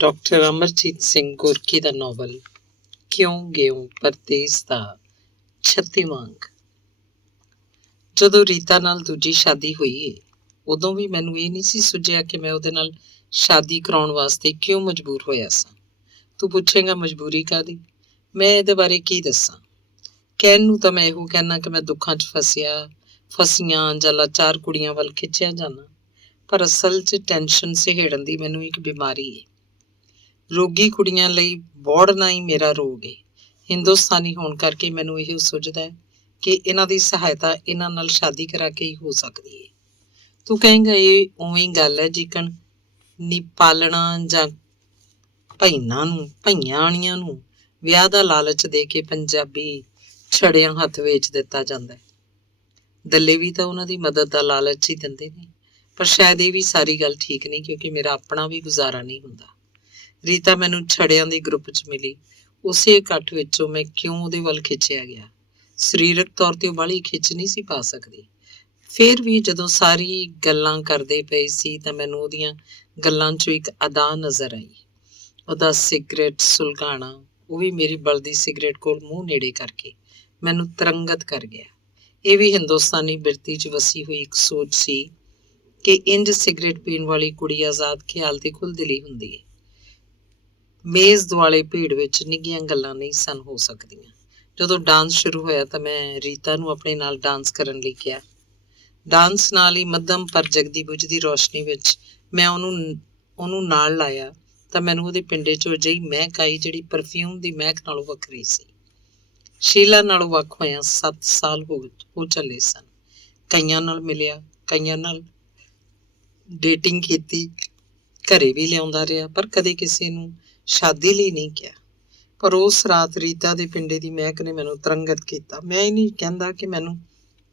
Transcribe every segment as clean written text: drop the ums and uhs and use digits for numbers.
Doctor Amarjit Singh Gorky ਦਾ novel ਕਿਉਂ ਗਿਓ ਪਰਦੇਸ ਦਾ 36ਵਾਂ ਅੰਕ। ਜਦੋਂ ਰੀਤਾ ਨਾਲ ਦੂਜੀ ਸ਼ਾਦੀ ਹੋਈ ਏ ਉਦੋਂ ਵੀ ਮੈਨੂੰ ਇਹ ਨਹੀਂ ਸੀ ਸੁਝਿਆ ਕਿ ਮੈਂ ਉਹਦੇ ਨਾਲ ਸ਼ਾਦੀ ਕਰਾਉਣ ਵਾਸਤੇ ਕਿਉਂ ਮਜਬੂਰ ਹੋਇਆ ਸਾਂ। ਤੂੰ ਪੁੱਛੇਂਗਾ ਮਜਬੂਰੀ ਕਾਹਦੀ? ਮੈਂ ਇਹਦੇ ਬਾਰੇ ਕੀ ਦੱਸਾਂ? ਕਹਿਣ ਨੂੰ ਤਾਂ ਮੈਂ ਇਹੋ ਕਹਿਣਾ ਕਿ ਮੈਂ ਦੁੱਖਾਂ 'ਚ ਫਸੀਆਂ ਜਾਂ ਲਾਚਾਰ ਕੁੜੀਆਂ ਵੱਲ ਖਿੱਚਿਆ ਜਾਣਾ, ਪਰ ਅਸਲ 'ਚ ਟੈਨਸ਼ਨ ਸਹੇੜਨ ਦੀ ਮੈਨੂੰ ਇੱਕ ਬਿਮਾਰੀ ਏ। ਰੋਗੀ ਕੁੜੀਆਂ ਲਈ ਬੌੜਨਾ ਹੀ ਮੇਰਾ ਰੋਗ ਏ। ਹਿੰਦੁਸਤਾਨੀ ਹੋਣ ਕਰਕੇ ਮੈਨੂੰ ਇਹ ਸੁਝਦਾ ਹੈ ਕਿ ਇਹਨਾਂ ਦੀ ਸਹਾਇਤਾ ਇਹਨਾਂ ਨਾਲ ਸ਼ਾਦੀ ਕਰਾ ਕੇ ਹੀ ਹੋ ਸਕਦੀ ਏ। ਤੂੰ ਕਹੇਂਗਾ ਇਹ ਉਵੇਂ ਹੀ ਗੱਲ ਹੈ ਜਿਕਣ ਨੀ ਪਾਲਣਾ ਜਾਂ ਭਈਆਣੀਆਂ ਨੂੰ ਵਿਆਹ ਦਾ ਲਾਲਚ ਦੇ ਕੇ ਪੰਜਾਬੀ ਛੜਿਆਂ ਹੱਥ ਵੇਚ ਦਿੱਤਾ ਜਾਂਦਾ ਹੈ। ਦੱਲੇ ਵੀ ਤਾਂ ਉਹਨਾਂ ਦੀ ਮਦਦ ਦਾ ਲਾਲਚ ਹੀ ਦਿੰਦੇ ਨੇ, ਪਰ ਸ਼ਾਇਦ ਇਹ ਵੀ ਸਾਰੀ ਗੱਲ ਠੀਕ ਨਹੀਂ, ਕਿਉਂਕਿ ਮੇਰਾ ਆਪਣਾ ਵੀ ਗੁਜ਼ਾਰਾ ਨਹੀਂ ਹੁੰਦਾ। ਰੀਤਾ ਮੈਨੂੰ ਛੜਿਆਂ ਦੇ ਗਰੁੱਪ 'ਚ ਮਿਲੀ। ਉਸੇ ਇਕੱਠ ਵਿੱਚੋਂ ਮੈਂ ਕਿਉਂ ਉਹਦੇ ਵੱਲ ਖਿੱਚਿਆ ਗਿਆ। ਸਰੀਰਕ ਤੌਰ ਤੇ ਉਹ ਬਾਹਲੀ ਖਿੱਚ ਨਹੀਂ ਸੀ ਪਾ ਸਕਦੀ, ਫਿਰ ਵੀ ਜਦੋਂ ਸਾਰੀ ਗੱਲਾਂ ਕਰਦੇ ਪਏ ਸੀ ਤਾਂ ਮੈਨੂੰ ਉਹਦੀਆਂ ਗੱਲਾਂ 'ਚੋਂ ਇੱਕ ਅਦਾ ਨਜ਼ਰ ਆਈ। ਉਹਦਾ ਸਿਗਰਟ ਸੁਲਗਾਣਾ, ਉਹ ਵੀ ਮੇਰੀ ਬਲਦੀ ਸਿਗਰਟ ਕੋਲ ਮੂੰਹ ਨੇੜੇ ਕਰਕੇ, ਮੈਨੂੰ ਤਰੰਗਤ ਕਰ ਗਿਆ। ਇਹ ਵੀ ਹਿੰਦੁਸਤਾਨੀ ਬਿਰਤੀ 'ਚ ਵਸੀ ਹੋਈ ਇੱਕ ਸੋਚ ਸੀ ਕਿ ਇੰਝ ਸਿਗਰਟ ਪੀਣ ਵਾਲੀ ਕੁੜੀ ਆਜ਼ਾਦ ਖਿਆਲ ਤੇ ਖੁੱਲ੍ਹਦਿਲੀ ਹੁੰਦੀ ਹੈ। ਮੇਜ਼ ਦੁਆਲੇ ਭੀੜ ਵਿੱਚ ਨਿੱਘੀਆਂ ਗੱਲਾਂ ਨਹੀਂ ਸਨ ਹੋ ਸਕਦੀਆਂ। ਜਦੋਂ ਡਾਂਸ ਸ਼ੁਰੂ ਹੋਇਆ ਤਾਂ ਮੈਂ ਰੀਤਾ ਨੂੰ ਆਪਣੇ ਨਾਲ ਡਾਂਸ ਕਰਨ ਲਈ ਕਿਹਾ। ਡਾਂਸ ਨਾਲ ਹੀ ਮੱਧਮ ਪਰ ਜਗਦੀ ਬੁਝਦੀ ਰੋਸ਼ਨੀ ਵਿੱਚ ਮੈਂ ਉਹਨੂੰ ਨਾਲ ਲਾਇਆ ਤਾਂ ਮੈਨੂੰ ਉਹਦੇ ਪਿੰਡੇ 'ਚੋਂ ਅਜਿਹੀ ਮਹਿਕ ਆਈ ਜਿਹੜੀ ਪਰਫਿਊਮ ਦੀ ਮਹਿਕ ਨਾਲੋਂ ਵੱਖਰੀ ਸੀ। ਸ਼ੀਲਾ ਨਾਲੋਂ ਵੱਖ ਹੋਇਆਂ 7 ਸਾਲ ਹੋ ਚੱਲੇ ਸਨ। ਕਈਆਂ ਨਾਲ ਮਿਲਿਆ, ਕਈਆਂ ਨਾਲ ਡੇਟਿੰਗ ਕੀਤੀ, ਘਰੇ ਵੀ ਲਿਆਉਂਦਾ ਰਿਹਾ, ਪਰ ਕਦੇ ਕਿਸੇ ਨੂੰ ਸ਼ਾਦੀ ਲਈ ਨਹੀਂ ਕਿਹਾ। ਪਰ ਉਸ ਰਾਤ ਰੀਤਾ ਦੇ ਪਿੰਡੇ ਦੀ ਮਹਿਕ ਨੇ ਮੈਨੂੰ ਤਰੰਗਤ ਕੀਤਾ। ਮੈਂ ਇਹ ਨਹੀਂ ਕਹਿੰਦਾ ਕਿ ਮੈਨੂੰ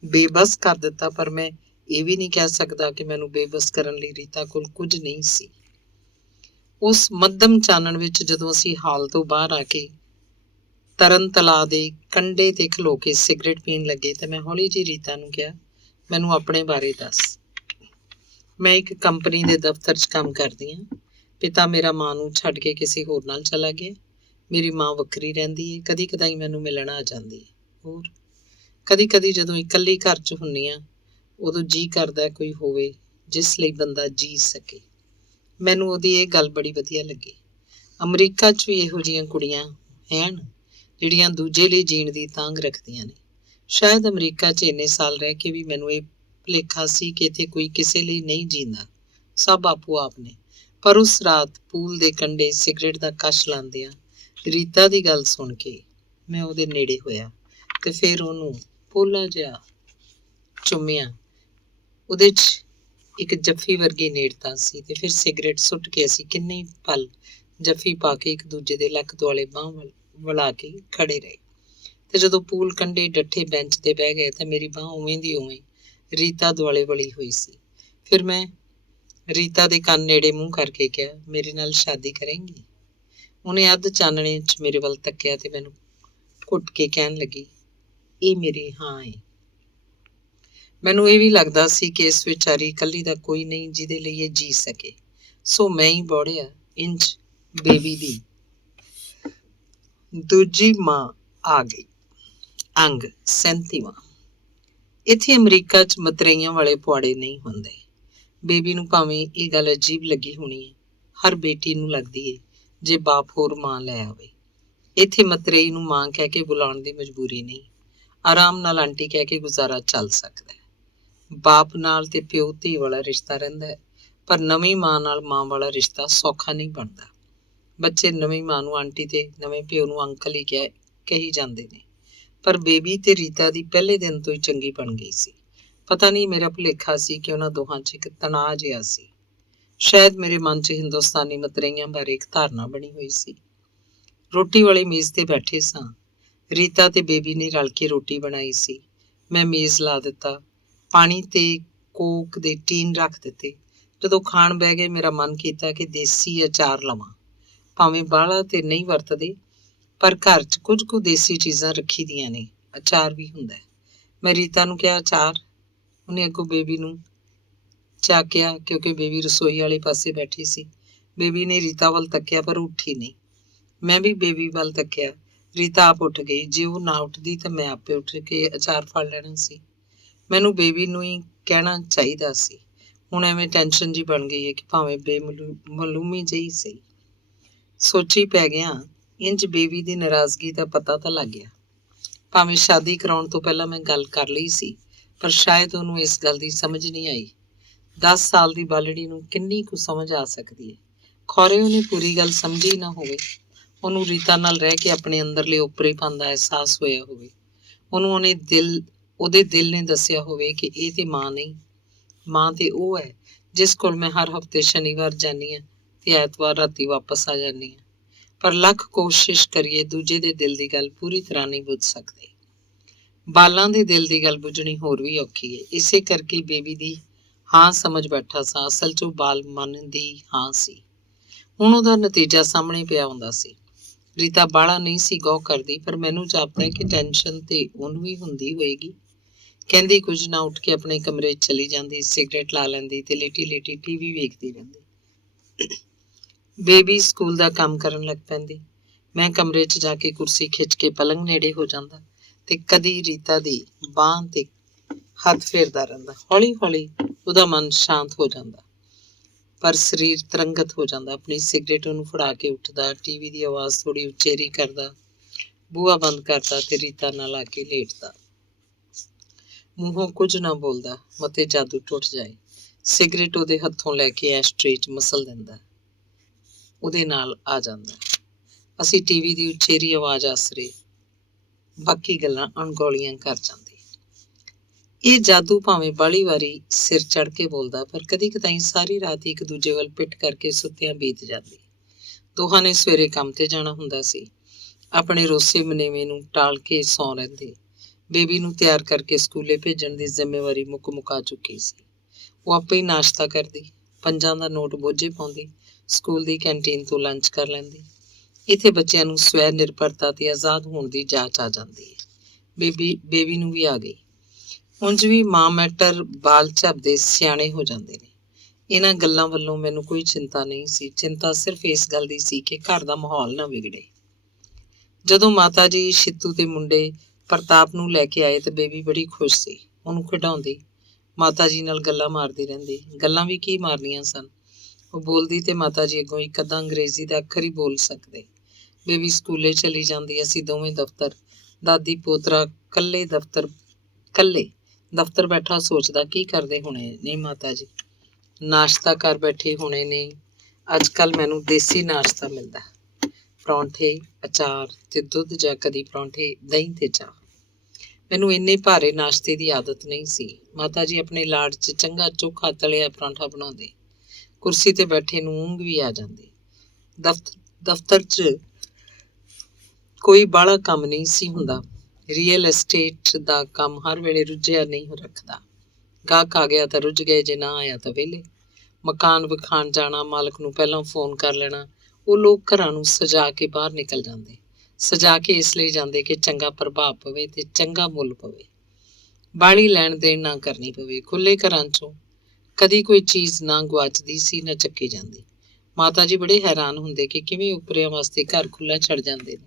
ਬੇਬਸ ਕਰ ਦਿੱਤਾ, ਪਰ ਮੈਂ ਇਹ ਵੀ ਨਹੀਂ ਕਹਿ ਸਕਦਾ ਕਿ ਮੈਨੂੰ ਬੇਬਸ ਕਰਨ ਲਈ ਰੀਤਾ ਕੋਲ ਕੁਝ ਨਹੀਂ ਸੀ। ਉਸ ਮੱਧਮ ਚਾਨਣ ਵਿੱਚ ਜਦੋਂ ਅਸੀਂ ਹਾਲ ਤੋਂ ਬਾਹਰ ਆ ਕੇ ਤਰਨ ਤਲਾਅ ਦੇ ਕੰਢੇ ਤੇ ਖਲੋ ਕੇ ਸਿਗਰਟ ਪੀਣ ਲੱਗੇ ਤਾਂ ਮੈਂ ਹੌਲੀ ਜਿਹੀ ਰੀਤਾ ਨੂੰ ਕਿਹਾ, ਮੈਨੂੰ ਆਪਣੇ ਬਾਰੇ ਦੱਸ। ਮੈਂ ਇੱਕ ਕੰਪਨੀ ਦੇ ਦਫ਼ਤਰ 'ਚ ਕੰਮ ਕਰਦੀ ਹਾਂ। ਪਿਤਾ ਮੇਰਾ ਮਾਂ ਨੂੰ ਛੱਡ ਕੇ ਕਿਸੇ ਹੋਰ ਨਾਲ ਚਲਾ ਗਿਆ। ਮੇਰੀ ਮਾਂ ਵੱਖਰੀ ਰਹਿੰਦੀ ਹੈ, ਕਦੀ ਕਦਾਈ ਮੈਨੂੰ ਮਿਲਣ ਆ ਜਾਂਦੀ ਹੈ। ਹੋਰ ਕਦੀ ਕਦੀ ਜਦੋਂ ਇਕੱਲੀ ਘਰ 'ਚ ਹੁੰਦੀ ਹਾਂ ਉਦੋਂ ਜੀਅ ਕਰਦਾ ਕੋਈ ਹੋਵੇ ਜਿਸ ਲਈ ਬੰਦਾ ਜੀ ਸਕੇ। ਮੈਨੂੰ ਉਹਦੀ ਇਹ ਗੱਲ ਬੜੀ ਵਧੀਆ ਲੱਗੀ। ਅਮਰੀਕਾ 'ਚ ਵੀ ਇਹੋ ਜਿਹੀਆਂ ਕੁੜੀਆਂ ਹਨ ਜਿਹੜੀਆਂ ਦੂਜੇ ਲਈ ਜੀਣ ਦੀ ਤਾਂਘ ਰੱਖਦੀਆਂ ਨੇ। ਸ਼ਾਇਦ ਅਮਰੀਕਾ 'ਚ ਇੰਨੇ ਸਾਲ ਰਹਿ ਕੇ ਵੀ ਮੈਨੂੰ ਇਹ ਭੁਲੇਖਾ ਸੀ ਕਿ ਇੱਥੇ ਕੋਈ ਕਿਸੇ ਲਈ ਨਹੀਂ ਜੀਂਦਾ, ਸਭ ਆਪੋ ਆਪ ਨੇ। ਪਰ ਉਸ ਰਾਤ ਪੂਲ ਦੇ ਕੰਢੇ ਸਿਗਰਟ ਦਾ ਕਸ਼ ਲਾਉਂਦਿਆਂ ਰੀਤਾ ਦੀ ਗੱਲ ਸੁਣ ਕੇ ਮੈਂ ਉਹਦੇ ਨੇੜੇ ਹੋਇਆ ਤੇ ਫਿਰ ਉਹਨੂੰ ਪੋਲਾ ਜਿਹਾ ਚੁੰਮਿਆ। ਉਹਦੇ 'ਚ ਇੱਕ ਜੱਫੀ ਵਰਗੀ ਨੇੜਤਾ ਸੀ ਤੇ ਫਿਰ ਸਿਗਰਟ ਸੁੱਟ ਕੇ ਅਸੀਂ ਕਿੰਨੇ ਪਲ ਜੱਫੀ ਪਾ ਕੇ ਇੱਕ ਦੂਜੇ ਦੇ ਲੱਕ ਦੁਆਲੇ ਬਾਂਹ ਵਲਾ ਕੇ ਖੜੇ ਰਹੇ। ਤੇ ਜਦੋਂ ਪੂਲ ਕੰਢੇ ਡੱਠੇ ਬੈਂਚ ਤੇ ਬਹਿ ਗਏ ਤਾਂ ਮੇਰੀ ਬਾਂਹ ਉਵੇਂ ਦੀ ਉਵੇਂ ਰੀਤਾ ਦੁਆਲੇ ਵਲੀ ਹੋਈ ਸੀ। ਫਿਰ ਮੈਂ ਰੀਤਾ ਦੇ ਕੰਨ ਨੇੜੇ ਮੂੰਹ ਕਰਕੇ ਕਿਹਾ, ਮੇਰੇ ਨਾਲ ਸ਼ਾਦੀ ਕਰੇਂਗੀ? ਉਹਨੇ ਅੱਧ ਚਾਨਣੇ 'ਚ ਮੇਰੇ ਵੱਲ ਤੱਕਿਆ ਤੇ ਮੈਨੂੰ ਘੁੱਟ ਕੇ ਕਹਿਣ ਲੱਗੀ, ਇਹ ਮੇਰੀ ਹਾਂ ਏ। ਮੈਨੂੰ ਇਹ ਵੀ ਲੱਗਦਾ ਸੀ ਕਿ ਇਸ ਵਿਚਾਰੀ ਇਕੱਲੀ ਦਾ ਕੋਈ ਨਹੀਂ ਜਿਹਦੇ ਲਈ ਇਹ ਜੀ ਸਕੇ, ਸੋ ਮੈਂ ਹੀ ਬੋੜਿਆ। ਇੰਝ ਬੇਬੀ ਦੀ ਦੂਜੀ ਮਾਂ ਆ ਗਈ। ਅੰਗ 37ਵਾਂ। ਇੱਥੇ ਅਮਰੀਕਾ 'ਚ ਮਤਰੇਈਆਂ ਵਾਲੇ ਪੁਆੜੇ ਨਹੀਂ ਹੁੰਦੇ। ਬੇਬੀ ਨੂੰ ਭਾਵੇਂ ਇਹ ਗੱਲ ਅਜੀਬ ਲੱਗੀ ਹੋਣੀ ਹੈ, ਹਰ ਬੇਟੀ ਨੂੰ ਲੱਗਦੀ ਹੈ ਜੇ ਬਾਪ ਹੋਰ ਮਾਂ ਲੈ ਆਵੇ। ਇੱਥੇ ਮਤਰੇਈ ਨੂੰ ਮਾਂ ਕਹਿ ਕੇ ਬੁਲਾਉਣ ਦੀ ਮਜਬੂਰੀ ਨਹੀਂ, ਆਰਾਮ ਨਾਲ ਆਂਟੀ ਕਹਿ ਕੇ ਗੁਜ਼ਾਰਾ ਚੱਲ ਸਕਦਾ ਹੈ। ਬਾਪ ਨਾਲ ਤੇ ਪਿਓ ਧੀ ਵਾਲਾ ਰਿਸ਼ਤਾ ਰਹਿੰਦਾ ਹੈ, ਪਰ ਨਵੀਂ ਮਾਂ ਨਾਲ ਮਾਂ ਵਾਲਾ ਰਿਸ਼ਤਾ ਸੌਖਾ ਨਹੀਂ ਬਣਦਾ। ਬੱਚੇ ਨਵੀਂ ਮਾਂ ਨੂੰ ਆਂਟੀ ਤੇ ਨਵੇਂ ਪਿਓ ਨੂੰ ਅੰਕਲ ਹੀ ਕਹੀ ਜਾਂਦੇ ਨੇ। ਪਰ ਬੇਬੀ ਤੇ ਰੀਤਾ ਦੀ ਪਹਿਲੇ ਦਿਨ ਤੋਂ ਹੀ ਚੰਗੀ ਬਣ ਗਈ ਸੀ। ਪਤਾ ਨਹੀਂ ਮੇਰਾ ਭੁਲੇਖਾ ਸੀ ਕਿ ਉਹਨਾਂ ਦੋਹਾਂ 'ਚ ਇੱਕ ਤਣਾਅ ਜਿਹਾ ਸੀ। ਸ਼ਾਇਦ ਮੇਰੇ ਮਨ 'ਚ ਹਿੰਦੁਸਤਾਨੀ ਮਤਰੇਈਆਂ ਬਾਰੇ ਇੱਕ ਧਾਰਨਾ ਬਣੀ ਹੋਈ ਸੀ। ਰੋਟੀ ਵਾਲੇ ਮੇਜ਼ ਤੇ ਬੈਠੇ ਸਾਂ। ਰੀਤਾ ਤੇ ਬੇਬੀ ਨੇ ਰਲ ਕੇ ਰੋਟੀ ਬਣਾਈ ਸੀ। ਮੈਂ ਮੇਜ਼ ਲਾ ਦਿੱਤਾ, ਪਾਣੀ ਤੇ ਕੋਕ ਦੇ ਟੀਨ ਰੱਖ ਦਿੱਤੇ। ਜਦੋਂ ਖਾਣ ਬਹਿ ਗਏ ਮੇਰਾ ਮਨ ਕੀਤਾ ਕਿ ਦੇਸੀ ਅਚਾਰ ਲਵਾਂ। ਭਾਵੇਂ ਬਾਹਲਾ ਤੇ ਨਹੀਂ ਵਰਤਦੇ, ਪਰ ਘਰ 'ਚ ਕੁਝ ਕੁ ਦੇਸੀ ਚੀਜ਼ਾਂ ਰੱਖੀ ਦੀਆਂ ਨੇ, ਅਚਾਰ ਵੀ ਹੁੰਦਾ। ਮੈਂ ਰੀਤਾ ਨੂੰ ਕਿਹਾ, ਅਚਾਰ? ਉਹਨੇ ਅੱਗੋਂ ਬੇਬੀ ਨੂੰ ਝਾਕਿਆ ਕਿਉਂਕਿ ਬੇਬੀ ਰਸੋਈ ਵਾਲੇ ਪਾਸੇ ਬੈਠੀ ਸੀ। ਬੇਬੀ ਨੇ ਰੀਤਾ ਵੱਲ ਤੱਕਿਆ ਪਰ ਉੱਠੀ ਨਹੀਂ। ਮੈਂ ਵੀ ਬੇਬੀ ਵੱਲ ਤੱਕਿਆ। ਰੀਤਾ ਆਪ ਉੱਠ ਗਈ। ਜੇ ਉਹ ਨਾ ਉੱਠਦੀ ਤਾਂ ਮੈਂ ਆਪੇ ਉੱਠ ਕੇ ਅਚਾਰ ਫੜ ਲੈਣਾ ਸੀ। ਮੈਨੂੰ ਬੇਬੀ ਨੂੰ ਹੀ ਕਹਿਣਾ ਚਾਹੀਦਾ ਸੀ। ਹੁਣ ਐਵੇਂ ਟੈਨਸ਼ਨ ਜੀ ਬਣ ਗਈ ਹੈ ਕਿ ਭਾਵੇਂ ਮਾਲੂਮੀ ਜਿਹੀ ਸਹੀ। ਸੋਚੀ ਪੈ ਗਿਆ। ਇੰਜ ਬੇਬੀ ਦੀ ਨਾਰਾਜ਼ਗੀ ਦਾ ਪਤਾ ਤਾਂ ਲੱਗ ਗਿਆ। ਭਾਵੇਂ ਸ਼ਾਦੀ ਕਰਾਉਣ ਤੋਂ ਪਹਿਲਾਂ ਮੈਂ ਗੱਲ ਕਰ ਲਈ ਸੀ, ਪਰ ਸ਼ਾਇਦ ਉਹਨੂੰ ਇਸ ਗੱਲ ਦੀ ਸਮਝ ਨਹੀਂ ਆਈ। 10 ਸਾਲ ਦੀ ਬਾਲੜੀ ਨੂੰ ਕਿੰਨੀ ਕੁ ਸਮਝ ਆ ਸਕਦੀ ਹੈ। ਖੌਰੇ ਉਹਨੇ ਪੂਰੀ ਗੱਲ ਸਮਝੀ ਨਾ ਹੋਵੇ। ਉਹਨੂੰ ਰੀਤਾ ਨਾਲ ਰਹਿ ਕੇ ਆਪਣੇ ਅੰਦਰਲੇ ਓਪਰੇਪਨ ਦਾ ਅਹਿਸਾਸ ਹੋਇਆ ਹੋਵੇ। ਉਹਨੂੰ ਉਹਦੇ ਦਿਲ ਨੇ ਦੱਸਿਆ ਹੋਵੇ ਕਿ ਇਹ ਤੇ ਮਾਂ ਨਹੀਂ, ਮਾਂ ਤੇ ਉਹ ਹੈ ਜਿਸ ਕੋਲ ਮੈਂ ਹਰ ਹਫ਼ਤੇ ਸ਼ਨੀਵਾਰ ਜਾਂਦੀ ਹਾਂ ਤੇ ਐਤਵਾਰ ਰਾਤੀ ਵਾਪਸ ਆ ਜਾਂਦੀ ਹਾਂ। ਪਰ ਲੱਖ ਕੋਸ਼ਿਸ਼ ਕਰੀਏ ਦੂਜੇ ਦੇ ਦਿਲ ਦੀ ਗੱਲ ਪੂਰੀ ਤਰ੍ਹਾਂ ਨਹੀਂ ਬੁੱਝ ਸਕਦੇ। ਬਾਲਾਂ ਦੇ ਦਿਲ ਦੀ ਗੱਲ ਬੁੱਝਣੀ ਹੋਰ ਵੀ ਔਖੀ ਹੈ। ਇਸੇ ਕਰਕੇ ਬੇਬੀ ਦੀ ਹਾਂ ਸਮਝ ਬੈਠਾ ਸਾਂ। ਅਸਲ 'ਚ ਉਹ ਬਾਲ ਮਨ ਦੀ ਹਾਂ ਸੀ। ਹੁਣ ਉਹਦਾ ਨਤੀਜਾ ਸਾਹਮਣੇ ਪਿਆ ਹੁੰਦਾ ਸੀ। ਰੀਤਾ ਬਾਹਲਾ ਨਹੀਂ ਸੀ ਗੌਰ ਕਰਦੀ, ਪਰ ਮੈਨੂੰ ਜਾਪਦਾ ਕਿ ਟੈਨਸ਼ਨ ਤੇ ਉਹਨੂੰ ਵੀ ਹੁੰਦੀ ਹੋਏਗੀ। ਕਹਿੰਦੀ ਕੁਝ ਨਾ, ਉੱਠ ਕੇ ਆਪਣੇ ਕਮਰੇ 'ਚ ਚਲੀ ਜਾਂਦੀ, ਸਿਗਰਟ ਲਾ ਲੈਂਦੀ ਤੇ ਲੇਟੀ ਲੇਟੀ ਟੀਵੀ ਵੇਖਦੀ ਰਹਿੰਦੀ। ਬੇਬੀ ਸਕੂਲ ਦਾ ਕੰਮ ਕਰਨ ਲੱਗ ਪੈਂਦੀ। ਮੈਂ ਕਮਰੇ 'ਚ ਜਾ ਕੇ ਕੁਰਸੀ ਖਿੱਚ ਕੇ ਪਲੰਗ ਨੇੜੇ ਹੋ ਜਾਂਦਾ ਤੇ ਕਦੀ ਰੀਤਾ ਦੀ ਬਾਂਹ ਤੇ ਹੱਥ ਫੇਰਦਾ ਰਹਿੰਦਾ। ਹੌਲੀ ਹੌਲੀ ਉਹਦਾ ਮਨ ਸ਼ਾਂਤ ਹੋ ਜਾਂਦਾ, ਪਰ ਸਰੀਰ ਤਰੰਗਤ ਹੋ ਜਾਂਦਾ। ਆਪਣੀ ਸਿਗਰਟ ਉਹਨੂੰ ਫੜਾ ਕੇ ਉੱਠਦਾ, ਟੀਵੀ ਦੀ ਆਵਾਜ਼ ਥੋੜੀ ਉਚੇਰੀ ਕਰਦਾ, ਬੂਹਾ ਬੰਦ ਕਰਦਾ ਤੇ ਰੀਤਾ ਨਾਲ ਆ ਕੇ ਲੇਟਦਾ। ਮੂੰਹੋਂ ਕੁਝ ਨਾ ਬੋਲਦਾ, ਮਤੇ ਜਾਦੂ ਟੁੱਟ ਜਾਏ। ਸਿਗਰਟ ਉਹਦੇ ਹੱਥੋਂ ਲੈ ਕੇ ਐਸ਼ਟਰੇ 'ਚ ਮਸਲ ਦਿੰਦਾ, ਉਹਦੇ ਨਾਲ ਆ ਜਾਂਦਾ। ਅਸੀਂ ਟੀਵੀ ਦੀ ਉਚੇਰੀ ਆਵਾਜ਼ ਆਸਰੇ ਬਾਕੀ ਗੱਲਾਂ ਅਣਗੌਲੀਆਂ ਕਰ ਜਾਂਦੇ। ਇਹ ਜਾਦੂ ਭਾਵੇਂ ਬਾਹਲੀ ਵਾਰੀ ਸਿਰ ਚੜ ਕੇ ਬੋਲਦਾ, ਪਰ ਕਦੀ ਕਦਾਈ ਸਾਰੀ ਰਾਤ ਇੱਕ ਦੂਜੇ ਵੱਲ ਪਿੱਠ ਕਰਕੇ ਸੁੱਤਿਆਂ ਬੀਤ ਜਾਂਦੀ। ਦੋਹਾਂ ਨੇ ਸਵੇਰੇ ਕੰਮ ਤੇ ਜਾਣਾ ਹੁੰਦਾ ਸੀ। ਆਪਣੇ ਰੋਸੇ ਮਨੇਵੇਂ ਨੂੰ ਟਾਲ ਕੇ ਸੌਂ ਰਹਿੰਦੇ। ਬੇਬੀ ਨੂੰ ਤਿਆਰ ਕਰਕੇ ਸਕੂਲੇ ਭੇਜਣ ਦੀ ਜ਼ਿੰਮੇਵਾਰੀ ਮੁਕਾ ਚੁੱਕੀ ਸੀ। ਉਹ ਆਪੇ ਹੀ ਨਾਸ਼ਤਾ ਕਰਦੀ, 5 ਦਾ ਨੋਟ ਬੋਝੇ ਪਾਉਂਦੀ, ਸਕੂਲ ਦੀ ਕੈਂਟੀਨ ਤੋਂ ਲੰਚ ਕਰ ਲੈਂਦੀ। ਇੱਥੇ ਬੱਚਿਆਂ ਨੂੰ ਸਵੈ ਨਿਰਭਰਤਾ ਤੇ ਆਜ਼ਾਦ ਹੋਣ ਦੀ ਜਾਚ ਆ ਜਾਂਦੀ ਹੈ। ਬੇਬੀ ਨੂੰ ਵੀ ਆ ਗਈ। ਉਂਝ ਵੀ ਮਾਂ ਮੈਟਰ ਬਾਲ ਝੱਬਦੇ ਸਿਆਣੇ ਹੋ ਜਾਂਦੇ ਨੇ। ਇਹਨਾਂ ਗੱਲਾਂ ਵੱਲੋਂ ਮੈਨੂੰ ਕੋਈ ਚਿੰਤਾ ਨਹੀਂ ਸੀ। ਚਿੰਤਾ ਸਿਰਫ ਇਸ ਗੱਲ ਦੀ ਸੀ ਕਿ ਘਰ ਦਾ ਮਾਹੌਲ ਨਾ ਵਿਗੜੇ। ਜਦੋਂ ਮਾਤਾ ਜੀ ਸ਼ਿੱਤੂ ਦੇ ਮੁੰਡੇ ਪ੍ਰਤਾਪ ਨੂੰ ਲੈ ਕੇ ਆਏ ਤਾਂ ਬੇਬੀ ਬੜੀ ਖੁਸ਼ ਸੀ। ਉਹਨੂੰ ਖਿਡਾਉਂਦੀ, ਮਾਤਾ ਜੀ ਨਾਲ ਗੱਲਾਂ ਮਾਰਦੀ ਰਹਿੰਦੀ। ਗੱਲਾਂ ਵੀ ਕੀ ਮਾਰਨੀਆਂ ਸਨ। ਉਹ ਬੋਲਦੀ ਤੇ ਮਾਤਾ ਜੀ ਅੱਗੋਂ ਇੱਕ ਅੱਧਾ ਅੰਗਰੇਜ਼ੀ ਦਾ ਅੱਖਰ ਹੀ ਬੋਲ ਸਕਦੇ। ਬੇਬੀ ਸਕੂਲੇ ਚਲੀ ਜਾਂਦੀ। ਅਸੀਂ ਦੋਵੇਂ ਦਫ਼ਤਰ। ਦਾਦੀ ਪੋਤਰਾ ਕੱਲੇ ਦਫ਼ਤਰ ਬੈਠਾ ਸੋਚਦਾ, ਕੀ ਕਰਦੇ ਹੋਣੇ ਨੇ ਮਾਤਾ ਜੀ? ਨਾਸ਼ਤਾ ਕਰ ਬੈਠੇ ਹੋਣੇ ਨੇ। ਅੱਜ ਕੱਲ੍ਹ ਮੈਨੂੰ ਦੇਸੀ ਨਾਸ਼ਤਾ ਮਿਲਦਾ, ਪਰੌਂਠੇ, ਅਚਾਰ ਤੇ ਦੁੱਧ, ਜਾਂ ਕਦੀ ਪਰੌਂਠੇ, ਦਹੀਂ ਤੇ ਚਾਹ। ਮੈਨੂੰ ਇੰਨੇ ਭਾਰੇ ਨਾਸ਼ਤੇ ਦੀ ਆਦਤ ਨਹੀਂ ਸੀ। ਮਾਤਾ ਜੀ ਆਪਣੇ ਲਾੜ 'ਚ ਚੰਗਾ ਚੋਖਾ ਤਲਿਆ ਪਰੌਂਠਾ ਬਣਾਉਂਦੇ। ਕੁਰਸੀ ਤੇ ਬੈਠੇ ਨੂੰ ਊਂਘ ਵੀ ਆ ਜਾਂਦੀ। ਦਫ਼ਤਰ 'ਚ ਕੋਈ ਬਾਹਲਾ ਕੰਮ ਨਹੀਂ ਸੀ ਹੁੰਦਾ। ਰੀਅਲ ਐਸਟੇਟ ਦਾ ਕੰਮ ਹਰ ਵੇਲੇ ਰੁੱਝਿਆ ਨਹੀਂ ਰੱਖਦਾ। ਗਾਹਕ ਆ ਗਿਆ ਤਾਂ ਰੁੱਝ ਗਏ, ਜੇ ਨਾ ਆਇਆ ਤਾਂ ਵਿਹਲੇ। ਮਕਾਨ ਵਿਖਾਣ ਜਾਣਾ, ਮਾਲਕ ਨੂੰ ਪਹਿਲਾਂ ਫੋਨ ਕਰ ਲੈਣਾ। ਉਹ ਲੋਕ ਘਰਾਂ ਨੂੰ ਸਜਾ ਕੇ ਬਾਹਰ ਨਿਕਲ ਜਾਂਦੇ। ਸਜਾ ਕੇ ਇਸ ਲਈ ਜਾਂਦੇ ਕਿ ਚੰਗਾ ਪ੍ਰਭਾਵ ਪਵੇ ਤੇ ਚੰਗਾ ਮੁੱਲ ਪਵੇ, ਬਾਹਲੀ ਲੈਣ ਦੇਣ ਨਾ ਕਰਨੀ ਪਵੇ। ਖੁੱਲੇ ਘਰਾਂ 'ਚੋਂ ਕਦੀ ਕੋਈ ਚੀਜ਼ ਨਾ ਗੁਆਚਦੀ ਸੀ, ਨਾ ਚੱਕੀ ਜਾਂਦੀ। ਮਾਤਾ ਜੀ ਬੜੇ ਹੈਰਾਨ ਹੁੰਦੇ ਕਿ ਕਿਵੇਂ ਉਪਰਿਆਂ ਵਾਸਤੇ ਘਰ ਖੁੱਲ੍ਹਾ ਛੱਡ ਜਾਂਦੇ ਨੇ।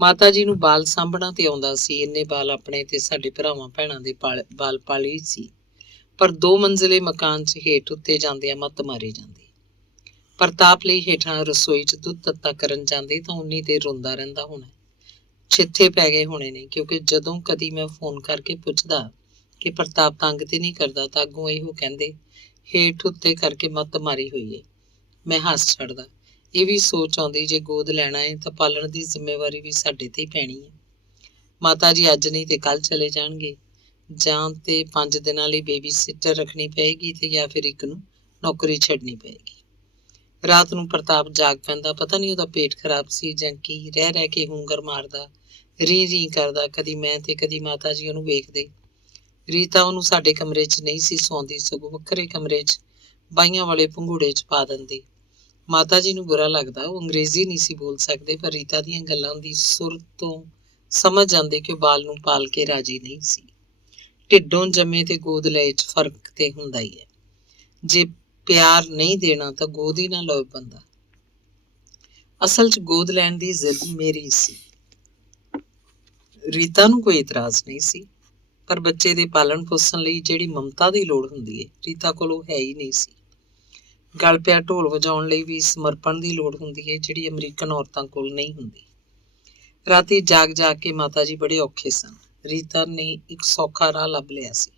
ਮਾਤਾ ਜੀ ਨੂੰ ਬਾਲ ਸਾਂਭਣਾ ਤੇ ਆਉਂਦਾ ਸੀ। ਇੰਨੇ ਬਾਲ ਆਪਣੇ ਤੇ ਸਾਡੇ ਭਰਾਵਾਂ ਭੈਣਾਂ ਦੇ ਬਾਲ ਪਾਲੇ ਸੀ। ਪਰ 2 ਮੰਜ਼ਿਲੇ ਮਕਾਨ 'ਚ ਹੇਠ ਉੱਤੇ ਜਾਂਦਿਆਂ ਮੱਤ ਮਾਰੀ ਜਾਂਦੀ। ਪ੍ਰਤਾਪ ਲਈ ਹੇਠਾਂ ਰਸੋਈ 'ਚ ਦੁੱਧ ਤੱਤਾ ਕਰਨ ਜਾਂਦੇ ਤਾਂ ਉਨੀ ਦੇਰ ਰੋਂਦਾ ਰਹਿੰਦਾ ਹੋਣਾ। ਛਿੱਥੇ ਪੈ ਗਏ ਹੋਣੇ ਨੇ, ਕਿਉਂਕਿ ਜਦੋਂ ਕਦੀ ਮੈਂ ਫੋਨ ਕਰਕੇ ਪੁੱਛਦਾ ਕਿ ਪ੍ਰਤਾਪ ਤੰਗ ਤੇ ਨਹੀਂ ਕਰਦਾ ਤਾਂ ਅੱਗੋਂ ਇਹੋ ਕਹਿੰਦੇ, ਹੇਠ ਉੱਤੇ ਕਰਕੇ ਮੱਤ ਮਾਰੀ ਹੋਈ ਏ। ਮੈਂ ਹੱਸ ਛੱਡਦਾ। ਇਹ ਵੀ ਸੋਚ ਆਉਂਦੀ, ਜੇ ਗੋਦ ਲੈਣਾ ਏ ਤਾਂ ਪਾਲਣ ਦੀ ਜ਼ਿੰਮੇਵਾਰੀ ਵੀ ਸਾਡੇ ਤੇ ਹੀ ਪੈਣੀ ਹੈ। ਮਾਤਾ ਜੀ ਅੱਜ ਨਹੀਂ ਤੇ ਕੱਲ੍ਹ ਚਲੇ ਜਾਣਗੇ। ਜਾਂ ਤੇ 5 ਦਿਨਾਂ ਲਈ ਬੇਬੀ ਸਿਟਰ ਰੱਖਣੀ ਪਏਗੀ ਤੇ ਜਾਂ ਫਿਰ ਇੱਕ ਨੂੰ ਨੌਕਰੀ ਛੱਡਣੀ ਪਏਗੀ। ਰਾਤ ਨੂੰ ਪ੍ਰਤਾਪ ਜਾਗ ਪੈਂਦਾ। ਪਤਾ ਨਹੀਂ ਉਹਦਾ ਪੇਟ ਖਰਾਬ ਸੀ ਜਾਂ ਕੀ। ਰਹਿ ਰਹਿ ਕੇ ਹੂੰਗਰ ਮਾਰਦਾ, ਰੀ ਕਰਦਾ। ਕਦੀ ਮੈਂ ਤੇ ਕਦੀ ਮਾਤਾ ਜੀ ਉਹਨੂੰ ਵੇਖਦੇ। ਰੀਤਾ ਉਹਨੂੰ ਸਾਡੇ ਕਮਰੇ 'ਚ ਨਹੀਂ ਸੀ ਸੌਂਦੀ, ਸਗੋਂ ਵੱਖਰੇ ਕਮਰੇ 'ਚ ਬਾਈਆਂ ਵਾਲੇ ਭੰਗੂੜੇ 'ਚ ਪਾ ਦਿੰਦੀ। ਮਾਤਾ ਜੀ ਨੂੰ ਬੁਰਾ ਲੱਗਦਾ। ਉਹ ਅੰਗਰੇਜ਼ੀ ਨਹੀਂ ਸੀ ਬੋਲ ਸਕਦੇ, ਪਰ ਰੀਤਾ ਦੀਆਂ ਗੱਲਾਂ ਦੀ ਸੁਰ ਤੋਂ ਸਮਝ ਜਾਂਦੇ ਕਿ ਉਹ ਬਾਲ ਨੂੰ ਪਾਲ ਕੇ ਰਾਜੀ ਨਹੀਂ ਸੀ। ਢਿੱਡੋਂ ਜੰਮੇ ਤੇ ਗੋਦ ਲਏ 'ਚ ਫਰਕ ਤੇ ਹੁੰਦਾ ਹੀ ਹੈ। ਜੇ ਪਿਆਰ ਨਹੀਂ ਦੇਣਾ ਤਾਂ ਗੋਦ ਹੀ ਨਾ ਲਵੇ ਬੰਦਾ। ਅਸਲ 'ਚ ਗੋਦ ਲੈਣ ਦੀ ਜ਼ਿੱਦ ਮੇਰੀ ਸੀ। ਰੀਤਾ ਨੂੰ ਕੋਈ ਇਤਰਾਜ਼ ਨਹੀਂ ਸੀ, ਪਰ ਬੱਚੇ ਦੇ ਪਾਲਣ ਪੋਸ਼ਣ ਲਈ ਜਿਹੜੀ ਮਮਤਾ ਦੀ ਲੋੜ ਹੁੰਦੀ ਹੈ, ਰੀਤਾ ਕੋਲ ਉਹ ਹੈ ਹੀ ਨਹੀਂ ਸੀ। ਗਲ ਪਿਆ ਢੋਲ ਵਜਾਉਣ ਲਈ ਵੀ ਸਮਰਪਣ ਦੀ ਲੋੜ ਹੁੰਦੀ ਹੈ, ਜਿਹੜੀ ਅਮਰੀਕਨ ਔਰਤਾਂ ਕੋਲ ਨਹੀਂ ਹੁੰਦੀ। ਰਾਤੀ ਜਾਗ ਜਾਗ ਕੇ ਮਾਤਾ ਜੀ ਬੜੇ ਔਖੇ ਸਨ। ਰੀਤਾ ਨੇ ਇੱਕ ਸੌਖਾ ਰਾਹ ਲੱਭ ਲਿਆ ਸੀ।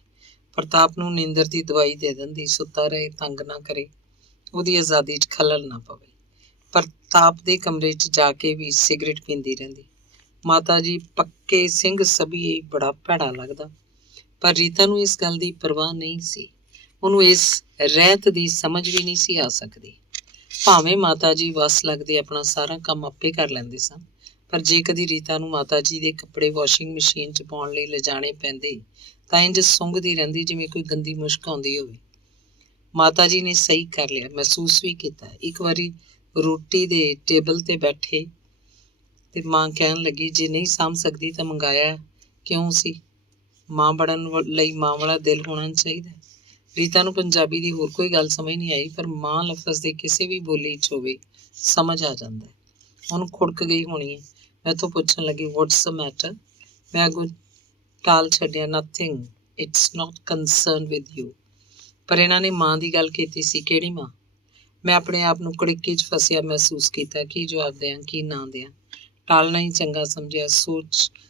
ਪ੍ਰਤਾਪ ਨੂੰ ਨੀਂਦਰ ਦੀ ਦਵਾਈ ਦੇ ਦਿੰਦੀ, ਸੁੱਤਾ ਰਹੇ, ਤੰਗ ਨਾ ਕਰੇ, ਉਹਦੀ ਆਜ਼ਾਦੀ 'ਚ ਖਲਲ ਨਾ ਪਵੇ। ਪ੍ਰਤਾਪ ਦੇ ਕਮਰੇ 'ਚ ਜਾ ਕੇ ਵੀ ਸਿਗਰਟ ਪੀਂਦੀ ਰਹਿੰਦੀ। ਮਾਤਾ ਜੀ ਪੱਕੇ ਸਿੰਘ ਸਭੀਏ ਬੜਾ ਭੈੜਾ ਲੱਗਦਾ, ਪਰ ਰੀਤਾ ਨੂੰ ਇਸ ਗੱਲ ਦੀ ਪਰਵਾਹ ਨਹੀਂ ਸੀ। ਉਹਨੂੰ ਇਸ ਰਹਿਤ ਦੀ ਸਮਝ ਵੀ ਨਹੀਂ ਸੀ ਆ ਸਕਦੀ। ਭਾਵੇਂ ਮਾਤਾ ਜੀ ਵਸ ਲੱਗਦੇ ਆਪਣਾ ਸਾਰਾ ਕੰਮ ਆਪੇ ਕਰ ਲੈਂਦੇ ਸਨ, ਪਰ ਜੇ ਕਦੀ ਰੀਤਾ ਨੂੰ ਮਾਤਾ ਜੀ ਦੇ ਕੱਪੜੇ ਵਾਸ਼ਿੰਗ ਮਸ਼ੀਨ 'ਚ ਪਾਉਣ ਲਈ ਲਿਜਾਣੇ ਪੈਂਦੇ ਤਾਂ ਇੰਝ ਸੁੰਘਦੀ ਰਹਿੰਦੀ ਜਿਵੇਂ ਕੋਈ ਗੰਦੀ ਮੁਸ਼ਕ ਆਉਂਦੀ ਹੋਵੇ। ਮਾਤਾ ਜੀ ਨੇ ਸਹੀ ਕਰ ਲਿਆ, ਮਹਿਸੂਸ ਵੀ ਕੀਤਾ। ਇੱਕ ਵਾਰੀ ਰੋਟੀ ਦੇ ਟੇਬਲ ਤੇ ਬੈਠੇ ਤੇ ਮਾਂ ਕਹਿਣ ਲੱਗੀ, ਜੇ ਨਹੀਂ ਸਾਂਭ ਸਕਦੀ ਤਾਂ ਮੰਗਾਇਆ ਕਿਉਂ ਸੀ? ਮਾਂ ਬਣਨ ਲਈ ਮਾਂ ਵਾਲਾ ਦਿਲ ਹੋਣਾ ਚਾਹੀਦਾ। ਰੀਤਾ ਨੂੰ ਪੰਜਾਬੀ ਦੀ ਹੋਰ ਕੋਈ ਗੱਲ ਸਮਝ ਨਹੀਂ ਆਈ, ਪਰ ਮਾਂ ਲਫ਼ਜ਼ ਦੇ ਕਿਸੇ ਵੀ ਬੋਲੀ 'ਚ ਹੋਵੇ ਸਮਝ ਆ ਜਾਂਦਾ। ਉਹਨੂੰ ਖੁੜਕ ਗਈ ਹੋਣੀ ਹੈ। ਮੈਥੋਂ ਪੁੱਛਣ ਲੱਗੀ, ਵਾਟਸ ਦ ਮੈਟਰ? ਮੈਂ ਅੱਗੋਂ ਟਾਲ ਛੱਡਿਆ, nothing, it's not concern with you. ਪਰ ਇਹਨਾਂ ਨੇ ਮਾਂ ਦੀ ਗੱਲ ਕੀਤੀ ਸੀ। ਕਿਹੜੀ ਮਾਂ? ਮੈਂ ਆਪਣੇ ਆਪ ਨੂੰ ਕੜਿੱਕੀ 'ਚ ਫਸਿਆ ਮਹਿਸੂਸ ਕੀਤਾ। ਕੀ ਜਵਾਬ ਦਿਆਂ, ਕੀ ਨਾ ਦਿਆਂ? ਟਾਲਣਾ ਹੀ ਚੰਗਾ ਸਮਝਿਆ।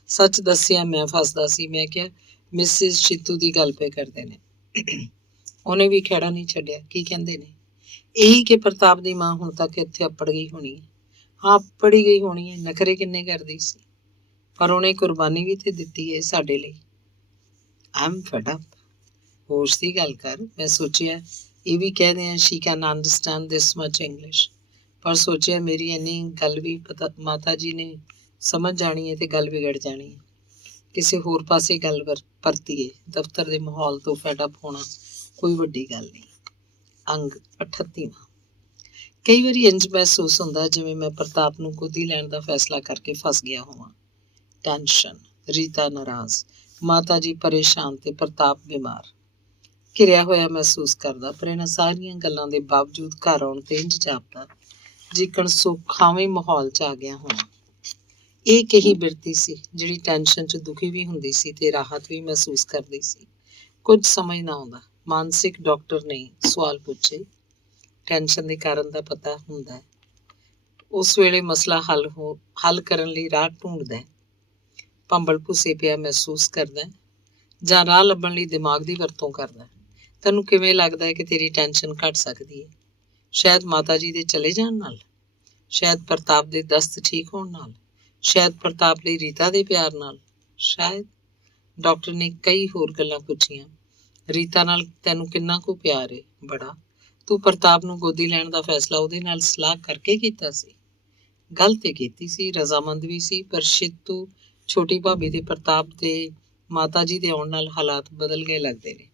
ਸੱਚ ਦੱਸਿਆ ਮੈਂ ਫਸਦਾ ਸੀ। ਮੈਂ ਕਿਹਾ, ਮਿਸਿਸ ਸ਼ਿਤੂ ਦੀ ਗੱਲ ਪੇ ਕਰਦੇ ਨੇ। ਉਹਨੇ ਵੀ ਖਹਿੜਾ ਨਹੀਂ ਛੱਡਿਆ। ਕੀ ਕਹਿੰਦੇ ਨੇ? ਇਹੀ ਕਿ ਪ੍ਰਤਾਪ ਦੀ ਮਾਂ ਹੁਣ ਤੱਕ ਇੱਥੇ ਅੱਪੜ ਗਈ ਹੋਣੀ ਹੈ। ਹਾਂ, ਅੱਪੜ ਹੀ ਗਈ ਹੋਣੀ ਹੈ। ਨਖਰੇ ਕਿੰਨੇ ਕਰਦੀ ਸੀ, ਪਰ ਉਹਨੇ ਕੁਰਬਾਨੀ ਵੀ ਤੇ ਦਿੱਤੀ ਹੈ ਸਾਡੇ ਲਈ। ਆਮ ਫੈਡ ਅਪ। ਹੋਸ਼ ਦੀ ਗੱਲ ਕਰ। ਮੈਂ ਸੋਚਿਆ ਇਹ ਵੀ ਕਹਿ Shri can understand this much English, ਪਰ ਸੋਚਿਆ ਮੇਰੀ ਇੰਨੀ ਗੱਲ ਵੀ ਮਾਤਾ ਜੀ ਨੇ ਸਮਝ ਜਾਣੀ ਹੈ ਤੇ ਗੱਲ ਵਿਗੜ ਜਾਣੀ ਹੈ। ਕਿਸੇ ਹੋਰ ਪਾਸੇ ਗੱਲ ਪਰਤੀਏ। ਦਫ਼ਤਰ ਦੇ ਮਾਹੌਲ ਤੋਂ ਫੈਡ ਅਪ ਹੋਣਾ ਕੋਈ ਵੱਡੀ ਗੱਲ ਨਹੀਂ। ਅੰਗ 38ਵਾਂ। ਕਈ ਵਾਰੀ ਇੰਝ ਮਹਿਸੂਸ ਹੁੰਦਾ ਜਿਵੇਂ ਮੈਂ ਪ੍ਰਤਾਪ ਨੂੰ ਗੋਦੀ ਲੈਣ ਦਾ ਫੈਸਲਾ ਕਰਕੇ ਫਸ ਗਿਆ ਹੋਵਾਂ। ਟੈਨਸ਼ਨ, ਰੀਤਾ ਨਾਰਾਜ਼, ਮਾਤਾ ਜੀ ਪਰੇਸ਼ਾਨ ਤੇ ਪ੍ਰਤਾਪ ਬਿਮਾਰ। ਘਿਰਿਆ ਹੋਇਆ ਮਹਿਸੂਸ ਕਰਦਾ, ਪਰ ਇਹਨਾਂ ਸਾਰੀਆਂ ਗੱਲਾਂ ਦੇ ਬਾਵਜੂਦ ਘਰ ਆਉਣ ਤੇ ਇੰਝ ਜਾਪਦਾ ਜਿਕਣ ਸੁਖਾਵੇਂ ਮਾਹੌਲ 'ਚ ਆ ਗਿਆ ਹੋਵਾਂ। ਇਹ ਕਹੀ ਬਿਰਤੀ ਸੀ ਜਿਹੜੀ ਟੈਨਸ਼ਨ 'ਚ ਦੁਖੀ ਵੀ ਹੁੰਦੀ ਸੀ ਤੇ ਰਾਹਤ ਵੀ ਮਹਿਸੂਸ ਕਰਦੀ ਸੀ। ਕੁਝ ਸਮਝ ਨਾ ਆਉਂਦਾ। ਮਾਨਸਿਕ ਡਾਕਟਰ ਨੇ ਸਵਾਲ ਪੁੱਛੇ। ਟੈਨਸ਼ਨ ਦੇ ਕਾਰਨ ਦਾ ਪਤਾ ਹੁੰਦਾ, ਉਸ ਵੇਲੇ ਮਸਲਾ ਹੱਲ ਕਰਨ ਲਈ ਰਾਹ ਢੂੰਡਦਾ। ਭੰਬਲ ਭੁੱਸੇ ਪਿਆ ਮਹਿਸੂਸ ਕਰਦਾ ਜਾਂ ਰਾਹ ਲੱਭਣ ਲਈ ਦਿਮਾਗ ਦੀ ਵਰਤੋਂ ਕਰਦਾ। ਤੈਨੂੰ ਕਿਵੇਂ ਲੱਗਦਾ ਹੈ ਕਿ ਤੇਰੀ ਟੈਨਸ਼ਨ ਘਟ ਸਕਦੀ ਹੈ? ਸ਼ਾਇਦ ਮਾਤਾ ਜੀ ਦੇ ਚਲੇ ਜਾਣ ਨਾਲ, ਸ਼ਾਇਦ ਪ੍ਰਤਾਪ ਦੇ ਦਸਤ ਠੀਕ ਹੋਣ ਨਾਲ, ਸ਼ਾਇਦ ਪ੍ਰਤਾਪ ਲਈ ਰੀਤਾ ਦੇ ਪਿਆਰ ਨਾਲ, ਸ਼ਾਇਦ। ਡਾਕਟਰ ਨੇ ਕਈ ਹੋਰ ਗੱਲਾਂ ਪੁੱਛੀਆਂ। ਰੀਤਾ ਨਾਲ ਤੈਨੂੰ ਕਿੰਨਾ ਕੁ ਪਿਆਰ ਹੈ? ਬੜਾ। ਤੂੰ ਪ੍ਰਤਾਪ ਨੂੰ ਗੋਦੀ ਲੈਣ ਦਾ ਫੈਸਲਾ ਉਹਦੇ ਨਾਲ ਸਲਾਹ ਕਰਕੇ ਕੀਤਾ ਸੀ? ਗੱਲ ਤੇ ਕੀਤੀ ਸੀ, ਰਜ਼ਾਮੰਦ ਵੀ ਸੀ, ਪਰ ਸ਼ਿਤੂ, ਛੋਟੀ ਭਾਬੀ ਤੇ ਪ੍ਰਤਾਪ ਤੇ ਮਾਤਾ ਜੀ ਦੇ ਆਉਣ ਨਾਲ ਹਾਲਾਤ ਬਦਲ ਗਏ ਲੱਗਦੇ ਨੇ।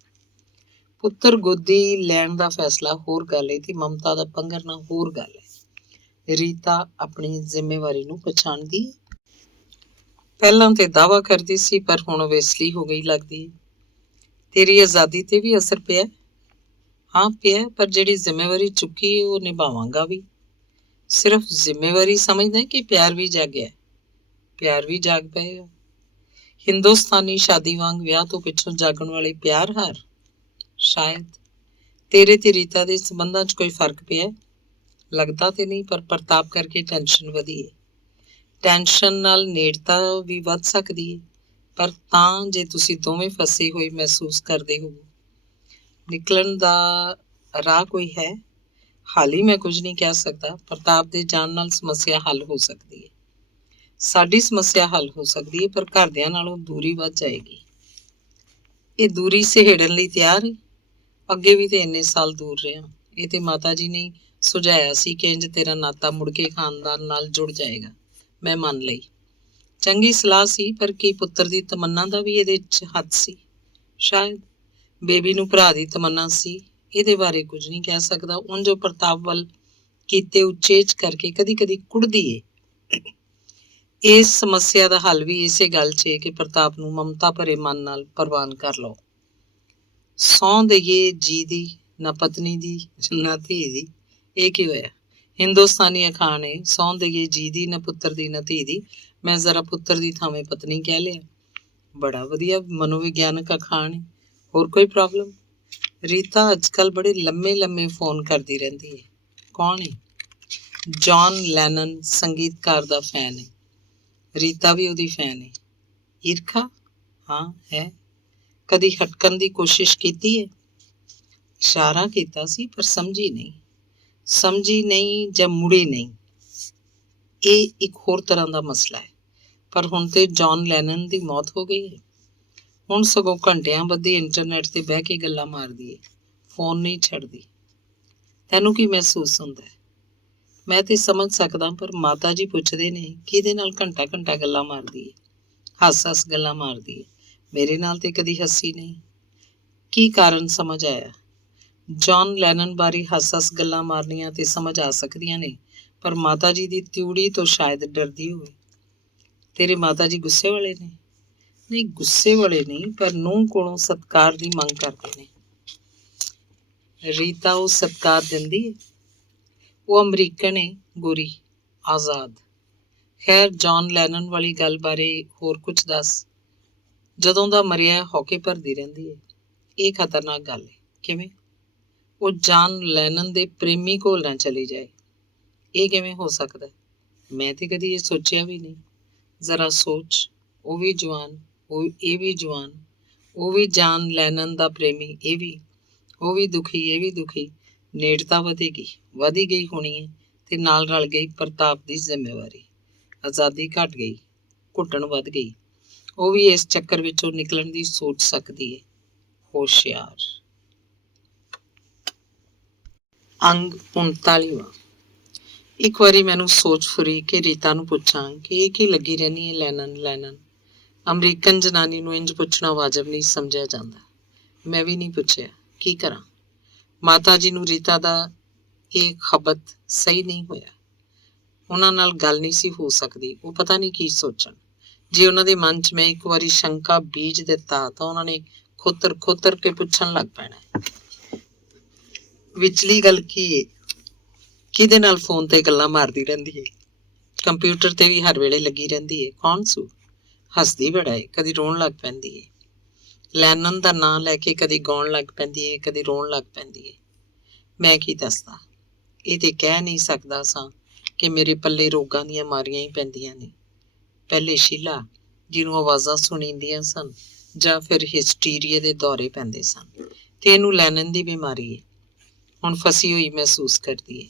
ਪੁੱਤਰ ਗੋਦੀ ਲੈਣ ਦਾ ਫੈਸਲਾ ਹੋਰ ਗੱਲ ਹੈ ਤੇ ਮਮਤਾ ਦਾ ਪੰਘਰਨਾ ਹੋਰ ਗੱਲ ਹੈ। ਰੀਤਾ ਆਪਣੀ ਜ਼ਿੰਮੇਵਾਰੀ ਨੂੰ ਪਛਾਣਦੀ। ਪਹਿਲਾਂ ਤੇ ਦਾਅਵਾ ਕਰਦੀ ਸੀ, ਪਰ ਹੁਣ ਵੇਸਲੀ ਹੋ ਗਈ ਲੱਗਦੀ। ਤੇਰੀ ਆਜ਼ਾਦੀ ਤੇ ਵੀ ਅਸਰ ਪਿਆ? ਹਾਂ ਪਿਆ, ਪਰ ਜਿਹੜੀ ਜ਼ਿੰਮੇਵਾਰੀ ਚੁੱਕੀ ਹੈ ਉਹ ਨਿਭਾਵਾਂਗਾ ਵੀ। ਸਿਰਫ ਜ਼ਿੰਮੇਵਾਰੀ ਸਮਝਦਾ ਕਿ ਪਿਆਰ ਵੀ ਜਾਗਿਆ? ਪਿਆਰ ਵੀ ਜਾਗ ਪਏਗਾ। ਹਿੰਦੁਸਤਾਨੀ ਸ਼ਾਦੀ ਵਾਂਗ ਵਿਆਹ ਤੋਂ ਪਿੱਛੋਂ ਜਾਗਣ ਵਾਲੇ ਪਿਆਰ ਹਾਰ? ਸ਼ਾਇਦ। ਤੇਰੇ ਤੇ ਰੀਤਾ ਦੇ ਸੰਬੰਧਾਂ 'ਚ ਕੋਈ ਫਰਕ ਪਿਆ? ਲੱਗਦਾ ਤੇ ਨਹੀਂ, ਪਰ ਪ੍ਰਤਾਪ ਕਰਕੇ ਟੈਨਸ਼ਨ ਵਧੀ ਹੈ। ਟੈਨਸ਼ਨ ਨਾਲ ਨੇੜਤਾ ਵੀ ਵੱਧ ਸਕਦੀ ਹੈ, ਪਰ ਤਾਂ ਜੇ ਤੁਸੀਂ ਦੋਵੇਂ ਫਸੇ ਹੋਏ ਮਹਿਸੂਸ ਕਰਦੇ ਹੋ। ਨਿਕਲਣ ਦਾ ਰਾਹ ਕੋਈ ਹੈ? ਹਾਲੀ ਮੈਂ ਕੁਝ ਨਹੀਂ ਕਹਿ ਸਕਦਾ। ਪ੍ਰਤਾਪ ਦੇ ਜਾਣ ਨਾਲ ਸਮੱਸਿਆ ਹੱਲ ਹੋ ਸਕਦੀ ਹੈ। ਸਾਡੀ ਸਮੱਸਿਆ ਹੱਲ ਹੋ ਸਕਦੀ ਹੈ, ਪਰ ਘਰਦਿਆਂ ਨਾਲੋਂ ਦੂਰੀ ਵੱਧ ਜਾਏਗੀ। ਇਹ ਦੂਰੀ ਸਹੇੜਨ ਲਈ ਤਿਆਰ ਹੈ? ਅੱਗੇ ਵੀ ਤੇ ਇੰਨੇ ਸਾਲ ਦੂਰ ਰਿਹਾ। ਇਹ ਤੇ ਮਾਤਾ ਜੀ ਨੇ ਸੁਝਾਇਆ ਸੀ ਕਿ ਇੰਝ ਤੇਰਾ ਨਾਤਾ ਮੁੜ ਕੇ ਖਾਨਦਾਨ ਨਾਲ ਜੁੜ ਜਾਏਗਾ। ਮੈਂ ਮੰਨ ਲਈ। ਚੰਗੀ ਸਲਾਹ ਸੀ, ਪਰ ਕੀ ਪੁੱਤਰ ਦੀ ਤਮੰਨਾ ਦਾ ਵੀ ਇਹਦੇ 'ਚ ਹੱਥ ਸੀ? ਸ਼ਾਇਦ। ਬੇਬੀ ਨੂੰ ਭਰਾ ਦੀ ਤਮੰਨਾ ਸੀ? ਇਹਦੇ ਬਾਰੇ ਕੁਝ ਨਹੀਂ ਕਹਿ ਸਕਦਾ। ਉਂਝ ਜੋ ਪ੍ਰਤਾਪ ਵੱਲ ਕੀਤੇ ਉਚੇਚ ਕਰਕੇ ਕਦੀ ਕਦੀ ਕੁੜਦੀ ਏ। ਇਸ ਸਮੱਸਿਆ ਦਾ ਹੱਲ ਵੀ ਇਸੇ ਗੱਲ 'ਚ ਹੈ ਕਿ ਪ੍ਰਤਾਪ ਨੂੰ ਮਮਤਾ ਭਰੇ ਮਨ ਨਾਲ ਪ੍ਰਵਾਨ ਕਰ ਲਓ। ਸਹੁੰ ਦੇਈਏ ਜੀ ਦੀ ਨਾ ਪਤਨੀ ਦੀ ਨਾ ਧੀ ਦੀ। ਇਹ ਕੀ ਹੋਇਆ? ਹਿੰਦੁਸਤਾਨੀ ਅਖਾਣ ਏ, ਸਹੁੰ ਦੇਈਏ ਜੀ ਦੀ, ਨਾ ਪੁੱਤਰ ਦੀ ਨਾ ਧੀ ਦੀ। ਮੈਂ ਜ਼ਰਾ ਪੁੱਤਰ ਦੀ ਥਾਵੇਂ ਪਤਨੀ ਕਹਿ ਲਿਆ। ਬੜਾ ਵਧੀਆ ਮਨੋਵਿਗਿਆਨਕ ਅਖਾਣ ਏ। ਹੋਰ ਕੋਈ ਪ੍ਰੋਬਲਮ? ਰੀਤਾ ਅੱਜ ਕੱਲ੍ਹ ਬੜੇ ਲੰਮੇ ਲੰਮੇ ਫੋਨ ਕਰਦੀ ਰਹਿੰਦੀ ਹੈ। ਕੌਣ ਏ? ਜੌਨ ਲੈਨਨ ਸੰਗੀਤਕਾਰ ਦਾ ਫੈਨ ਹੈ। ਰੀਤਾ ਵੀ ਉਹਦੀ ਫੈਨ ਹੈ। ਈਰਖਾ? ਹਾਂ ਹੈ। ਕਦੀ ਹਟਕਣ ਦੀ ਕੋਸ਼ਿਸ਼ ਕੀਤੀ ਹੈ? ਇਸ਼ਾਰਾ ਕੀਤਾ ਸੀ ਪਰ ਸਮਝੀ ਨਹੀਂ ਜਾਂ ਮੁੜੀ ਨਹੀਂ। ਇਹ ਇੱਕ ਹੋਰ ਤਰ੍ਹਾਂ ਦਾ ਮਸਲਾ ਹੈ। ਪਰ ਹੁਣ ਤੇ ਜੌਨ ਲੈਨਨ ਦੀ ਮੌਤ ਹੋ ਗਈ ਹੈ। ਹੁਣ ਸਗੋਂ ਘੰਟਿਆਂ ਬੱਧੀ ਇੰਟਰਨੈਟ ਤੇ ਬਹਿ ਕੇ ਗੱਲਾਂ ਮਾਰਦੀ ਏ, ਫੋਨ ਨਹੀਂ ਛੱਡਦੀ। ਤੈਨੂੰ ਕੀ ਮਹਿਸੂਸ ਹੁੰਦਾ ਹੈ? ਮੈਂ ਤੇ ਸਮਝ ਸਕਦਾ, ਪਰ ਮਾਤਾ ਜੀ ਪੁੱਛਦੇ ਨੇ ਕਿਹਦੇ ਨਾਲ ਘੰਟਾ ਘੰਟਾ ਗੱਲਾਂ ਮਾਰਦੀ ਏ, ਹੱਸ ਗੱਲਾਂ ਮਾਰਦੀ ਏ। ਮੇਰੇ ਨਾਲ ਤੇ ਕਦੀ ਹੱਸੀ ਨਹੀਂ। ਕੀ ਕਾਰਨ ਸਮਝ ਆਇਆ? ਜੌਨ ਲੈਨਨ ਬਾਰੇ ਹੱਸ ਗੱਲਾਂ ਮਾਰਨੀਆਂ ਤੇ ਸਮਝ ਆ ਸਕਦੀਆਂ ਨੇ, ਪਰ ਮਾਤਾ ਜੀ ਦੀ ਤਿਉੜੀ ਤੋਂ ਸ਼ਾਇਦ ਡਰਦੀ ਹੋਵੇ। ਤੇਰੇ ਮਾਤਾ ਜੀ ਗੁੱਸੇ ਵਾਲੇ ਨੇ? ਨਹੀਂ, ਗੁੱਸੇ ਵਾਲੇ ਨਹੀਂ, ਪਰ ਨੂੰਹ ਕੋਲੋਂ ਸਤਿਕਾਰ ਦੀ ਮੰਗ ਕਰਦੇ ਨੇ। ਰੀਤਾ ਉਹ ਸਤਿਕਾਰ ਦਿੰਦੀ ਹੈ? ਉਹ ਅਮਰੀਕਨ ਏ, ਗੋਰੀ, ਆਜ਼ਾਦ। ਖੈਰ, ਜੌਨ ਲੈਨਨ ਵਾਲੀ ਗੱਲ ਬਾਰੇ ਹੋਰ ਕੁਝ ਦੱਸ। ਜਦੋਂ ਦਾ ਮਰਿਆ ਹੌਕੇ ਭਰਦੀ ਰਹਿੰਦੀ ਹੈ। ਇਹ ਖਤਰਨਾਕ ਗੱਲ ਹੈ। ਕਿਵੇਂ? ਉਹ ਜੌਨ ਲੈਨਨ ਦੇ ਪ੍ਰੇਮੀ ਕੋਲ ਨਾ ਚਲੀ ਜਾਏ। ਇਹ ਕਿਵੇਂ ਹੋ ਸਕਦਾ? ਮੈਂ ਤੇ ਕਦੀ ਇਹ ਸੋਚਿਆ ਵੀ ਨਹੀਂ। ਜ਼ਰਾ ਸੋਚ, ਉਹ ਵੀ ਜਵਾਨ, ਇਹ ਵੀ ਜਵਾਨ, ਉਹ ਵੀ ਜੌਨ ਲੈਨਨ ਦਾ ਪ੍ਰੇਮੀ, ਉਹ ਵੀ ਦੁਖੀ, ਇਹ ਵੀ ਦੁਖੀ। ਨੇੜਤਾ ਵਧੀ ਗਈ ਹੋਣੀ ਹੈ, ਤੇ ਨਾਲ ਰਲ ਗਈ ਪ੍ਰਤਾਪ ਦੀ ਜ਼ਿੰਮੇਵਾਰੀ। ਆਜ਼ਾਦੀ ਘਟ ਗਈ, ਘੁੱਟਣ ਵੱਧ ਗਈ। ਉਹ ਵੀ ਇਸ ਚੱਕਰ ਵਿੱਚੋਂ ਨਿਕਲਣ ਦੀ ਸੋਚ ਸਕਦੀ ਹੈ। ਹੋਸ਼ਿਆਰ। ਅੰਗ 39ਵਾਂ। ਇੱਕ ਵਾਰੀ ਮੈਨੂੰ ਸੋਚ ਫੁਰੀ ਕਿ ਰੀਤਾ ਨੂੰ ਪੁੱਛਾਂ ਕਿ ਇਹ ਕੀ ਲੱਗੀ ਰਹਿੰਦੀ ਹੈ ਲੈਨਨ। ਅਮਰੀਕਨ ਜਨਾਨੀ ਨੂੰ ਇੰਝ ਪੁੱਛਣਾ ਵਾਜਬ ਨਹੀਂ ਸਮਝਿਆ ਜਾਂਦਾ। ਮੈਂ ਵੀ ਨਹੀਂ ਪੁੱਛਿਆ। ਕੀ ਕਰਾਂ? ਮਾਤਾ ਜੀ ਨੂੰ ਰੀਤਾ ਦਾ ਇਹ ਖਬਤ ਸਹੀ ਨਹੀਂ ਹੋਇਆ। ਉਹਨਾਂ ਨਾਲ ਗੱਲ ਨਹੀਂ ਸੀ ਹੋ ਸਕਦੀ। ਉਹ ਪਤਾ ਨਹੀਂ ਕੀ ਸੋਚਣ। ਜੇ ਉਹਨਾਂ ਦੇ ਮਨ 'ਚ ਮੈਂ ਇੱਕ ਵਾਰੀ ਸ਼ੰਕਾ ਬੀਜ ਦਿੱਤਾ ਤਾਂ ਉਹਨਾਂ ਨੇ ਖੋਤਰ ਕੇ ਪੁੱਛਣ ਲੱਗ ਪੈਣਾ, ਵਿਚਲੀ ਗੱਲ ਕੀ ਏ? ਕਿਹਦੇ ਨਾਲ ਫੋਨ ਤੇ ਗੱਲਾਂ ਮਾਰਦੀ ਰਹਿੰਦੀ ਏ? ਕੰਪਿਊਟਰ ਤੇ ਵੀ ਹਰ ਵੇਲੇ ਲੱਗੀ ਰਹਿੰਦੀ ਏ। ਕੌਣ ਸੂ? ਹੱਸਦੀ ਬੜਾ ਏ, ਕਦੀ ਰੋਣ ਲੱਗ ਪੈਂਦੀ ਏ। ਲੈਨਨ ਦਾ ਨਾਂ ਲੈ ਕੇ ਕਦੀ ਗਾਉਣ ਲੱਗ ਪੈਂਦੀ ਏ, ਕਦੀ ਰੋਣ ਲੱਗ ਪੈਂਦੀ ਏ। ਮੈਂ ਕੀ ਦੱਸਦਾ? ਇਹ ਤੇ ਕਹਿ ਨਹੀਂ ਸਕਦਾ ਸਾਂ ਕਿ ਮੇਰੇ ਪੱਲੇ ਰੋਗਾਂ ਦੀਆਂ ਮਾਰੀਆਂ ਹੀ ਪੈਂਦੀਆਂ ਨੇ। ਪਹਿਲੇ ਸ਼ੀਲਾ, ਜਿਹਨੂੰ ਆਵਾਜ਼ਾਂ ਸੁਣੀਂਦੀਆਂ ਸਨ, ਜਾਂ ਫਿਰ ਹਿਸਟੀਰੀਏ ਦੇ ਦੌਰੇ ਪੈਂਦੇ ਸਨ, ਤੇ ਇਹਨੂੰ ਲੈਨਨ ਦੀ ਬਿਮਾਰੀ ਏ। ਹੁਣ ਫਸੀ ਹੋਈ ਮਹਿਸੂਸ ਕਰਦੀ ਏ।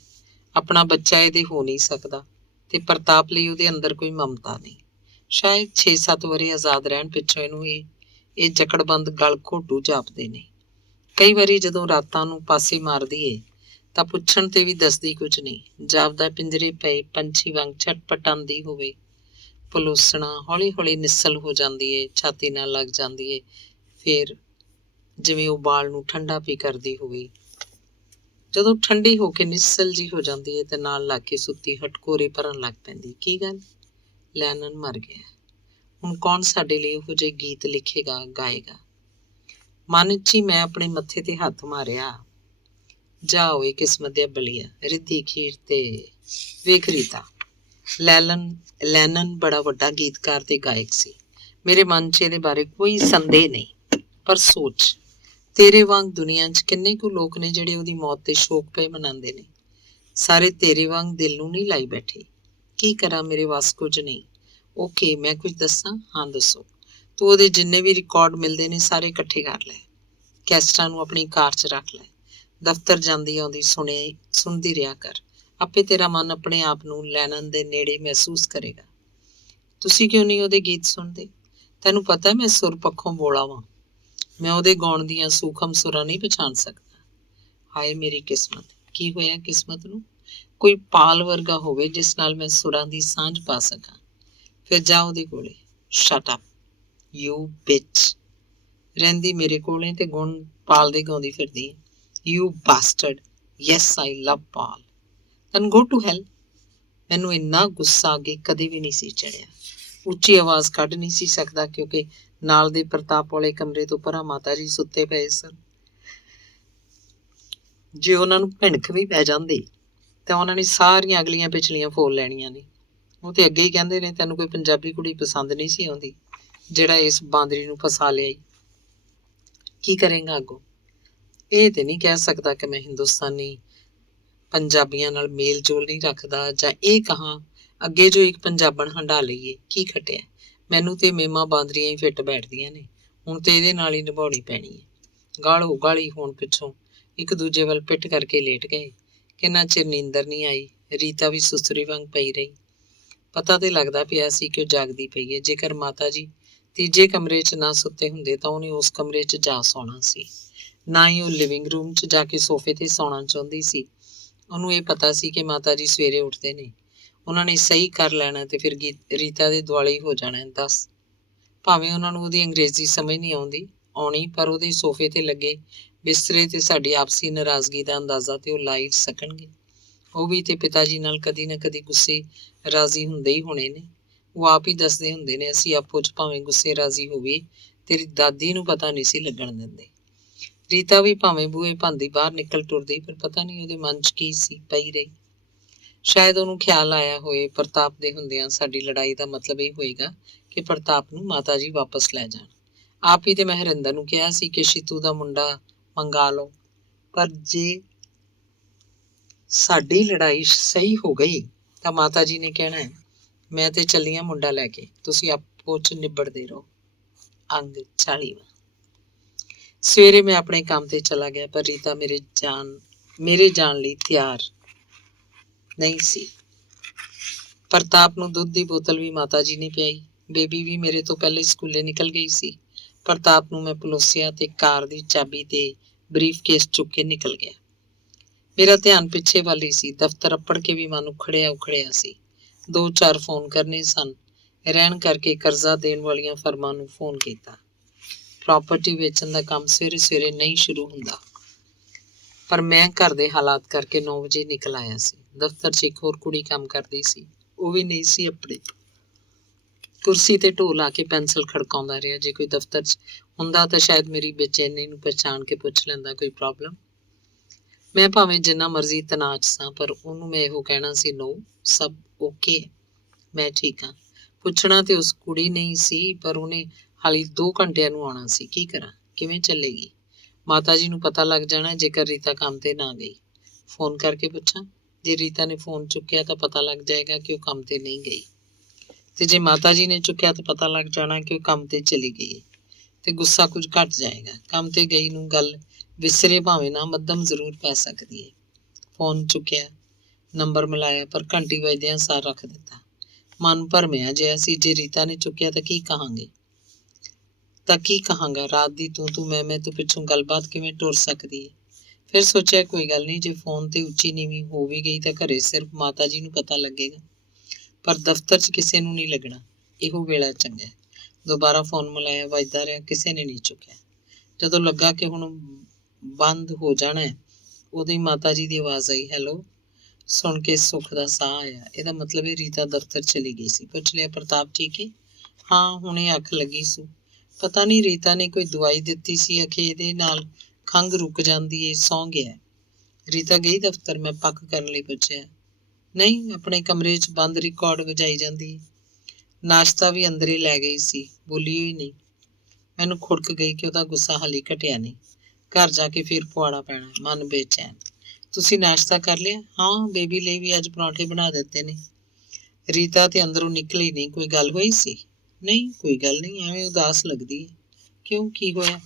ਆਪਣਾ ਬੱਚਾ ਇਹਦੇ ਹੋ ਨਹੀਂ ਸਕਦਾ, ਤੇ ਪ੍ਰਤਾਪ ਲਈ ਉਹਦੇ ਅੰਦਰ ਕੋਈ ਮਮਤਾ ਨਹੀਂ। ਸ਼ਾਇਦ 6-7 ਵਰੇ ਆਜ਼ਾਦ ਰਹਿਣ ਪਿੱਛੋਂ ਇਹਨੂੰ ਇਹ ਜਕੜਬੰਦ ਗਲ ਘੋਟੂ ਜਾਪਦੇ ਨੇ। ਕਈ ਵਾਰੀ ਜਦੋਂ ਰਾਤਾਂ ਨੂੰ ਪਾਸੇ ਮਾਰਦੀ ਏ ਤਾਂ ਪੁੱਛਣ ਤੇ ਵੀ ਦੱਸਦੀ ਕੁਝ ਨਹੀਂ। ਜਾਪਦਾ ਪਿੰਜਰੇ ਪਏ ਪੰਛੀ ਵਾਂਗ ਛਟਪਟਾਉਂਦੀ ਹੋਵੇ। ਪਲੋਸਣਾ ਹੌਲੀ ਹੌਲੀ ਨਿੱਸਲ ਹੋ ਜਾਂਦੀ ਏ, ਛਾਤੀ ਨਾਲ ਲੱਗ ਜਾਂਦੀ ਏ, ਫਿਰ ਜਿਵੇਂ ਉਹ ਬਾਲ ਨੂੰ ਠੰਡਾ ਪੀ ਕਰਦੀ ਹੋਵੇ। ਜਦੋਂ ਠੰਡੀ ਹੋ ਕੇ ਨਿੱਸਲ ਜੀ ਹੋ ਜਾਂਦੀ ਹੈ ਤੇ ਨਾਲ ਲੱਗ ਕੇ ਸੁੱਤੀ ਹਟਕੋਰੇ ਭਰਨ ਲੱਗ ਪੈਂਦੀ। ਕੀ ਗੱਲ? ਲੈਨਨ ਮਰ ਗਿਆ। ਹੁਣ ਕੌਣ ਸਾਡੇ ਲਈ ਇਹੋ ਜਿਹੇ ਗੀਤ ਲਿਖੇਗਾ, ਗਾਏਗਾ? ਮਨ 'ਚ ਹੀ ਮੈਂ ਆਪਣੇ ਮੱਥੇ ਤੇ ਹੱਥ ਮਾਰਿਆ। ਜਾ ਹੋਏ ਕਿਸਮਤ ਦੇ ਬਲੀਆ, ਰਿੱਧੀ ਖੀਰ ਤੇ ਵੇਖ ਰੀਤਾ। ਲੈਨਨ ਬੜਾ ਵੱਡਾ ਗੀਤਕਾਰ ਤੇ ਗਾਇਕ ਸੀ। ਮੇਰੇ ਮਨ 'ਚ ਇਹਦੇ ਬਾਰੇ ਕੋਈ ਸੰਦੇਹ ਨਹੀਂ। ਪਰ ਸੋਚ, ਤੇਰੇ ਵਾਂਗ ਦੁਨੀਆ 'ਚ ਕਿੰਨੇ ਕੁ ਲੋਕ ਨੇ ਜਿਹੜੇ ਉਹਦੀ ਮੌਤ ਤੇ ਸ਼ੋਕ ਪਏ ਮਨਾਉਂਦੇ ਨੇ। ਸਾਰੇ ਤੇਰੇ ਵਾਂਗ ਦਿਲ ਨੂੰ ਨਹੀਂ ਲਾਈ ਬੈਠੇ। ਕੀ ਕਰਾਂ? ਮੇਰੇ ਵੱਸ ਕੁਝ ਨਹੀਂ। ਓਕੇ, ਮੈਂ ਕੁਝ ਦੱਸਾਂ? ਹਾਂ ਦੱਸੋ। ਤੂੰ ਉਹਦੇ ਜਿੰਨੇ ਵੀ ਰਿਕਾਰਡ ਮਿਲਦੇ ਨੇ ਸਾਰੇ ਇਕੱਠੇ ਕਰ ਲੈ। ਕੈਸਟਾਂ ਨੂੰ ਆਪਣੀ ਕਾਰ 'ਚ ਰੱਖ ਲੈ। ਦਫ਼ਤਰ ਜਾਂਦੀ ਆਉਂਦੀ ਸੁਣਦੀ ਰਿਹਾ ਕਰ। ਆਪੇ ਤੇਰਾ ਮਨ ਆਪਣੇ ਆਪ ਨੂੰ ਲੈਨਨ ਦੇ ਨੇੜੇ ਮਹਿਸੂਸ ਕਰੇਗਾ। ਤੁਸੀਂ ਕਿਉਂ ਨਹੀਂ ਉਹਦੇ ਗੀਤ ਸੁਣਦੇ? ਤੈਨੂੰ ਪਤਾ ਮੈਂ ਸੁਰ ਪੱਖੋਂ ਬੋਲਾ ਵਾਂ। ਮੈਂ ਉਹਦੇ ਗਾਉਣ ਦੀਆਂ ਸੂਖਮ ਸੁਰਾਂ ਨਹੀਂ ਪਛਾਣ ਸਕਦਾ। ਹਾਏ ਮੇਰੀ ਕਿਸਮਤ! ਕੀ ਹੋਇਆ ਕਿਸਮਤ ਨੂੰ? ਕੋਈ ਪਾਲ ਵਰਗਾ ਹੋਵੇ ਜਿਸ ਨਾਲ ਮੈਂ ਸੁਰਾਂ ਦੀ ਸਾਂਝ ਪਾ ਸਕਾਂ। ਫਿਰ ਜਾ ਉਹਦੇ ਕੋਲੇ। ਸ਼ਟ ਅਪ ਯੂ ਬਿਚ। ਰਹਿੰਦੀ ਮੇਰੇ ਕੋਲੇ ਤੇ ਗੁਣ ਪਾਲ ਦੇ ਗਾਉਂਦੀ ਫਿਰਦੀ ਹੈ। You bastard. Yes I love Paul. Then go to hell. ਮੈਨੂੰ ਇੰਨਾ ਗੁੱਸਾ ਅੱਗੇ ਕਦੇ ਵੀ ਨਹੀਂ ਸੀ ਚੜਿਆ। ਉੱਚੀ ਆਵਾਜ਼ ਕੱਢ ਨਹੀਂ ਸੀ ਸਕਦਾ ਕਿਉਂਕਿ ਨਾਲ ਦੇ ਪ੍ਰਤਾਪ ਵਾਲੇ ਕਮਰੇ ਤੋਂ ਪਰਾਂ ਮਾਤਾ ਜੀ ਸੁੱਤੇ ਪਏ ਸਨ। ਜੇ ਉਹਨਾਂ ਨੂੰ ਭਿਣਕ ਵੀ ਪੈ ਜਾਂਦੀ ਤਾਂ ਉਹਨਾਂ ਨੇ ਸਾਰੀਆਂ ਅਗਲੀਆਂ ਪਿਛਲੀਆਂ ਫੋਲ ਲੈਣੀਆਂ ਨੇ। ਉਹ ਤੇ ਅੱਗੇ ਹੀ ਕਹਿੰਦੇ ਨੇ, ਤੈਨੂੰ ਕੋਈ ਪੰਜਾਬੀ ਕੁੜੀ ਪਸੰਦ ਨਹੀਂ ਸੀ ਆਉਂਦੀ ਜਿਹੜਾ ਇਸ ਬਾਂਦਰੀ ਨੂੰ ਫਸਾ ਲਿਆ ਈ। ਕੀ ਕਰੇਗਾ ਅੱਗੋਂ? ਇਹ ਤੇ ਨਹੀਂ ਕਹਿ ਸਕਦਾ ਕਿ ਮੈਂ ਹਿੰਦੁਸਤਾਨੀ ਪੰਜਾਬੀਆਂ ਨਾਲ ਮੇਲ ਜੋਲ ਨਹੀਂ ਰੱਖਦਾ, ਜਾਂ ਇਹ ਕਹਾਂ ਅੱਗੇ ਜੋ ਇੱਕ ਪੰਜਾਬਣ ਹੰਢਾ ਲਈਏ। ਕੀ ਖਟਿਆ? ਮੈਨੂੰ ਤੇ ਮੇਮਾਂ ਬਾਂਦਰੀਆਂ ਹੀ ਫਿੱਟ ਬੈਠਦੀਆਂ ਨੇ। ਹੁਣ ਤੇ ਇਹਦੇ ਨਾਲ ਹੀ ਨਿਭਾਉਣੀ ਪੈਣੀ ਹੈ। ਗਾਲੋ ਗਾਲੀ ਹੋਣ ਪਿੱਛੋਂ ਇੱਕ ਦੂਜੇ ਵੱਲ ਪਿੱਟ ਕਰਕੇ ਲੇਟ ਗਏ। ਕਿੰਨਾ ਚਿਰ ਨੀਂਦਰ ਨਹੀਂ ਆਈ। ਰੀਤਾ ਵੀ ਸੁਸਰੀ ਵਾਂਗ ਪਈ ਰਹੀ। ਪਤਾ ਤੇ ਲੱਗਦਾ ਪਿਆ ਸੀ ਕਿ ਉਹ ਜਾਗਦੀ ਪਈ ਹੈ। ਜੇਕਰ ਮਾਤਾ ਜੀ ਤੀਜੇ ਕਮਰੇ 'ਚ ਨਾ ਸੁੱਤੇ ਹੁੰਦੇ ਤਾਂ ਉਹਨੇ ਉਸ ਕਮਰੇ 'ਚ ਜਾ ਸੌਣਾ ਸੀ। ਨਾ ਹੀ ਉਹ ਲਿਵਿੰਗ ਰੂਮ 'ਚ ਜਾ ਕੇ ਸੋਫੇ 'ਤੇ ਸੌਣਾ ਚਾਹੁੰਦੀ ਸੀ। ਉਹਨੂੰ ਇਹ ਪਤਾ ਸੀ ਕਿ ਮਾਤਾ ਜੀ ਸਵੇਰੇ ਉੱਠਦੇ ਨੇ, ਉਹਨਾਂ ਨੇ ਸਹੀ ਕਰ ਲੈਣਾ ਤੇ ਫਿਰ ਰੀਤਾ ਦੇ ਦੁਆਲੇ ਹੀ ਹੋ ਜਾਣਾ। ਦੱਸ, ਭਾਵੇਂ ਉਹਨਾਂ ਨੂੰ ਉਹਦੀ ਅੰਗਰੇਜ਼ੀ ਸਮਝ ਨਹੀਂ ਆਉਣੀ, ਪਰ ਉਹਦੇ ਸੋਫੇ 'ਤੇ ਲੱਗੇ ਬਿਸਤਰੇ 'ਤੇ ਸਾਡੀ ਆਪਸੀ ਨਾਰਾਜ਼ਗੀ ਦਾ ਅੰਦਾਜ਼ਾ ਤੇ ਉਹ ਲਾ ਹੀ ਸਕਣਗੇ। ਉਹ ਵੀ ਤੇ ਪਿਤਾ ਜੀ ਨਾਲ ਕਦੀ ਨਾ ਕਦੀ ਗੁੱਸੇ ਰਾਜ਼ੀ ਹੁੰਦੇ ਹੀ ਹੋਣੇ ਨੇ। ਉਹ ਆਪ ਹੀ ਦੱਸਦੇ ਹੁੰਦੇ ਨੇ, ਅਸੀਂ ਆਪੋ 'ਚ ਭਾਵੇਂ ਗੁੱਸੇ ਰਾਜ਼ੀ ਹੋਵੇ, ਤੇਰੀ ਦਾਦੀ ਨੂੰ ਪਤਾ ਨਹੀਂ ਸੀ ਲੱਗਣ ਦਿੰਦੇ। ਰੀਤਾ ਵੀ ਭਾਵੇਂ ਬੂਹੇ ਭਾਂਦੀ ਬਾਹਰ ਨਿਕਲ ਟੁਰਦੀ, ਪਰ ਪਤਾ ਨਹੀਂ ਉਹਦੇ ਮਨ 'ਚ ਕੀ ਸੀ, ਪਈ ਰਹੀ। ਸ਼ਾਇਦ ਉਹਨੂੰ ਖਿਆਲ ਆਇਆ ਹੋਏ, ਪ੍ਰਤਾਪ ਦੇ ਹੁੰਦਿਆਂ ਸਾਡੀ ਲੜਾਈ ਦਾ ਮਤਲਬ ਇਹ ਹੋਏਗਾ ਕਿ ਪ੍ਰਤਾਪ ਨੂੰ ਮਾਤਾ ਜੀ ਵਾਪਸ ਲੈ ਜਾਣ। ਆਪ ਹੀ ਤੇ ਮੈਂ ਹਰਿੰਦਰ ਨੂੰ ਕਿਹਾ ਸੀ ਕਿ ਸ਼ੀਤੂ ਦਾ ਮੁੰਡਾ ਮੰਗਾ ਲਓ, ਪਰ ਜੇ ਸਾਡੀ ਲੜਾਈ ਸਹੀ ਹੋ ਗਈ ਤਾਂ ਮਾਤਾ ਜੀ ਨੇ ਕਹਿਣਾ ਹੈ, ਮੈਂ ਤੇ ਚੱਲੀ ਆਂ ਮੁੰਡਾ ਲੈ ਕੇ, ਤੁਸੀਂ ਆਪੋ 'ਚ ਨਿਬੜਦੇ ਰਹੋ। ਅੰਗ 40। ਸਵੇਰੇ ਮੈਂ ਆਪਣੇ ਕੰਮ ਤੇ ਚਲਾ ਗਿਆ, ਪਰ ਰੀਤਾ ਮੇਰੇ ਜਾਣ ਲਈ ਤਿਆਰ ਨਹੀਂ ਸੀ। ਪ੍ਰਤਾਪ ਨੂੰ ਦੁੱਧ ਦੀ ਬੋਤਲ ਵੀ ਮਾਤਾ ਜੀ ਨੇ ਪਿਆਈ। ਬੇਬੀ ਵੀ ਮੇਰੇ ਤੋਂ ਪਹਿਲੇ ਸਕੂਲੇ ਨਿਕਲ ਗਈ ਸੀ। ਪ੍ਰਤਾਪ ਨੂੰ ਮੈਂ ਪਲੋਸਿਆ ਤੇ ਕਾਰ ਦੀ ਚਾਬੀ ਤੇ ਬਰੀਫ ਕੇਸ ਚੁੱਕ ਕੇ ਨਿਕਲ ਗਿਆ। ਮੇਰਾ ਧਿਆਨ ਪਿੱਛੇ ਵੱਲ ਹੀ ਸੀ। ਦਫ਼ਤਰ ਅੱਪੜ ਕੇ ਵੀ ਮਨ ਉਖੜਿਆ ਸੀ। 2-4 ਫੋਨ ਕਰਨੇ ਸਨ। ਰਹਿਣ ਕਰਕੇ ਕਰਜ਼ਾ ਦੇਣ ਵਾਲੀਆਂ ਫਰਮਾਂ ਨੂੰ ਫੋਨ ਕੀਤਾ। ਪ੍ਰਾਪਰਟੀ ਵੇਚਣ ਦਾ ਕੰਮ ਸਵੇਰੇ ਸਵੇਰੇ ਨਹੀਂ ਸ਼ੁਰੂ ਹੁੰਦਾ, ਪਰ ਮੈਂ ਘਰ ਦੇ ਹਾਲਾਤ ਕਰਕੇ 9 ਵਜੇ ਨਿਕਲ ਆਇਆ ਸੀ। ਦਫ਼ਤਰ 'ਚ ਇੱਕ ਹੋਰ ਕੁੜੀ ਕੰਮ ਕਰਦੀ ਸੀ, ਉਹ ਵੀ ਨਹੀਂ ਸੀ ਆਪਣੇ। ਕੁਰਸੀ ਤੇ ਢੋ ਲਾ ਕੇ ਪੈਨਸਲ ਖੜਕਾਉਂਦਾ ਰਿਹਾ। ਜੇ ਕੋਈ ਦਫ਼ਤਰ 'ਚ ਹੁੰਦਾ ਤਾਂ ਸ਼ਾਇਦ ਮੇਰੀ ਬੇਚੈਨੀ ਨੂੰ ਪਛਾਣ ਕੇ ਪੁੱਛ ਲੈਂਦਾ, ਕੋਈ ਪ੍ਰੋਬਲਮ। ਮੈਂ ਭਾਵੇਂ ਜਿੰਨਾ ਮਰਜ਼ੀ ਤਣਾਅ 'ਚ ਸਾਂ, ਪਰ ਉਹਨੂੰ ਮੈਂ ਇਹੋ ਕਹਿਣਾ ਸੀ, ਨੋ, ਸਭ ਓਕੇ, ਮੈਂ ਠੀਕ ਹਾਂ। ਪੁੱਛਣਾ ਤੇ ਉਸ ਕੁੜੀ ਨਹੀਂ ਸੀ, ਪਰ ਉਹਨੇ ਹਾਲੀ 2 ਘੰਟਿਆਂ ਨੂੰ ਆਉਣਾ ਸੀ। ਕੀ ਕਰਾਂ? ਕਿਵੇਂ ਚੱਲੇਗੀ? ਮਾਤਾ ਜੀ ਨੂੰ ਪਤਾ ਲੱਗ ਜਾਣਾ ਜੇਕਰ ਰੀਤਾ ਕੰਮ ਤੇ ਨਾ ਗਈ। ਫੋਨ ਕਰਕੇ ਪੁੱਛਾਂ। ਜੇ ਰੀਤਾ ਨੇ ਫੋਨ ਚੁੱਕਿਆ ਤਾਂ ਪਤਾ ਲੱਗ ਜਾਏਗਾ ਕਿ ਉਹ ਕੰਮ ਤੇ ਨਹੀਂ ਗਈ, ਤੇ ਜੇ ਮਾਤਾ ਜੀ ਨੇ ਚੁੱਕਿਆ ਤਾਂ ਪਤਾ ਲੱਗ ਜਾਣਾ ਕਿ ਉਹ ਕੰਮ ਤੇ ਚਲੀ ਗਈ ਹੈ, ਤੇ ਗੁੱਸਾ ਕੁਝ ਘਟ ਜਾਏਗਾ। ਕੰਮ ਤੇ ਗਈ ਨੂੰ ਗੱਲ ਵਿਸਰੇ ਭਾਵੇਂ ਨਾ, ਮੱਧਮ ਜ਼ਰੂਰ ਪੈ ਸਕਦੀ ਹੈ। ਫੋਨ ਚੁੱਕਿਆ, ਨੰਬਰ ਮਿਲਾਇਆ, ਪਰ ਘੰਟੀ ਵੱਜਦਿਆਂ ਸਾਰ ਰੱਖ ਦਿੱਤਾ। ਮਨ ਭਰਮਿਆ ਜਿਹਾ ਸੀ। ਜੇ ਰੀਤਾ ਨੇ ਚੁੱਕਿਆ ਤਾਂ ਕੀ ਕਹਾਂਗਾ? ਰਾਤ ਦੀ ਤੂੰ ਮੈਂ ਤੋਂ ਪਿੱਛੋਂ ਗੱਲਬਾਤ ਕਿਵੇਂ ਟੁਰ ਸਕਦੀ ਹੈ? ਫਿਰ ਸੋਚਿਆ, ਕੋਈ ਗੱਲ ਨਹੀਂ, ਜੇ ਫੋਨ ਤੇ ਉੱਚੀ ਨੀਵੀਂ ਹੋ ਵੀ ਗਈ ਤਾਂ ਘਰੇ ਸਿਰਫ ਮਾਤਾ ਜੀ ਨੂੰ ਪਤਾ ਲੱਗੇਗਾ, ਪਰ ਦਫ਼ਤਰ 'ਚ ਕਿਸੇ ਨੂੰ ਨਹੀਂ ਲੱਗਣਾ। ਇਹੋ ਵੇਲਾ ਚੰਗਾ। ਦੁਬਾਰਾ ਫੋਨ ਮਿਲਾਇਆ, ਵੱਜਦਾ ਰਿਹਾ, ਕਿਸੇ ਨੇ ਨਹੀਂ ਚੁੱਕਿਆ। ਜਦੋਂ ਲੱਗਾ ਕਿ ਹੁਣ ਬੰਦ ਹੋ ਜਾਣਾ, ਉਦੋਂ ਹੀ ਮਾਤਾ ਜੀ ਦੀ ਆਵਾਜ਼ ਆਈ, ਹੈਲੋ। ਸੁਣ ਕੇ ਸੁੱਖ ਦਾ ਸਾਹ ਆਇਆ। ਇਹਦਾ ਮਤਲਬ ਇਹ ਰੀਤਾ ਦਫ਼ਤਰ ਚਲੀ ਗਈ ਸੀ। ਪੁੱਛ ਲਿਆ, ਪ੍ਰਤਾਪ ਠੀਕ ਹੈ? ਹਾਂ, ਹੁਣੇ ਅੱਖ ਲੱਗੀ ਸੀ। ਪਤਾ ਨਹੀਂ ਰੀਤਾ ਨੇ ਕੋਈ ਦਵਾਈ ਦਿੱਤੀ ਸੀ, ਅਖੇ ਇਹਦੇ ਨਾਲ ਖੰਘ ਰੁਕ ਜਾਂਦੀ ਏ, ਸੌਂ ਗਿਆ। ਰੀਤਾ ਗਈ ਦਫ਼ਤਰ? ਮੈਂ ਪੱਕ ਕਰਨ ਲਈ ਪੁੱਛਿਆ। ਨਹੀਂ, ਆਪਣੇ ਕਮਰੇ 'ਚ ਬੰਦ ਰਿਕਾਰਡ ਵਜਾਈ ਜਾਂਦੀ ਹੈ। ਨਾਸ਼ਤਾ ਵੀ ਅੰਦਰ ਹੀ ਲੈ ਗਈ ਸੀ, ਬੋਲੀ ਹੋਈ ਨਹੀਂ। ਮੈਨੂੰ ਖੁੜਕ ਗਈ ਕਿ ਉਹਦਾ ਗੁੱਸਾ ਹਾਲੀ ਘਟਿਆ ਨਹੀਂ। ਘਰ ਜਾ ਕੇ ਫਿਰ ਪੁਆੜਾ ਪੈਣਾ। ਮਨ ਬੇਚੈਨ। ਤੁਸੀਂ ਨਾਸ਼ਤਾ ਕਰ ਲਿਆ? ਹਾਂ, ਬੇਬੀ ਲਈ ਵੀ ਅੱਜ ਪਰੌਂਠੇ ਬਣਾ ਦਿੱਤੇ ਨੇ। ਰੀਤਾ ਤੇ ਅੰਦਰੋਂ ਨਿਕਲੀ ਨਹੀਂ। ਕੋਈ ਗੱਲ ਹੋਈ ਸੀ? ਨਹੀਂ, ਕੋਈ ਗੱਲ ਨਹੀਂ, ਐਵੇਂ ਉਦਾਸ ਲੱਗਦੀ ਹੈ। ਕਿਉਂ, ਕੀ ਹੋਇਆ?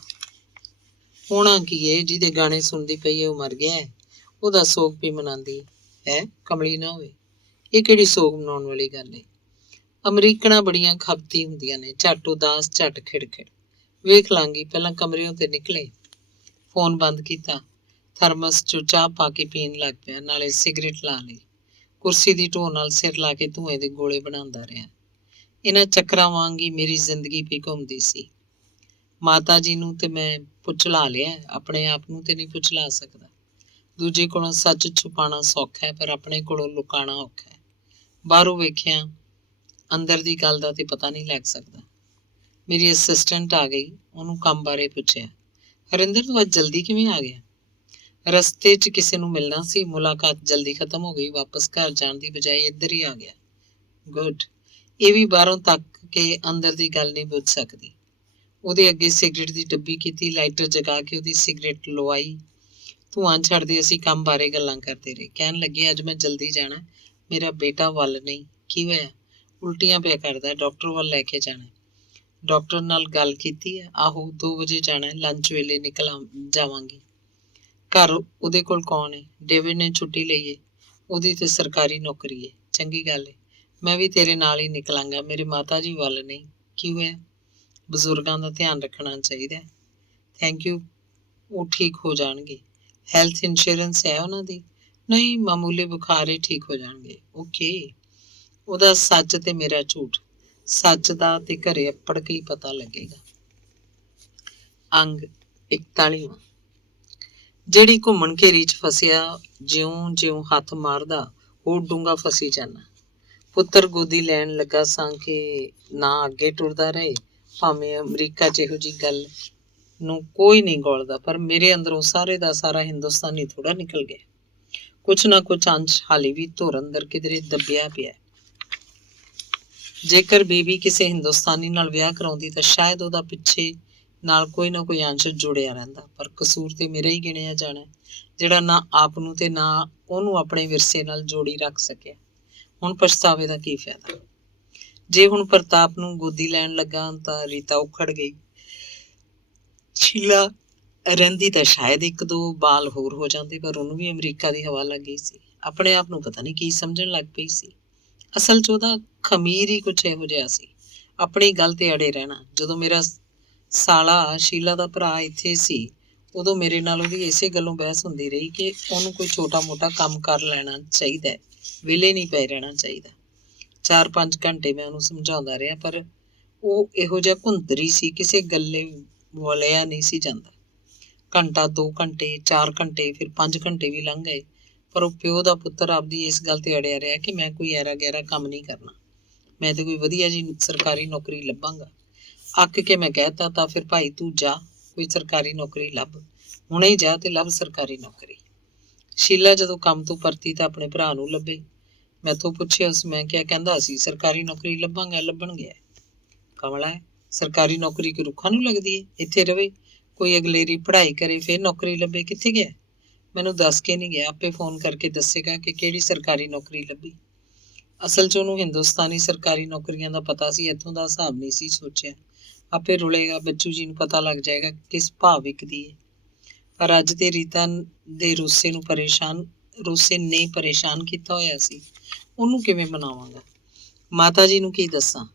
ਹੋਣਾ ਕੀ ਹੈ? ਜਿਹਦੇ ਗਾਣੇ ਸੁਣਦੀ ਪਈ ਹੈ ਉਹ ਮਰ ਗਿਆ ਹੈ, ਉਹਦਾ ਸੋਗ ਵੀ ਮਨਾਉਂਦੀ ਹੈ। ਕਮਲੀ ਨਾ ਹੋਵੇ, ਇਹ ਕਿਹੜੀ ਸੋਗ ਮਨਾਉਣ ਵਾਲੀ ਗੱਲ ਹੈ? ਅਮਰੀਕਣਾ ਬੜੀਆਂ ਖਪਤੀ ਹੁੰਦੀਆਂ ਨੇ, ਝੱਟ ਉਦਾਸ, ਝੱਟ ਖਿੜਖਿੜ। ਵੇਖ ਲਾਂਗੀ। ਪਹਿਲਾਂ ਕਮਰਿਓਂ ਤੇ ਨਿਕਲੇ। ਫੋਨ ਬੰਦ ਕੀਤਾ, ਥਰਮਸ 'ਚੋਂ ਚਾਹ ਪਾ ਕੇ ਪੀਣ ਲੱਗ ਪਿਆ, ਨਾਲੇ ਸਿਗਰਟ ਲਾ ਲਈ। ਕੁਰਸੀ ਦੀ ਢੋਅ ਨਾਲ ਸਿਰ ਲਾ ਕੇ ਧੂਏ ਦੇ ਗੋਲੇ ਬਣਾਉਂਦਾ ਰਿਹਾ। ਇਹਨਾਂ ਚੱਕਰਾਂ ਵਾਂਗ ਹੀ ਮੇਰੀ ਜ਼ਿੰਦਗੀ ਵੀ ਘੁੰਮਦੀ ਸੀ। ਮਾਤਾ ਜੀ ਨੂੰ ਤੇ ਮੈਂ ਪੁੱਛਲਾ ਲਿਆ, ਆਪਣੇ ਆਪ ਨੂੰ ਤੇ ਨਹੀਂ ਪੁੱਛਲਾ ਸਕਦਾ। ਦੂਜੇ ਕੋਲੋਂ ਸੱਚ ਛੁਪਾਉਣਾ ਸੌਖਾ ਹੈ, ਪਰ ਆਪਣੇ ਕੋਲੋਂ ਲੁਕਾਉਣਾ ਔਖਾ ਹੈ। ਬਾਹਰੋਂ ਵੇਖਿਆ ਅੰਦਰ ਦੀ ਗੱਲ ਦਾ ਤੇ ਪਤਾ ਨਹੀਂ ਲੱਗ ਸਕਦਾ। ਮੇਰੀ ਅਸਿਸਟੈਂਟ ਆ ਗਈ, ਉਹਨੂੰ ਕੰਮ ਬਾਰੇ ਪੁੱਛਿਆ। ਹਰਿੰਦਰ, ਤੂੰ ਅੱਜ ਜਲਦੀ ਕਿਵੇਂ ਆ ਗਿਆ? ਰਸਤੇ 'ਚ ਕਿਸੇ ਨੂੰ ਮਿਲਣਾ ਸੀ, ਮੁਲਾਕਾਤ ਜਲਦੀ ਖਤਮ ਹੋ ਗਈ। ਵਾਪਸ ਘਰ ਜਾਣ ਦੀ ਬਜਾਏ ਇੱਧਰ ਹੀ ਆ ਗਿਆ। ਗੁੱਡ। ਇਹ ਵੀ ਬਾਹਰੋਂ ਤੱਕ ਕੇ ਅੰਦਰ ਦੀ ਗੱਲ ਨਹੀਂ ਬੁੱਝ ਸਕਦੀ। ਉਹਦੇ ਅੱਗੇ ਸਿਗਰਟ ਦੀ ਡੱਬੀ ਕੀਤੀ, ਲਾਈਟਰ ਜਗਾ ਕੇ ਉਹਦੀ ਸਿਗਰਟ ਲਵਾਈ। ਧੂੰਆਂ ਛੱਡਦੇ ਅਸੀਂ ਕੰਮ ਬਾਰੇ ਗੱਲਾਂ ਕਰਦੇ ਰਹੇ। ਕਹਿਣ ਲੱਗੇ ਅੱਜ ਮੈਂ ਜਲਦੀ ਜਾਣਾ, ਮੇਰਾ ਬੇਟਾ ਵੱਲ ਨਹੀਂ। ਕੀ ਹੋਇਆ? ਉਲਟੀਆਂ ਪਿਆ ਕਰਦਾ, ਡਾਕਟਰ ਵੱਲ ਲੈ ਕੇ ਜਾਣਾ। ਡਾਕਟਰ ਨਾਲ ਗੱਲ ਕੀਤੀ ਹੈ? ਆਹੋ, 2 ਵਜੇ ਜਾਣਾ, ਲੰਚ ਵੇਲੇ ਜਾਵਾਂਗੀ। ਘਰ ਉਹਦੇ ਕੋਲ ਕੌਣ ਹੈ? ਡੇਵਿਡ ਨੇ ਛੁੱਟੀ ਲਈ ਹੈ, ਉਹਦੀ ਤੇ ਸਰਕਾਰੀ ਨੌਕਰੀ ਹੈ। ਚੰਗੀ ਗੱਲ ਹੈ, ਮੈਂ ਵੀ ਤੇਰੇ ਨਾਲ ਹੀ ਨਿਕਲਾਂਗਾ। ਮੇਰੇ ਮਾਤਾ ਜੀ ਵੱਲ ਨਹੀਂ। ਕੀ ਹੋਇਆ? ਬਜ਼ੁਰਗਾਂ ਦਾ ਧਿਆਨ ਰੱਖਣਾ ਚਾਹੀਦਾ। ਥੈਂਕ ਯੂ, ਉਹ ਠੀਕ ਹੋ ਜਾਣਗੇ। ਹੈਲਥ ਇੰਸ਼ੋਰੈਂਸ ਹੈ ਉਹਨਾਂ ਦੀ? ਨਹੀਂ, ਮਾਮੂਲੀ ਬੁਖਾਰ ਹੀ ਠੀਕ ਹੋ ਜਾਣਗੇ। ਓਕੇ। ਉਹਦਾ ਸੱਚ ਤੇ ਮੇਰਾ ਝੂਠ। ਸੱਚ ਦਾ ਤੇ ਘਰੇ ਅੱਪੜ ਕੇ ਹੀ ਪਤਾ ਲੱਗੇਗਾ। ਅੰਗ 41। ਜਿਹੜੀ ਘੁੰਮਣ ਘੇਰੀ 'ਚ ਫਸਿਆ, ਜਿਉਂ-ਜਿਉਂ ਹੱਥ ਮਾਰਦਾ ਉਹ ਡੂੰਘਾ ਫਸੀ ਜਾਂਦਾ। ਪੁੱਤਰ ਗੋਦੀ ਲੈਣ ਲੱਗਾ ਸਾਂ ਕਿ ਨਾ ਅੱਗੇ ਟੁਰਦਾ ਰਹੇ। ਭਾਵੇਂ ਅਮਰੀਕਾ 'ਚ ਇਹੋ ਜਿਹੀ ਗੱਲ ਨੂੰ ਕੋਈ ਨਹੀਂ ਗੌਲਦਾ, ਪਰ ਮੇਰੇ ਅੰਦਰੋਂ ਸਾਰੇ ਦਾ ਸਾਰਾ ਹਿੰਦੁਸਤਾਨੀ ਥੋੜਾ ਨਿਕਲ ਗਿਆ। ਕੁਛ ਨਾ ਕੁਛ ਅੰਸ਼ ਹਾਲੇ ਵੀ ਧੁਰ ਅੰਦਰ ਕਿਧਰੇ ਦੱਬਿਆ ਪਿਆ। ਜੇਕਰ ਬੇਬੀ ਕਿਸੇ ਹਿੰਦੁਸਤਾਨੀ ਨਾਲ ਵਿਆਹ ਕਰਾਉਂਦੀ ਤਾਂ ਸ਼ਾਇਦ ਉਹਦਾ ਪਿੱਛੇ ਨਾਲ ਕੋਈ ਨਾ ਕੋਈ ਅੰਸ਼ ਜੁੜਿਆ ਰਹਿੰਦਾ, ਪਰ ਕਸੂਰ ਤੇ ਮੇਰਾ ਹੀ ਗਿਣਿਆ ਜਾਣਾ, ਜਿਹੜਾ ਨਾ ਆਪ ਨੂੰ ਤੇ ਨਾ ਉਹਨੂੰ ਆਪਣੇ ਵਿਰਸੇ ਨਾਲ ਜੋੜੀ ਰੱਖ ਸਕਿਆ। ਹੁਣ ਪਛਤਾਵੇ ਦਾ ਕੀ ਫਾਇਦਾ? ਜੇ ਹੁਣ ਪ੍ਰਤਾਪ ਨੂੰ ਗੋਦੀ ਲੈਣ ਲੱਗਾ ਤਾਂ ਰੀਤਾ ਉਖੜ ਗਈ। ਸ਼ੀਲਾ ਰਹਿੰਦੀ ਤਾਂ ਸ਼ਾਇਦ 1-2 ਬਾਲ ਹੋਰ ਹੋ ਜਾਂਦੇ, ਪਰ ਉਹਨੂੰ ਵੀ ਅਮਰੀਕਾ ਦੀ ਹਵਾ ਲੱਗ ਗਈ ਸੀ। ਆਪਣੇ ਆਪ ਨੂੰ ਪਤਾ ਨਹੀਂ ਕੀ ਸਮਝਣ ਲੱਗ ਪਈ ਸੀ। ਅਸਲ 'ਚ ਉਹਦਾ ਖਮੀਰ ਹੀ ਕੁਛ ਇਹੋ ਜਿਹਾ ਸੀ, ਆਪਣੀ ਗੱਲ ਤੇ ਅੜੇ ਰਹਿਣਾ। ਜਦੋਂ ਮੇਰਾ ਸਾਲਾ ਸ਼ੀਲਾ ਦਾ ਭਰਾ ਇੱਥੇ ਸੀ, ਉਦੋਂ ਮੇਰੇ ਨਾਲ ਉਹਦੀ ਇਸੇ ਗੱਲੋਂ ਬਹਿਸ ਹੁੰਦੀ ਰਹੀ ਕਿ ਉਹਨੂੰ ਕੋਈ ਛੋਟਾ-ਮੋਟਾ ਕੰਮ ਕਰ ਲੈਣਾ ਚਾਹੀਦਾ, ਵਿਹਲੇ ਨਹੀਂ ਪਏ ਰਹਿਣਾ ਚਾਹੀਦਾ। 4-5 ਘੰਟੇ ਮੈਂ ਉਹਨੂੰ ਸਮਝਾਉਂਦਾ ਰਿਹਾ, ਪਰ ਉਹ ਇਹੋ ਜਿਹਾ ਘੁੰਦਰੀ ਸੀ, ਕਿਸੇ ਗੱਲੇ ਵਲਿਆ ਨਹੀਂ ਸੀ ਜਾਂਦਾ। ਘੰਟਾ, 2 ਘੰਟੇ, 4 ਘੰਟੇ, ਫਿਰ 5 ਘੰਟੇ ਵੀ ਲੰਘ ਗਏ, ਪਰ ਉਹ ਪਿਓ ਦਾ ਪੁੱਤਰ ਆਪਦੀ ਇਸ ਗੱਲ ਤੇ ਅੜਿਆ ਰਿਹਾ ਕਿ ਮੈਂ ਕੋਈ ਐਰਾ-ਗੈਰਾ ਕੰਮ ਨਹੀਂ ਕਰਨਾ, ਮੈਂ ਤੇ ਕੋਈ ਵਧੀਆ ਜੀ ਸਰਕਾਰੀ ਨੌਕਰੀ ਲੱਭਾਂਗਾ। ਅੱਕ ਕੇ ਮੈਂ ਕਹਿਤਾ ਤਾਂ ਫਿਰ ਭਾਈ ਤੂੰ ਜਾ, ਕੋਈ ਸਰਕਾਰੀ ਨੌਕਰੀ ਲੱਭ, ਹੁਣੇ ਹੀ ਜਾ ਤੇ ਲੱਭ ਸਰਕਾਰੀ ਨੌਕਰੀ। ਸ਼ੀਲਾ ਜਦੋਂ ਕੰਮ ਤੋਂ ਪਰਤੀ ਤਾਂ ਆਪਣੇ ਭਰਾ ਨੂੰ ਲੱਭੇ। ਮੈਥੋਂ ਪੁੱਛਿਆ ਉਸ, ਮੈਂ ਕਿਹਾ, ਕਹਿੰਦਾ ਅਸੀਂ ਸਰਕਾਰੀ ਨੌਕਰੀ ਲੱਭਾਂਗਾ। ਲੱਭਣ ਗਿਆ। ਕਮਲਾ ਹੈ, ਸਰਕਾਰੀ ਨੌਕਰੀ ਕਿ ਰੁੱਖਾਂ ਨੂੰ ਲੱਗਦੀ ਹੈ? ਇੱਥੇ ਰਵੇ, ਕੋਈ ਅਗਲੇਰੀ ਪੜ੍ਹਾਈ ਕਰੇ, ਫਿਰ ਨੌਕਰੀ ਲੱਭੇ। ਕਿੱਥੇ ਗਿਆ? ਮੈਨੂੰ ਦੱਸ ਕੇ ਨਹੀਂ ਗਿਆ, ਆਪੇ ਫੋਨ ਕਰਕੇ ਦੱਸੇਗਾ ਕਿ ਕਿਹੜੀ ਸਰਕਾਰੀ ਨੌਕਰੀ ਲੱਭੀ। ਅਸਲ 'ਚ ਉਹਨੂੰ ਹਿੰਦੁਸਤਾਨੀ ਸਰਕਾਰੀ ਨੌਕਰੀਆਂ ਦਾ ਪਤਾ ਸੀ, ਇੱਥੋਂ ਦਾ ਹਿਸਾਬ ਨਹੀਂ ਸੀ ਸੋਚਿਆ। ਆਪੇ ਰੁਲੇਗਾ, ਬੱਚੂ ਜੀ ਨੂੰ ਪਤਾ ਲੱਗ ਜਾਏਗਾ ਕਿਸ ਭਾਅ ਵਿਕਦੀ ਹੈ। ਪਰ ਅੱਜ ਤੇ ਰੀਤਾ ਦੇ ਰੂਸੇ ਨੇ ਪਰੇਸ਼ਾਨ ਕੀਤਾ ਹੋਇਆ ਸੀ, ਉਹਨੂੰ ਕਿਵੇਂ ਮਨਾਵਾਂਗਾ? ਮਾਤਾ ਜੀ ਨੂੰ ਕੀ ਦੱਸਾਂ?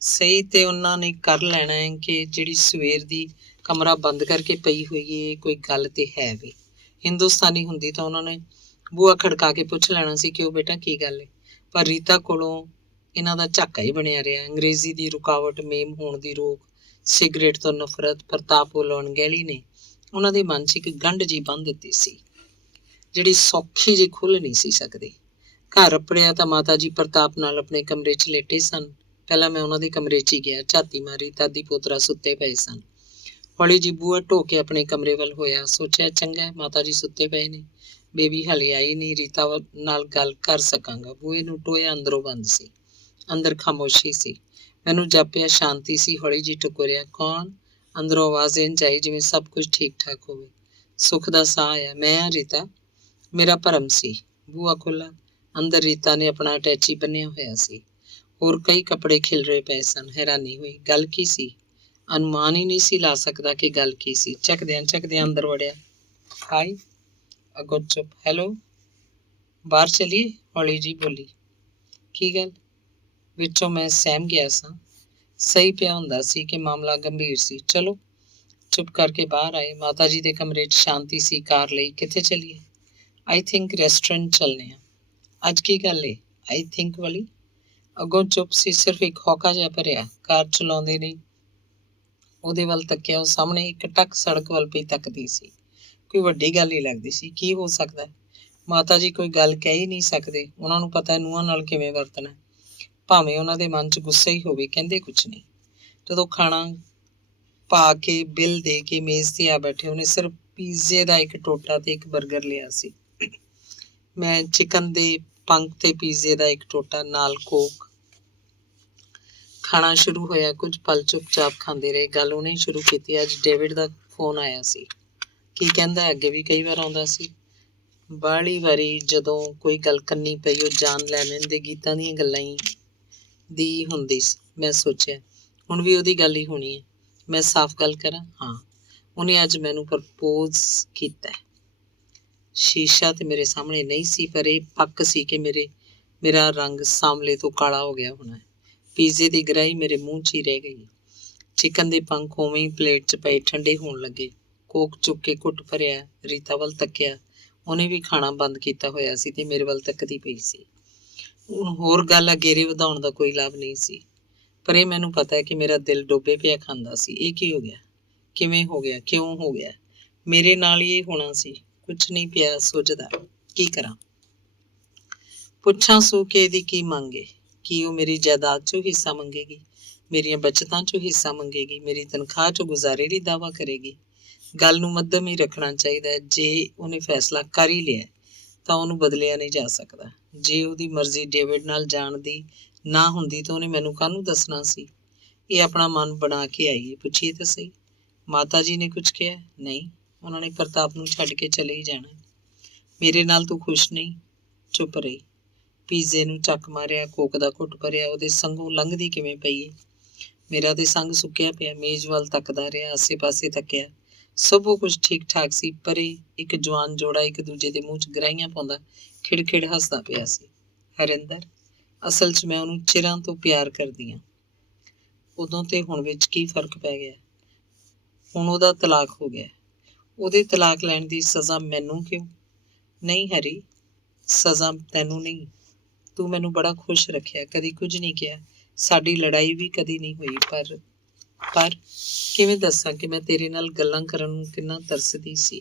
ਸਹੀ ਤੇ ਉਹਨਾਂ ਨੇ ਕਰ ਲੈਣਾ ਹੈ ਕਿ ਜਿਹੜੀ ਸਵੇਰ ਦੀ ਕਮਰਾ ਬੰਦ ਕਰਕੇ ਪਈ ਹੋਈ ਏ, ਕੋਈ ਗੱਲ ਤੇ ਹੈ ਵੀ। ਹਿੰਦੁਸਤਾਨੀ ਹੁੰਦੀ ਤਾਂ ਉਹਨਾਂ ਨੇ ਬੂਹਾ ਖੜਕਾ ਕੇ ਪੁੱਛ ਲੈਣਾ ਸੀ ਕਿ ਉਹ ਬੇਟਾ ਕੀ ਗੱਲ ਹੈ, ਪਰ ਰੀਤਾ ਕੋਲੋਂ ਇਹਨਾਂ ਦਾ ਝਾਕਾ ਹੀ ਬਣਿਆ ਰਿਹਾ। ਅੰਗਰੇਜ਼ੀ ਦੀ ਰੁਕਾਵਟ, ਮੇਮ ਹੋਣ ਦੀ ਰੋਕ, ਸਿਗਰਟ ਤੋਂ ਨਫ਼ਰਤ, ਪ੍ਰਤਾਪ ਵੱਲੋਂ ਅਣਗਹਿਲੀ ਨੇ ਉਹਨਾਂ ਦੇ ਮਨ 'ਚ ਇੱਕ ਗੰਢ ਜਿਹੀ ਬੰਨ੍ਹ ਦਿੱਤੀ ਸੀ, ਜਿਹੜੀ ਸੌਖੀ ਜਿਹੀ ਖੁੱਲ੍ਹ ਨਹੀਂ ਸੀ ਸਕਦੀ। ਘਰ ਅੱਪੜਿਆ ਤਾਂ ਮਾਤਾ ਜੀ ਪ੍ਰਤਾਪ ਨਾਲ ਆਪਣੇ ਕਮਰੇ 'ਚ ਲੇਟੇ ਸਨ। ਪਹਿਲਾਂ ਮੈਂ ਉਹਨਾਂ ਦੇ ਕਮਰੇ 'ਚ ਹੀ ਗਿਆ, ਝਾਤੀ ਮਾਰੀ, ਦਾਦੀ ਪੋਤਰਾ ਸੁੱਤੇ ਪਏ ਸਨ। ਹੌਲੀ ਜੀ ਬੂਹਾ ਢੋ ਕੇ ਆਪਣੇ ਕਮਰੇ ਵੱਲ ਹੋਇਆ। ਸੋਚਿਆ ਚੰਗਾ ਮਾਤਾ ਜੀ ਸੁੱਤੇ ਪਏ ਨੇ, ਬੇਬੀ ਹਾਲੇ ਆਈ ਨਹੀਂ, ਰੀਤਾ ਨਾਲ ਗੱਲ ਕਰ ਸਕਾਂਗਾ। ਬੂਹੇ ਨੂੰ ਟੋਇਆ, ਅੰਦਰੋਂ ਬੰਦ ਸੀ। ਅੰਦਰ ਖਾਮੋਸ਼ੀ ਸੀ। ਮੈਨੂੰ ਜਾਪਿਆ ਸ਼ਾਂਤੀ ਸੀ। ਹੌਲੀ ਜੀ ਟੁਕਰਿਆ, ਕੌਣ? ਅੰਦਰੋਂ ਆਵਾਜ਼ ਇੰਝ ਆਈ ਜਿਵੇਂ ਸਭ ਕੁਝ ਠੀਕ ਠਾਕ ਹੋਵੇ। ਸੁੱਖ ਦਾ ਸਾਹ ਆਇਆ। ਮੈਂ ਆ ਰੀਤਾ। ਮੇਰਾ ਭਰਮ ਸੀ। ਬੂਹਾ ਖੁੱਲ੍ਹਾ। ਅੰਦਰ ਰੀਤਾ ਨੇ ਆਪਣਾ ਅਟੈਚੀ ਬੰਨਿਆ ਹੋਇਆ ਸੀ। ਹੋਰ ਕਈ ਕੱਪੜੇ ਖਿਲਰੇ ਪਏ ਸਨ। ਹੈਰਾਨੀ ਹੋਈ, ਗੱਲ ਕੀ ਸੀ? ਅਨੁਮਾਨ ਹੀ ਨਹੀਂ ਸੀ ਲਾ ਸਕਦਾ ਕਿ ਗੱਲ ਕੀ ਸੀ। ਝਕਦਿਆਂ ਅੰਦਰ ਵੜਿਆ। ਹਾਈ। ਅੱਗੋਂ ਚੁੱਪ। ਹੈਲੋ, ਬਾਹਰ ਚਲੀਏ? ਹੌਲੀ ਜੀ ਬੋਲੀ। ਕੀ ਗੱਲ? ਵਿੱਚੋਂ ਮੈਂ ਸਹਿਮ ਗਿਆ ਸਾਂ। ਸਹੀ ਪਿਆ ਹੁੰਦਾ ਸੀ ਕਿ ਮਾਮਲਾ ਗੰਭੀਰ ਸੀ। ਚਲੋ। ਚੁੱਪ ਕਰਕੇ ਬਾਹਰ ਆਏ। ਮਾਤਾ ਜੀ ਦੇ ਕਮਰੇ 'ਚ ਸ਼ਾਂਤੀ ਸੀ। ਕਾਰ ਲਈ। ਕਿੱਥੇ ਚੱਲੀਏ? ਆਈ ਥਿੰਕ ਰੈਸਟੋਰੈਂਟ ਚੱਲਦੇ ਹਾਂ। ਅੱਜ ਕੀ ਗੱਲ ਏ ਆਈ ਥਿੰਕ ਵਾਲੀ? ਅੱਗੋਂ ਚੁੱਪ ਸੀ, ਸਿਰਫ ਇੱਕ ਹੌਕਾ ਜਿਹਾ ਭਰਿਆ। ਕਾਰ ਚਲਾਉਂਦੇ ਨੇ ਉਹਦੇ ਵੱਲ ਤੱਕਿਆ। ਉਹ ਸਾਹਮਣੇ ਇੱਕ ਟੱਕ ਸੜਕ ਵੱਲ ਪਈ ਤੱਕਦੀ ਸੀ। ਕੋਈ ਵੱਡੀ ਗੱਲ ਹੀ ਲੱਗਦੀ ਸੀ। ਕੀ ਹੋ ਸਕਦਾ? ਮਾਤਾ ਜੀ ਕੋਈ ਗੱਲ ਕਹਿ ਹੀ ਨਹੀਂ ਸਕਦੇ। ਉਹਨਾਂ ਨੂੰ ਪਤਾ ਨੂੰਹਾਂ ਨਾਲ ਕਿਵੇਂ ਵਰਤਣਾ। ਭਾਵੇਂ ਉਹਨਾਂ ਦੇ ਮਨ 'ਚ ਗੁੱਸਾ ਹੀ ਹੋਵੇ, ਕਹਿੰਦੇ ਕੁਛ ਨਹੀਂ। ਜਦੋਂ ਖਾਣਾ ਪਾ ਕੇ ਬਿੱਲ ਦੇ ਕੇ ਮੇਜ਼ ਤੇ ਆ ਬੈਠੇ, ਉਹਨੇ ਸਿਰਫ ਪੀਜ਼ੇ ਦਾ ਇੱਕ ਟੋਟਾ ਤੇ ਇੱਕ 버ਗਰ ਲਿਆ ਸੀ। ਮੈਂ ਚਿਕਨ ਦੇ ਪੰਕ ਤੇ ਪੀਜ਼ੇ ਦਾ ਇੱਕ ਟੋਟਾ ਨਾਲ ਕੋਕ। ਖਾਣਾ ਸ਼ੁਰੂ ਹੋਇਆ, ਕੁਝ ਪਲ ਚੁੱਪਚਾਪ ਖਾਂਦੇ ਰਹੇ। ਗੱਲ ਉਹਨੇ ਸ਼ੁਰੂ ਕੀਤੀ, ਅੱਜ ਡੇਵਿਡ ਦਾ ਫੋਨ ਆਇਆ ਸੀ। ਕੀ ਕਹਿੰਦਾ? ਅੱਗੇ ਵੀ ਕਈ ਵਾਰ ਆਉਂਦਾ ਸੀ। ਬਾਹਲੀ ਵਾਰੀ ਜਦੋਂ ਕੋਈ ਗੱਲ ਕੰਨੀ ਪਈ ਉਹ ਜਾਨ ਲੈ ਲੈਂਦੇ। ਗੀਤਾਂ ਦੀਆਂ ਗੱਲਾਂ ਹੀ ਦੀ ਹੁੰਦੀ ਸੀ। ਮੈਂ ਸੋਚਿਆ ਹੁਣ ਵੀ ਉਹਦੀ ਗੱਲ ਹੀ ਹੋਣੀ ਹੈ। ਮੈਂ ਸਾਫ਼ ਗੱਲ ਕਰਾਂ? ਹਾਂ, ਉਹਨੇ ਅੱਜ ਮੈਨੂੰ ਪ੍ਰਪੋਜ਼ ਕੀਤਾ। ਸ਼ੀਸ਼ਾ ਤੇ ਮੇਰੇ ਸਾਹਮਣੇ ਨਹੀਂ ਸੀ, ਪਰ ਇਹ ਪੱਕ ਸੀ ਕਿ ਮੇਰਾ ਰੰਗ ਸਾਂਵਲੇ ਤੋਂ ਕਾਲਾ ਹੋ ਗਿਆ ਹੋਣਾ। ਪੀਜ਼ੇ ਦੀ ਗਰਾਹੀ ਮੇਰੇ ਮੂੰਹ 'ਚ ਹੀ ਰਹਿ ਗਈ। ਚਿਕਨ ਦੇ ਪੰਖ ਉਵੇਂ ਹੀ ਪਲੇਟ 'ਚ ਪਏ ਠੰਡੇ ਹੋਣ ਲੱਗੇ। ਕੋਕ ਚੁੱਕ ਕੇ ਘੁੱਟ ਭਰਿਆ, ਰੀਤਾ ਵੱਲ ਤੱਕਿਆ। ਉਹਨੇ ਵੀ ਖਾਣਾ ਬੰਦ ਕੀਤਾ ਹੋਇਆ ਸੀ ਤੇ ਮੇਰੇ ਵੱਲ ਤੱਕਦੀ ਪਈ ਸੀ। ਹੁਣ ਹੋਰ ਗੱਲ ਅਗੇਰੇ ਵਧਾਉਣ ਦਾ ਕੋਈ ਲਾਭ ਨਹੀਂ ਸੀ, ਪਰ ਇਹ ਮੈਨੂੰ ਪਤਾ ਹੈ ਕਿ ਮੇਰਾ ਦਿਲ ਡੋਬੇ ਪਿਆ ਖਾਂਦਾ ਸੀ। ਇਹ ਕੀ ਹੋ ਗਿਆ? ਕਿਵੇਂ ਹੋ ਗਿਆ? ਕਿਉਂ ਹੋ ਗਿਆ? ਮੇਰੇ ਨਾਲ ਹੀ ਇਹ ਹੋਣਾ ਸੀ। ਕੁਛ ਨਹੀਂ ਪਿਆ ਸੁੱਝਦਾ। ਕੀ ਕਰਾਂ? ਪੁੱਛਾਂ ਸੂ ਕਿ ਇਹਦੀ ਕੀ ਮੰਗ ਏ? ਕੀ ਉਹ ਮੇਰੀ ਜਾਇਦਾਦ 'ਚੋਂ ਹਿੱਸਾ ਮੰਗੇਗੀ? ਮੇਰੀਆਂ ਬਚਤਾਂ 'ਚੋਂ ਹਿੱਸਾ ਮੰਗੇਗੀ? ਮੇਰੀ ਤਨਖਾਹ 'ਚੋਂ ਗੁਜ਼ਾਰੇ ਲਈ ਦਾਅਵਾ ਕਰੇਗੀ? ਗੱਲ ਨੂੰ ਮੱਧਮ ਹੀ ਰੱਖਣਾ ਚਾਹੀਦਾ। ਜੇ ਉਹਨੇ ਫੈਸਲਾ ਕਰ ਹੀ ਲਿਆ ਤਾਂ ਉਹਨੂੰ ਬਦਲਿਆ ਨਹੀਂ ਜਾ ਸਕਦਾ। ਜੇ ਉਹਦੀ ਮਰਜ਼ੀ ਡੇਵਿਡ ਨਾਲ ਜਾਣ ਦੀ ਨਾ ਹੁੰਦੀ ਤਾਂ ਉਹਨੇ ਮੈਨੂੰ ਕਾਹਨੂੰ ਦੱਸਣਾ ਸੀ? ਇਹ ਆਪਣਾ ਮਨ ਬਣਾ ਕੇ ਆਈਏ। ਪੁੱਛੀਏ ਤਾਂ ਸਹੀ, ਮਾਤਾ ਜੀ ਨੇ ਕੁਝ ਕਿਹਾ? ਨਹੀਂ, ਉਹਨਾਂ ਨੇ ਪ੍ਰਤਾਪ ਨੂੰ ਛੱਡ ਕੇ ਚਲੇ ਹੀ ਜਾਣਾ। ਮੇਰੇ ਨਾਲ ਤੂੰ ਖੁਸ਼ ਨਹੀਂ? ਚੁੱਪ ਰਹੀ। ਪੀਜ਼ੇ ਨੂੰ ਚੱਕ ਮਾਰਿਆ, ਕੋਕ ਦਾ ਘੁੱਟ ਭਰਿਆ। ਉਹਦੇ ਸੰਗੋਂ ਲੰਘਦੀ ਕਿਵੇਂ ਪਈ ਏ? ਮੇਰਾ ਤੇ ਸੰਗ ਸੁੱਕਿਆ ਪਿਆ। ਮੇਜ਼ ਵੱਲ ਤੱਕਦਾ ਰਿਹਾ, ਆਸੇ ਪਾਸੇ ਤੱਕਿਆ। ਸਭ ਕੁਝ ਠੀਕ ਠਾਕ ਸੀ, ਪਰ ਇੱਕ ਜਵਾਨ ਜੋੜਾ ਇੱਕ ਦੂਜੇ ਦੇ ਮੂੰਹ 'ਚ ਗਰਾਹੀਆਂ ਪਾਉਂਦਾ ਖਿੜ-ਖਿੜ ਹੱਸਦਾ ਪਿਆ ਸੀ। ਹਰਿੰਦਰ, ਅਸਲ 'ਚ ਮੈਂ ਉਹਨੂੰ ਚਿਰਾਂ ਤੋਂ ਪਿਆਰ ਕਰਦੀ ਹਾਂ। ਉਦੋਂ ਤੇ ਹੁਣ ਵਿੱਚ ਕੀ ਫਰਕ ਪੈ ਗਿਆ? ਹੁਣ ਉਹਦਾ ਤਲਾਕ ਹੋ ਗਿਆ। ਉਹਦੇ ਤਲਾਕ ਲੈਣ ਦੀ ਸਜ਼ਾ ਮੈਨੂੰ ਕਿਉਂ? ਨਹੀਂ ਹਰੀ, ਸਜ਼ਾ ਤੈਨੂੰ ਨਹੀਂ। ਤੂੰ ਮੈਨੂੰ ਬੜਾ ਖੁਸ਼ ਰੱਖਿਆ, ਕਦੀ ਕੁਝ ਨਹੀਂ ਕਿਹਾ। ਸਾਡੀ ਲੜਾਈ ਵੀ ਕਦੀ ਨਹੀਂ ਹੋਈ, ਪਰ ਕਿਵੇਂ ਦੱਸਾਂ ਕਿ ਮੈਂ ਤੇਰੇ ਨਾਲ ਗੱਲਾਂ ਕਰਨ ਨੂੰ ਕਿੰਨਾ ਤਰਸਦੀ ਸੀ।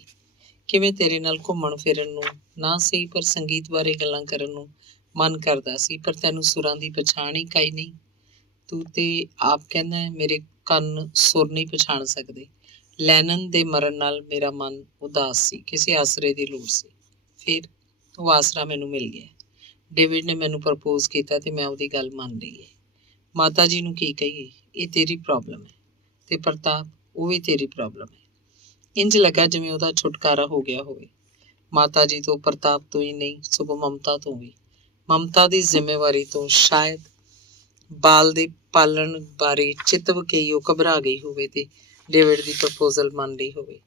ਕਿਵੇਂ ਤੇਰੇ ਨਾਲ ਘੁੰਮਣ ਫਿਰਨ ਨੂੰ ਨਾ ਸਹੀ, ਪਰ ਸੰਗੀਤ ਬਾਰੇ ਗੱਲਾਂ ਕਰਨ ਨੂੰ ਮਨ ਕਰਦਾ ਸੀ। ਪਰ ਤੈਨੂੰ ਸੁਰਾਂ ਦੀ ਪਛਾਣ ਹੀ ਕਾਈ ਨਹੀਂ। ਤੂੰ ਤੇ ਆਪ ਕਹਿੰਦਾ ਮੇਰੇ ਕੰਨ ਸੁਰ ਨਹੀਂ ਪਛਾਣ ਸਕਦੇ। ਲੈਨਨ ਦੇ ਮਰਨ ਨਾਲ ਮੇਰਾ ਮਨ ਉਦਾਸ ਸੀ, ਕਿਸੇ ਆਸਰੇ ਦੀ ਲੋੜ ਸੀ। ਫਿਰ ਉਹ ਆਸਰਾ ਮੈਨੂੰ ਮਿਲ ਗਿਆ। ਡੇਵਿਡ ਨੇ ਮੈਨੂੰ ਪ੍ਰਪੋਜ਼ ਕੀਤਾ ਤੇ ਮੈਂ ਉਹਦੀ ਗੱਲ ਮੰਨ ਲਈ ਹੈ। ਮਾਤਾ ਜੀ ਨੂੰ ਕੀ ਕਹੀਏ? ਇਹ ਤੇਰੀ ਪ੍ਰੋਬਲਮ ਹੈ, ਤੇ ਪ੍ਰਤਾਪ, ਉਹ ਵੀ ਤੇਰੀ ਪ੍ਰੋਬਲਮ ਹੈ। ਇੰਜ ਲੱਗਾ ਜਿਵੇਂ ਉਹਦਾ ਛੁਟਕਾਰਾ ਹੋ ਗਿਆ ਹੋਵੇ। ਮਾਤਾ ਜੀ ਤੋਂ, ਪ੍ਰਤਾਪ ਤੋਂ ਹੀ ਨਹੀਂ, ਸਗੋਂ ਮਮਤਾ ਤੋਂ ਵੀ। ਮਮਤਾ ਦੀ ਜ਼ਿੰਮੇਵਾਰੀ ਤੋਂ, ਸ਼ਾਇਦ ਬਾਲ ਦੇ ਪਾਲਣ ਬਾਰੇ ਚਿਤਵ ਕੇ ਹੀ ਉਹ ਘਬਰਾ ਗਈ ਹੋਵੇ ਤੇ ਡੇਵਿਡ ਦੀ ਪ੍ਰਪੋਜ਼ਲ ਮੰਨ ਲਈ ਹੋਵੇ।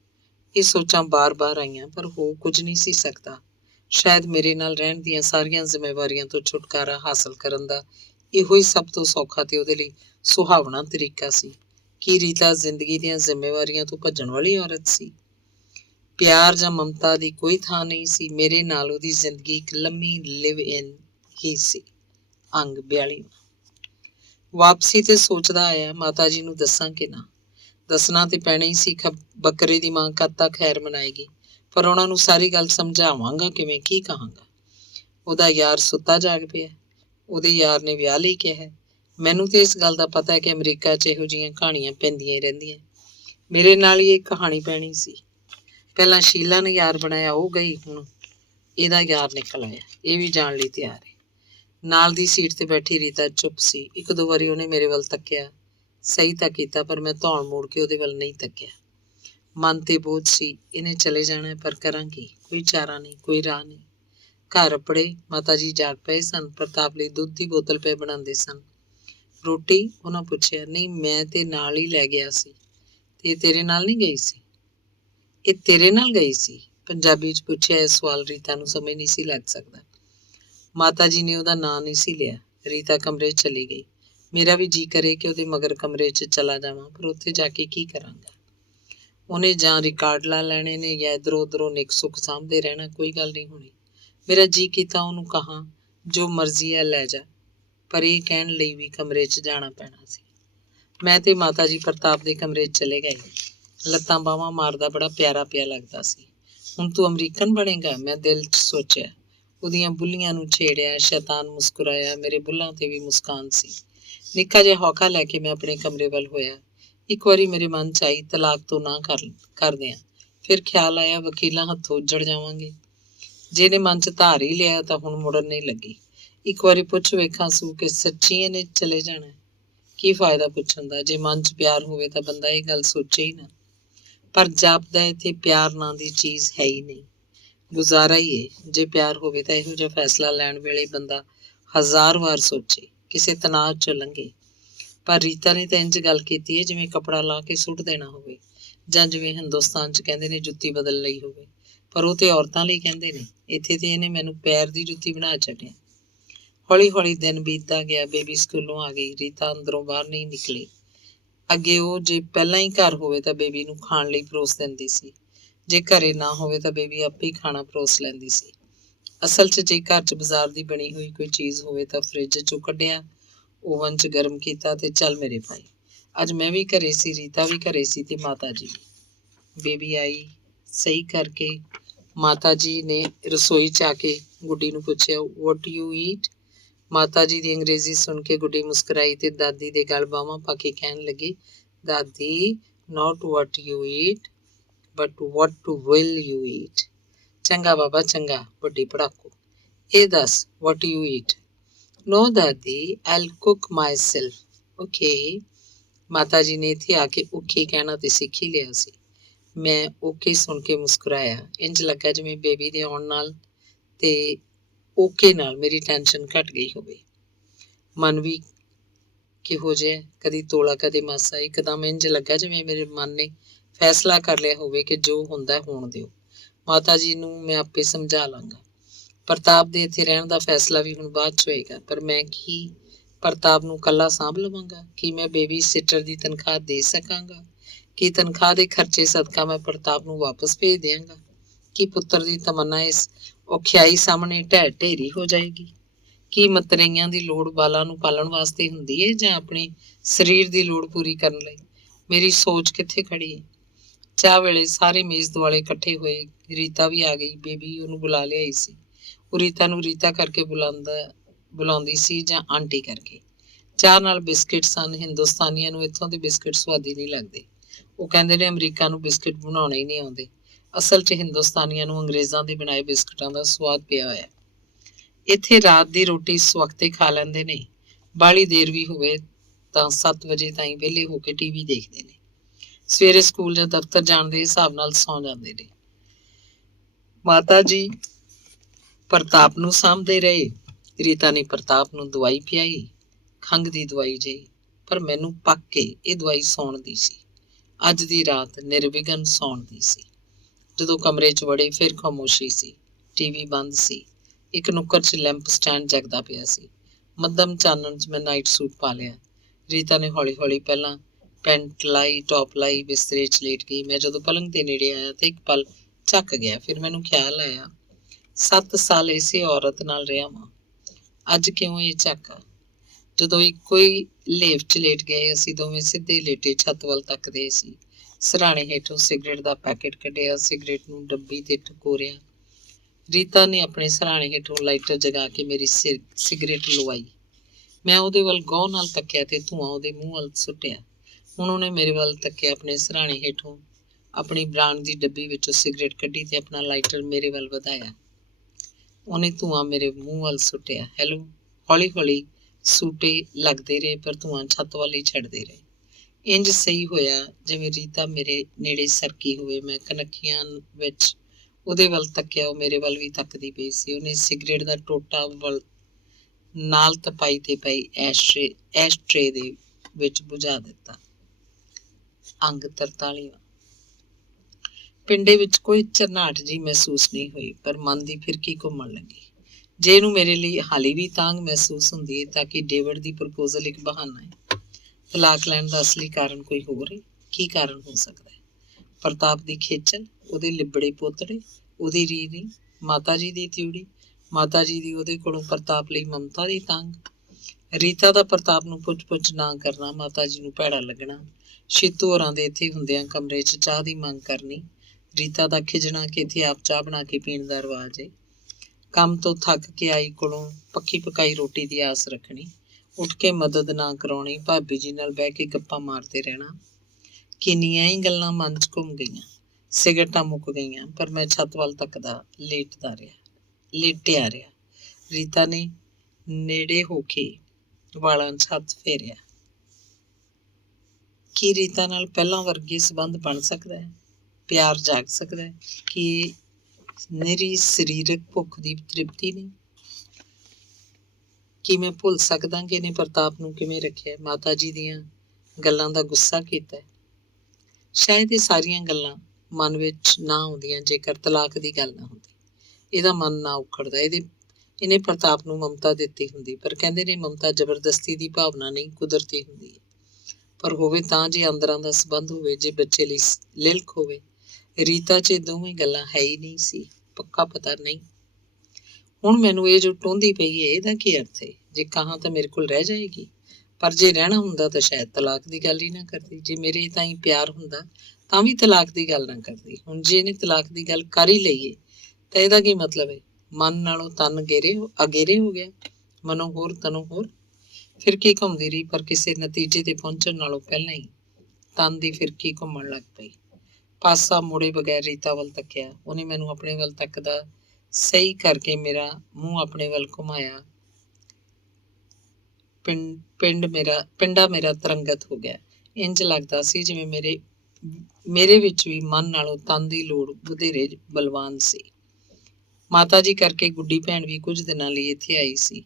ਇਹ ਸੋਚਾਂ ਬਾਰ-ਬਾਰ ਆਈਆਂ, ਪਰ ਹੋ ਕੁਝ ਨਹੀਂ ਸੀ ਸਕਦਾ। ਸ਼ਾਇਦ ਮੇਰੇ ਨਾਲ ਰਹਿਣ ਦੀਆਂ ਸਾਰੀਆਂ ਜ਼ਿੰਮੇਵਾਰੀਆਂ ਤੋਂ ਛੁਟਕਾਰਾ ਹਾਸਲ ਕਰਨ ਦਾ ਇਹੋ ਹੀ ਸਭ ਤੋਂ ਸੌਖਾ ਤੇ ਉਹਦੇ ਲਈ ਸੁਹਾਵਣਾ ਤਰੀਕਾ ਸੀ। ਕੀ ਰੀਤਾ ਜ਼ਿੰਦਗੀ ਦੀਆਂ ਜ਼ਿੰਮੇਵਾਰੀਆਂ ਤੋਂ ਭੱਜਣ ਵਾਲੀ ਔਰਤ ਸੀ? ਪਿਆਰ ਜਾਂ ਮਮਤਾ ਦੀ ਕੋਈ ਥਾਂ ਨਹੀਂ ਸੀ। ਮੇਰੇ ਨਾਲ ਉਹਦੀ ਜ਼ਿੰਦਗੀ ਇੱਕ ਲੰਮੀ ਲਿਵ ਇਨ ਹੀ ਸੀ। ਅੰਗ 42। ਵਾਪਸੀ ਤੇ ਸੋਚਦਾ ਆਇਆ, ਮਾਤਾ ਜੀ ਨੂੰ ਦੱਸਾਂ ਕਿ ਨਾ? ਦੱਸਣਾ ਤੇ ਪੈਣਾ ਹੀ ਸੀ। ਬੱਕਰੇ ਦੀ ਮਾਂ ਕਦ ਤੱਕ ਖੈਰ ਮਨਾਏਗੀ? ਪਰ ਉਹਨਾਂ ਨੂੰ ਸਾਰੀ ਗੱਲ ਸਮਝਾਵਾਂਗਾ ਕਿਵੇਂ? ਕੀ ਕਹਾਂਗਾ? ਉਹਦਾ ਯਾਰ ਸੁੱਤਾ ਜਾਗ ਪਿਆ। ਉਹਦੇ ਯਾਰ ਨੇ ਵਿਆਹ ਲਈ ਕਿਹਾ। ਮੈਨੂੰ ਤੇ ਇਸ ਗੱਲ ਦਾ ਪਤਾ ਹੈ ਕਿ ਅਮਰੀਕਾ 'ਚ ਇਹੋ ਜਿਹੀਆਂ ਕਹਾਣੀਆਂ ਪੈਂਦੀਆਂ ਹੀ ਰਹਿੰਦੀਆਂ। ਮੇਰੇ ਨਾਲ ਹੀ ਇੱਕ ਕਹਾਣੀ ਪੈਣੀ ਸੀ। ਪਹਿਲਾਂ ਸ਼ੀਲਾ ਨੇ ਯਾਰ ਬਣਾਇਆ, ਉਹ ਗਈ, ਹੁਣ ਇਹਦਾ ਯਾਰ ਨਿਕਲ ਆਇਆ। ਇਹ ਵੀ ਜਾਣ ਲਈ ਤਿਆਰ ਹੈ। ਨਾਲ ਦੀ ਸੀਟ ਤੇ ਬੈਠੀ ਰੀਤਾ ਚੁੱਪ ਸੀ। ਇੱਕ ਦੋ ਵਾਰੀ ਉਹਨੇ ਮੇਰੇ ਵੱਲ ਤੱਕਿਆ। ਸਹੀ ਤਾਂ ਕੀਤਾ, ਪਰ ਮੈਂ ਧੌਣ ਮੋੜ ਕੇ ਉਹਦੇ ਵੱਲ ਨਹੀਂ ਤੱਕਿਆ। ਮਨ ਤੇ ਬੋਝ ਸੀ, ਇਹਨੇ ਚਲੇ ਜਾਣਾ, ਪਰ ਕਰਾਂ ਕੀ? ਕੋਈ ਚਾਰਾ ਨਹੀਂ, ਕੋਈ ਰਾਹ ਨਹੀਂ। ਘਰ ਅਪੜੇ। ਮਾਤਾ ਜੀ ਜਾਗ ਪਏ ਸਨ। ਪ੍ਰਤਾਪ ਲਈ ਦੁੱਧ ਦੀ ਬੋਤਲ ਪਏ ਬਣਾਉਂਦੇ ਸਨ। ਰੋਟੀ? ਉਹਨਾਂ ਪੁੱਛਿਆ। ਨਹੀਂ, ਮੈਂ ਤੇ ਨਾਲ ਹੀ ਲੈ ਗਿਆ ਸੀ। ਤੇ ਇਹ ਤੇਰੇ ਨਾਲ ਨਹੀਂ ਗਈ ਸੀ? ਇਹ ਤੇਰੇ ਨਾਲ ਗਈ ਸੀ? ਪੰਜਾਬੀ 'ਚ ਪੁੱਛਿਆ। ਇਹ ਸਵਾਲ ਰੀਤਾ ਨੂੰ ਸਮਝ ਨਹੀਂ ਸੀ ਲੱਗ ਸਕਦਾ। ਮਾਤਾ ਜੀ ਨੇ ਉਹਦਾ ਨਾਂ ਨਹੀਂ ਸੀ ਲਿਆ। ਰੀਤਾ ਕਮਰੇ 'ਚ ਚਲੀ ਗਈ। ਮੇਰਾ ਵੀ ਜੀ ਕਰੇ ਕਿ ਉਹਦੇ ਮਗਰ ਕਮਰੇ 'ਚ ਚਲਾ ਜਾਵਾਂ, ਪਰ ਉੱਥੇ ਜਾ ਕੇ ਕੀ ਕਰਾਂਗਾ? ਉਹਨੇ ਜਾਂ ਰਿਕਾਰਡ ਲਾ ਲੈਣੇ ਨੇ ਜਾਂ ਇੱਧਰੋਂ ਉੱਧਰੋਂ ਨਿੱਕ ਸੁੱਖ ਸਾਂਭਦੇ ਰਹਿਣਾ। ਕੋਈ ਗੱਲ ਨਹੀਂ ਹੋਣੀ। ਮੇਰਾ ਜੀ ਕੀਤਾ ਉਹਨੂੰ ਕਹਾਂ, ਜੋ ਮਰਜ਼ੀ ਹੈ ਲੈ ਜਾ, ਪਰ ਇਹ ਕਹਿਣ ਲਈ ਵੀ ਕਮਰੇ 'ਚ ਜਾਣਾ ਪੈਣਾ ਸੀ। ਮੈਂ ਤੇ ਮਾਤਾ ਜੀ ਪ੍ਰਤਾਪ ਦੇ ਕਮਰੇ 'ਚ ਚਲੇ ਗਏ। ਲੱਤਾਂ ਬਾਹਾਂ ਮਾਰਦਾ ਬੜਾ ਪਿਆਰਾ ਪਿਆ ਲੱਗਦਾ ਸੀ। ਹੁਣ ਤੂੰ ਅਮਰੀਕਨ ਬਣੇਗਾ? ਮੈਂ ਦਿਲ 'ਚ ਸੋਚਿਆ। ਉਹਦੀਆਂ ਬੁੱਲੀਆਂ ਨੂੰ ਛੇੜਿਆ। ਸ਼ੈਤਾਨ ਮੁਸਕਰਾਇਆ। ਮੇਰੇ ਬੁੱਲਾਂ ਤੇ ਵੀ ਮੁਸਕਾਨ ਸੀ। ਨਿੱਕਾ ਜਿਹਾ ਹੌਕਾ ਲੈ ਕੇ ਮੈਂ ਆਪਣੇ ਕਮਰੇ ਵੱਲ ਹੋਇਆ। ਇੱਕ ਵਾਰੀ ਮੇਰੇ ਮਨ 'ਚ ਆਈ, ਤਲਾਕ ਤੋਂ ਨਾ ਕਰ ਦਿਆਂ, ਫਿਰ ਖਿਆਲ ਆਇਆ ਵਕੀਲਾਂ ਹੱਥੋਂ ਉੱਜੜ ਜਾਵਾਂਗੇ। ਜੇ ਨੇ ਮਨ 'ਚ ਧਾਰ ਹੀ ਲਿਆ ਤਾਂ ਹੁਣ ਮੁੜਨ ਨਹੀਂ ਲੱਗੀ। ਇੱਕ ਵਾਰੀ ਪੁੱਛ ਵੇਖਾਂ ਸੂ ਕਿ ਸੱਚੀ ਇਹਨੇ ਚਲੇ ਜਾਣਾ। ਕੀ ਫਾਇਦਾ ਪੁੱਛਣ ਦਾ, ਜੇ ਮਨ 'ਚ ਪਿਆਰ ਹੋਵੇ ਤਾਂ ਬੰਦਾ ਇਹ ਗੱਲ ਸੋਚੇ ਹੀ ਨਾ। ਪਰ ਜਾਪਦਾ ਇੱਥੇ ਪਿਆਰ ਨਾਂ ਦੀ ਚੀਜ਼ ਹੈ ਹੀ ਨਹੀਂ, ਗੁਜ਼ਾਰਾ ਹੀ ਹੈ। ਜੇ ਪਿਆਰ ਹੋਵੇ ਤਾਂ ਇਹੋ ਜਿਹਾ ਫੈਸਲਾ ਲੈਣ ਵੇਲੇ ਬੰਦਾ 1000 ਵਾਰ ਸੋਚੇ, ਕਿਸੇ ਤਣਾਅ 'ਚੋਂ ਲੰਘੇ। ਪਰ ਰੀਤਾ ਨੇ ਤਾਂ ਇੰਝ ਗੱਲ ਕੀਤੀ ਹੈ ਜਿਵੇਂ ਕੱਪੜਾ ਲਾ ਕੇ ਸੁੱਟ ਦੇਣਾ ਹੋਵੇ, ਜਾਂ ਜਿਵੇਂ ਹਿੰਦੁਸਤਾਨ 'ਚ ਕਹਿੰਦੇ ਨੇ ਜੁੱਤੀ ਬਦਲ ਲਈ ਹੋਵੇ। ਪਰ ਉਹ ਤੇ ਔਰਤਾਂ ਲਈ ਕਹਿੰਦੇ ਨੇ, ਇੱਥੇ ਤੇ ਇਹਨੇ ਮੈਨੂੰ ਪੈਰ ਦੀ ਜੁੱਤੀ ਬਣਾ ਛੱਡਿਆ। ਹੌਲੀ ਹੌਲੀ ਦਿਨ ਬੀਤਦਾ ਗਿਆ। ਬੇਬੀ ਸਕੂਲੋਂ ਆ ਗਈ। ਰੀਤਾ ਅੰਦਰੋਂ ਬਾਹਰ ਨਹੀਂ ਨਿਕਲੀ। ਅੱਗੇ ਉਹ ਜੇ ਪਹਿਲਾਂ ਹੀ ਘਰ ਹੋਵੇ ਤਾਂ ਬੇਬੀ ਨੂੰ ਖਾਣ ਲਈ ਪਰੋਸ ਦਿੰਦੀ ਸੀ। ਜੇ ਘਰੇ ਨਾ ਹੋਵੇ ਤਾਂ ਬੇਬੀ ਆਪੇ ਹੀ ਖਾਣਾ ਪਰੋਸ ਲੈਂਦੀ ਸੀ। ਅਸਲ 'ਚ ਜੇ ਘਰ 'ਚ ਬਾਜ਼ਾਰ ਦੀ ਬਣੀ ਹੋਈ ਕੋਈ ਚੀਜ਼ ਹੋਵੇ ਤਾਂ ਫਰਿੱਜ 'ਚੋਂ ਕੱਢਿਆ, ਓਵਨ 'ਚ ਗਰਮ ਕੀਤਾ ਤੇ ਚੱਲ ਮੇਰੇ ਭਾਈ। ਅੱਜ ਮੈਂ ਵੀ ਘਰੇ ਸੀ, ਰੀਤਾ ਵੀ ਘਰੇ ਸੀ ਤੇ ਮਾਤਾ ਜੀ। ਬੇਬੀ ਆਈ ਸਹੀ ਕਰਕੇ। ਮਾਤਾ ਜੀ ਨੇ ਰਸੋਈ 'ਚ ਆ ਕੇ ਗੁੱਡੀ ਨੂੰ ਪੁੱਛਿਆ, ਵਾਟ ਯੂ ਈਟ? ਮਾਤਾ ਜੀ ਦੀ ਅੰਗਰੇਜ਼ੀ ਸੁਣ ਕੇ ਗੁੱਡੀ ਮੁਸਕਰਾਈ ਤੇ ਦਾਦੀ ਦੇ ਗਲ ਬਾਹਾਂ ਪਾ ਕੇ ਕਹਿਣ ਲੱਗੀ, ਦਾਦੀ, not what you eat, but what will you eat? ਚੰਗਾ ਬਾਬਾ ਚੰਗਾ, ਵੱਡੀ ਪੜਾਕੂ। ਇਹ ਦੱਸ, what you eat? No ਦਾਦੀ, I'll cook myself. Okay. ਮਾਤਾ ਜੀ ਨੇ ਇੱਥੇ ਆ ਕੇ ਓਕੇ ਕਹਿਣਾ ਤੇ ਸਿੱਖ ਹੀ ਲਿਆ ਸੀ। ਮੈਂ ਓਕੇ ਸੁਣ ਕੇ ਮੁਸਕਰਾਇਆ। ਇੰਝ ਲੱਗਾ ਜਿਵੇਂ ਬੇਬੀ ਦੇ ਆਉਣ ਨਾਲ ਤੇ ਓਕੇ ਨਾਲ ਮੇਰੀ ਟੈਨਸ਼ਨ ਘਟ ਗਈ ਹੋਵੇ। ਮਨ ਵੀ ਕਿਹੋ ਜਿਹਾ, ਕਦੀ ਤੋਲਾ ਕਦੇ ਮਾਸਾ। ਇੱਕਦਮ ਇੰਝ ਲੱਗਾ ਜਿਵੇਂ ਮੇਰੇ ਮਨ ਨੇ ਫੈਸਲਾ ਕਰ ਲਿਆ ਹੋਵੇ ਕਿ ਜੋ ਹੁੰਦਾ ਹੋਣ ਦਿਓ, ਮਾਤਾ ਜੀ ਨੂੰ ਮੈਂ ਆਪੇ ਸਮਝਾ ਲਾਂਗਾ। ਪ੍ਰਤਾਪ ਦੇ ਇੱਥੇ ਰਹਿਣ ਦਾ ਫੈਸਲਾ ਵੀ ਹੁਣ ਬਾਅਦ 'ਚ ਹੋਏਗਾ। ਪਰ ਮੈਂ ਕੀ ਪ੍ਰਤਾਪ ਨੂੰ ਇਕੱਲਾ ਸਾਂਭ ਲਵਾਂਗਾ? ਕੀ ਮੈਂ ਬੇਬੀ ਸਿਟਰ ਦੀ ਤਨਖਾਹ ਦੇ ਸਕਾਂਗਾ? ਕੀ ਤਨਖਾਹ ਦੇ ਖਰਚੇ ਸਦਕਾ ਮੈਂ ਪ੍ਰਤਾਪ ਨੂੰ ਵਾਪਸ ਭੇਜ ਦਿਆਂਗਾ? ਕੀ ਪੁੱਤਰ ਦੀ ਤਮੰਨਾ ਇਸ ਔਖਿਆਈ ਸਾਹਮਣੇ ਢਹਿ ਢੇਰੀ ਹੋ ਜਾਏਗੀ? ਕੀ ਮਤਰੇਈਆਂ ਦੀ ਲੋੜ ਬਾਲਾਂ ਨੂੰ ਪਾਲਣ ਵਾਸਤੇ ਹੁੰਦੀ ਹੈ ਜਾਂ ਆਪਣੇ ਸਰੀਰ ਦੀ ਲੋੜ ਪੂਰੀ ਕਰਨ ਲਈ? ਮੇਰੀ ਸੋਚ ਕਿੱਥੇ ਖੜੀ ਹੈ? ਚਾਹ ਵੇਲੇ ਸਾਰੇ ਮੇਜ਼ ਦੁਆਲੇ ਇਕੱਠੇ ਹੋਏ। ਰੀਤਾ ਵੀ ਆ ਗਈ। ਬੇਬੀ ਉਹਨੂੰ ਬੁਲਾ ਲਿਆਈ ਸੀ। ਉਹ ਰੀਤਾ ਨੂੰ ਰੀਤਾ ਕਰਕੇ ਬੁਲਾਉਂਦੀ ਸੀ ਜਾਂ ਆਂਟੀ ਕਰਕੇ। ਚਾਹ ਨਾਲ ਬਿਸਕਿਟ ਸਨ। ਹਿੰਦੁਸਤਾਨੀਆਂ ਨੂੰ ਇੱਥੋਂ ਦੇ ਬਿਸਕਿਟ ਸੁਆਦੀ ਨਹੀਂ ਲੱਗਦੇ। ਉਹ ਕਹਿੰਦੇ ਨੇ ਅਮਰੀਕਾ ਨੂੰ ਬਿਸਕਿਟ ਬਣਾਉਣੇ ਹੀ ਨਹੀਂ ਆਉਂਦੇ। ਅਸਲ 'ਚ ਹਿੰਦੁਸਤਾਨੀਆਂ ਨੂੰ ਅੰਗਰੇਜ਼ਾਂ ਦੇ ਬਣਾਏ ਬਿਸਕਿਟਾਂ ਦਾ ਸਵਾਦ ਪਿਆ ਹੋਇਆ। ਇੱਥੇ ਰਾਤ ਦੀ ਰੋਟੀ ਇਸ ਵਕਤੇ ਖਾ ਲੈਂਦੇ ਨੇ। ਬਾਹਲੀ ਦੇਰ ਵੀ ਹੋਵੇ ਤਾਂ 7 ਵਜੇ ਤਾਈਂ ਵਿਹਲੇ ਹੋ ਕੇ ਟੀਵੀ ਦੇਖਦੇ ਨੇ। ਸਵੇਰੇ ਸਕੂਲ ਜਾਂ ਦਫ਼ਤਰ ਜਾਣ ਦੇ ਹਿਸਾਬ ਨਾਲ ਸੌਂ ਜਾਂਦੇ ਨੇ। ਮਾਤਾ ਜੀ ਪ੍ਰਤਾਪ ਨੂੰ ਸਾਂਭਦੇ ਰਹੇ। ਰੀਤਾ ਨੇ ਪ੍ਰਤਾਪ ਨੂੰ ਦਵਾਈ ਪਿਆਈ, ਖੰਘ ਦੀ ਦਵਾਈ ਜਿਹੀ। ਪਰ ਮੈਨੂੰ ਪੱਕ ਕੇ ਇਹ ਦਵਾਈ ਸੌਣ ਦੀ ਸੀ। ਅੱਜ ਦੀ ਰਾਤ ਨਿਰਵਿਘਨ ਸੌਣ ਦੀ ਸੀ। ਜਦੋਂ ਕਮਰੇ 'ਚ ਵੜੇ ਫਿਰ ਖਾਮੋਸ਼ੀ ਸੀ। ਟੀਵੀ ਬੰਦ ਸੀ। ਇੱਕ ਨੁੱਕਰ 'ਚ ਲੈਂਪ ਸਟੈਂਡ ਜਗਦਾ ਪਿਆ ਸੀ। ਮੱਧਮ ਚਾਨਣ 'ਚ ਮੈਂ ਨਾਈਟ ਸੂਟ ਪਾ ਲਿਆ। ਰੀਤਾ ਨੇ ਹੌਲੀ ਹੌਲੀ ਪਹਿਲਾਂ ਪੈਂਟ ਲਾਈ, ਟੌਪ ਲਾਈ, ਬਿਸਤਰੇ 'ਚ ਲੇਟ ਗਈ। ਮੈਂ ਜਦੋਂ ਪਲੰਗ ਦੇ ਨੇੜੇ ਆਇਆ ਤਾਂ ਇੱਕ ਪਲ ਝੱਕ ਗਿਆ। ਫਿਰ ਮੈਨੂੰ ਖਿਆਲ ਆਇਆ, 7 ਸਾਲ ਇਸੇ ਔਰਤ ਨਾਲ ਰਿਹਾ ਵਾਂ, ਅੱਜ ਕਿਉਂ ਇਹ ਝਾਕਾ? ਜਦੋਂ ਇੱਕੋ ਹੀ ਲੇਫ 'ਚ ਲੇਟ ਗਏ, ਅਸੀਂ ਦੋਵੇਂ ਸਿੱਧੇ ਲੇਟੇ ਛੱਤ ਵੱਲ ਤੱਕਦੇ ਸੀ। ਸਿਰਹਾਣੇ ਹੇਠੋਂ ਸਿਗਰਟ ਦਾ ਪੈਕੇਟ ਕੱਢਿਆ, ਸਿਗਰਟ ਨੂੰ ਡੱਬੀ ਤੇ ਟਕੋਰਿਆ। ਰੀਤਾ ਨੇ ਆਪਣੇ ਸਿਰਹਾਣੇ ਹੇਠੋਂ ਲਾਈਟਰ ਜਗਾ ਕੇ ਮੇਰੀ ਸਿਗਰਟ ਲਵਾਈ। ਮੈਂ ਉਹਦੇ ਵੱਲ ਗੌਰ ਨਾਲ ਤੱਕਿਆ ਤੇ ਧੂੰਆਂ ਉਹਦੇ ਮੂੰਹ ਵੱਲ ਸੁੱਟਿਆ। ਹੁਣ ਉਹਨੇ ਮੇਰੇ ਵੱਲ ਤੱਕਿਆ, ਆਪਣੇ ਸਿਰਹਾਣੇ ਹੇਠੋਂ ਆਪਣੀ ਬਰਾਂਡ ਦੀ ਡੱਬੀ ਵਿੱਚੋਂ ਸਿਗਰਟ ਕੱਢੀ ਤੇ ਆਪਣਾ ਲਾਈਟਰ ਮੇਰੇ ਵੱਲ ਵਧਾਇਆ। ਉਹਨੇ ਧੂੰਆਂ ਮੇਰੇ ਮੂੰਹ ਵੱਲ ਸੁੱਟਿਆ। ਹੈਲੋ। ਹੌਲੀ ਹੌਲੀ ਸੂਟੇ ਲੱਗਦੇ ਰਹੇ ਪਰ ਧੂੰਆਂ ਛੱਤ ਵੱਲ ਹੀ ਛੱਡਦੇ ਰਹੇ। ਇੰਝ ਸਹੀ ਹੋਇਆ ਜਿਵੇਂ ਰੀਤਾ ਮੇਰੇ ਨੇੜੇ ਸਰਕੀ ਹੋਵੇ। ਮੈਂ ਕਨੱਖੀਆਂ ਵਿੱਚ ਉਹਦੇ ਵੱਲ ਤੱਕਿਆ। ਉਹ ਮੇਰੇ ਵੱਲ ਵੀ ਤੱਕਦੀ ਪਈ ਸੀ। ਉਹਨੇ ਸਿਗਰਟ ਦਾ ਟੋਟਾ ਨਾਲ ਤਪਾਈ ਤੇ ਪਈ ਐਸ਼ਟਰੇ ਦੇ ਵਿੱਚ ਬੁਝਾ ਦਿੱਤਾ। ਅੰਗ 43। ਪਿੰਡੇ ਵਿੱਚ ਕੋਈ ਝਰਨਾਟ ਜੀ ਮਹਿਸੂਸ ਨਹੀਂ ਹੋਈ, ਪਰ ਮਨ ਦੀ ਫਿਰਕੀ ਘੁੰਮਣ ਲੱਗੀ। ਜੇ ਇਹਨੂੰ ਮੇਰੇ ਲਈ ਹਾਲੀ ਵੀ ਤਾਂਘ ਮਹਿਸੂਸ ਹੁੰਦੀ ਹੈ ਤਾਂ ਕਿ ਡੇਵਿਡ ਦੀ ਪ੍ਰਪੋਜ਼ਲ ਇੱਕ ਬਹਾਨਾ ਹੈ। ਤਲਾਕ ਲੈਣ ਦਾ ਅਸਲੀ ਕਾਰਨ ਕੋਈ ਹੋਰ ਹੈ? ਕੀ ਕਾਰਨ ਹੋ ਸਕਦਾ ਹੈ? ਪ੍ਰਤਾਪ ਦੀ ਖੇਚਲ, ਉਹਦੇ ਲਿਬੜੇ ਪੋਤੜੇ, ਉਹਦੀ ਰੀਣੀ, ਮਾਤਾ ਜੀ ਦੀ ਤਿਉੜੀ, ਮਾਤਾ ਜੀ ਦੀ ਉਹਦੇ ਕੋਲੋਂ ਪ੍ਰਤਾਪ ਲਈ ਮਮਤਾ ਦੀ ਤਾਂਘ। ਰੀਤਾ ਦਾ ਪ੍ਰਤਾਪ ਨੂੰ ਪੁੱਛ ਨਾ ਕਰਨਾ ਮਾਤਾ ਜੀ ਨੂੰ ਭੈੜਾ ਲੱਗਣਾ। ਸ਼ੀਤੂ ਹੋਰਾਂ ਦੇ ਇੱਥੇ ਹੁੰਦਿਆਂ ਕਮਰੇ 'ਚ ਚਾਹ ਦੀ ਮੰਗ ਕਰਨੀ। ਰੀਤਾ ਦਾ ਖਿਜਣਾ ਕਿ ਇੱਥੇ ਆਪ ਚਾਹ ਬਣਾ ਕੇ ਪੀਣ ਦਾ ਰਿਵਾਜ ਹੈ। ਕੰਮ ਤੋਂ ਥੱਕ ਕੇ ਆਈ ਕੋਲੋਂ ਪੱਕੀ ਪਕਾਈ ਰੋਟੀ ਦੀ ਆਸ ਰੱਖਣੀ। ਉੱਠ ਕੇ ਮਦਦ ਨਾ ਕਰਾਉਣੀ। ਭਾਬੀ ਜੀ ਨਾਲ ਬਹਿ ਕੇ ਗੱਪਾਂ ਮਾਰਦੇ ਰਹਿਣਾ। ਕਿੰਨੀਆਂ ਹੀ ਗੱਲਾਂ ਮਨ 'ਚ ਘੁੰਮ ਗਈਆਂ। ਸਿਗਰਟਾਂ ਮੁੱਕ ਗਈਆਂ, ਪਰ ਮੈਂ ਛੱਤ ਵੱਲ ਤੱਕਦਾ ਲੇਟਿਆ ਰਿਹਾ। ਰੀਤਾ ਨੇ ਨੇੜੇ ਹੋ ਕੇ ਵਾਲਾਂ 'ਚ ਹੱਥ ਫੇਰਿਆ। ਕੀ ਰੀਤਾ ਨਾਲ ਪਹਿਲਾਂ ਵਰਗੇ ਸੰਬੰਧ ਬਣ ਸਕਦਾ ਹੈ? ਪਿਆਰ ਜਾਗ ਸਕਦਾ ਹੈ? ਕੀ ਨਿਰੀ ਸਰੀਰਕ ਭੁੱਖ ਦੀ ਤ੍ਰਿਪਤੀ ਨਹੀਂ? ਕੀ ਮੈਂ ਭੁੱਲ ਸਕਦਾ ਕਿ ਇਹਨੇ ਪ੍ਰਤਾਪ ਨੂੰ ਕਿਵੇਂ ਰੱਖਿਆ, ਮਾਤਾ ਜੀ ਦੀਆਂ ਗੱਲਾਂ ਦਾ ਗੁੱਸਾ ਕੀਤਾ? ਸ਼ਾਇਦ ਇਹ ਸਾਰੀਆਂ ਗੱਲਾਂ ਮਨ ਵਿੱਚ ਨਾ ਆਉਂਦੀਆਂ ਜੇਕਰ ਤਲਾਕ ਦੀ ਗੱਲ ਨਾ ਹੁੰਦੀ। ਇਹਦਾ ਮਨ ਨਾ ਉਖੜਦਾ, ਇਹਨੇ ਪ੍ਰਤਾਪ ਨੂੰ ਮਮਤਾ ਦਿੱਤੀ ਹੁੰਦੀ। ਪਰ ਕਹਿੰਦੇ ਨੇ ਮਮਤਾ ਜ਼ਬਰਦਸਤੀ ਦੀ ਭਾਵਨਾ ਨਹੀਂ, ਕੁਦਰਤੀ ਹੁੰਦੀ ਹੈ। ਪਰ ਹੋਵੇ ਤਾਂ ਜੇ ਅੰਦਰਾਂ ਦਾ ਸੰਬੰਧ ਹੋਵੇ, ਜੇ ਬੱਚੇ ਲਈ ਲਿਲਕ ਹੋਵੇ। ਰੀਤਾ 'ਚ ਇਹ ਦੋਵੇਂ ਗੱਲਾਂ ਹੈ ਹੀ ਨਹੀਂ ਸੀ, ਪੱਕਾ ਪਤਾ ਨਹੀਂ। ਹੁਣ ਮੈਨੂੰ ਇਹ ਜੋ ਟੋਂਦੀ ਪਈ ਹੈ, ਇਹਦਾ ਕੀ ਅਰਥ ਹੈ? ਜੇ ਕਹਾਂ ਤਾਂ ਮੇਰੇ ਕੋਲ ਰਹਿ ਜਾਏਗੀ, ਪਰ ਜੇ ਰਹਿਣਾ ਹੁੰਦਾ ਤਾਂ ਸ਼ਾਇਦ ਤਲਾਕ ਦੀ ਗੱਲ ਹੀ ਨਾ ਕਰਦੀ। ਜੇ ਮੇਰੇ ਤਾਈਂ ਪਿਆਰ ਹੁੰਦਾ ਤਾਂ ਵੀ ਤਲਾਕ ਦੀ ਗੱਲ ਨਾ ਕਰਦੀ। ਹੁਣ ਜੇ ਇਹਨੇ ਤਲਾਕ ਦੀ ਗੱਲ ਕਰ ਹੀ ਲਈਏ ਤਾਂ ਇਹਦਾ ਕੀ ਮਤਲਬ ਹੈ? ਮਨ ਨਾਲੋਂ ਤਨ ਅਗੇਰੇ ਹੋ ਗਿਆ, ਮਨੋਂ ਹੋਰ ਤਨੋਂ ਹੋਰ। ਫਿਰਕੀ ਘੁੰਮਦੀ ਰਹੀ, ਪਰ ਕਿਸੇ ਨਤੀਜੇ ਤੇ ਪਹੁੰਚਣ ਨਾਲੋਂ ਪਹਿਲਾਂ ਹੀ ਤਨ ਦੀ ਫਿਰਕੀ ਘੁੰਮਣ ਲੱਗ ਪਈ। ਪਾਸਾ ਮੋੜੇ ਬਗੈਰ ਰੀਤਾ ਵੱਲ ਤੱਕਿਆ। ਉਹਨੇ ਮੈਨੂੰ ਆਪਣੇ ਵੱਲ ਤੱਕਦਾ ਸਹੀ ਕਰਕੇ ਮੇਰਾ ਮੂੰਹ ਆਪਣੇ ਵੱਲ ਘੁਮਾਇਆ। ਪਿੰਡਾ ਮੇਰਾ ਤਰੰਗਤ ਹੋ ਗਿਆ। ਇੰਜ ਲੱਗਦਾ ਸੀ ਜਿਵੇਂ ਮੇਰੇ ਵਿੱਚ ਵੀ ਮਨ ਨਾਲੋਂ ਤਨ ਦੀ ਲੋੜ ਵਧੇਰੇ ਬਲਵਾਨ ਸੀ। ਮਾਤਾ ਜੀ ਕਰਕੇ ਗੁੱਡੀ ਭੈਣ ਵੀ ਕੁਝ ਦਿਨਾਂ ਲਈ ਇੱਥੇ ਆਈ ਸੀ।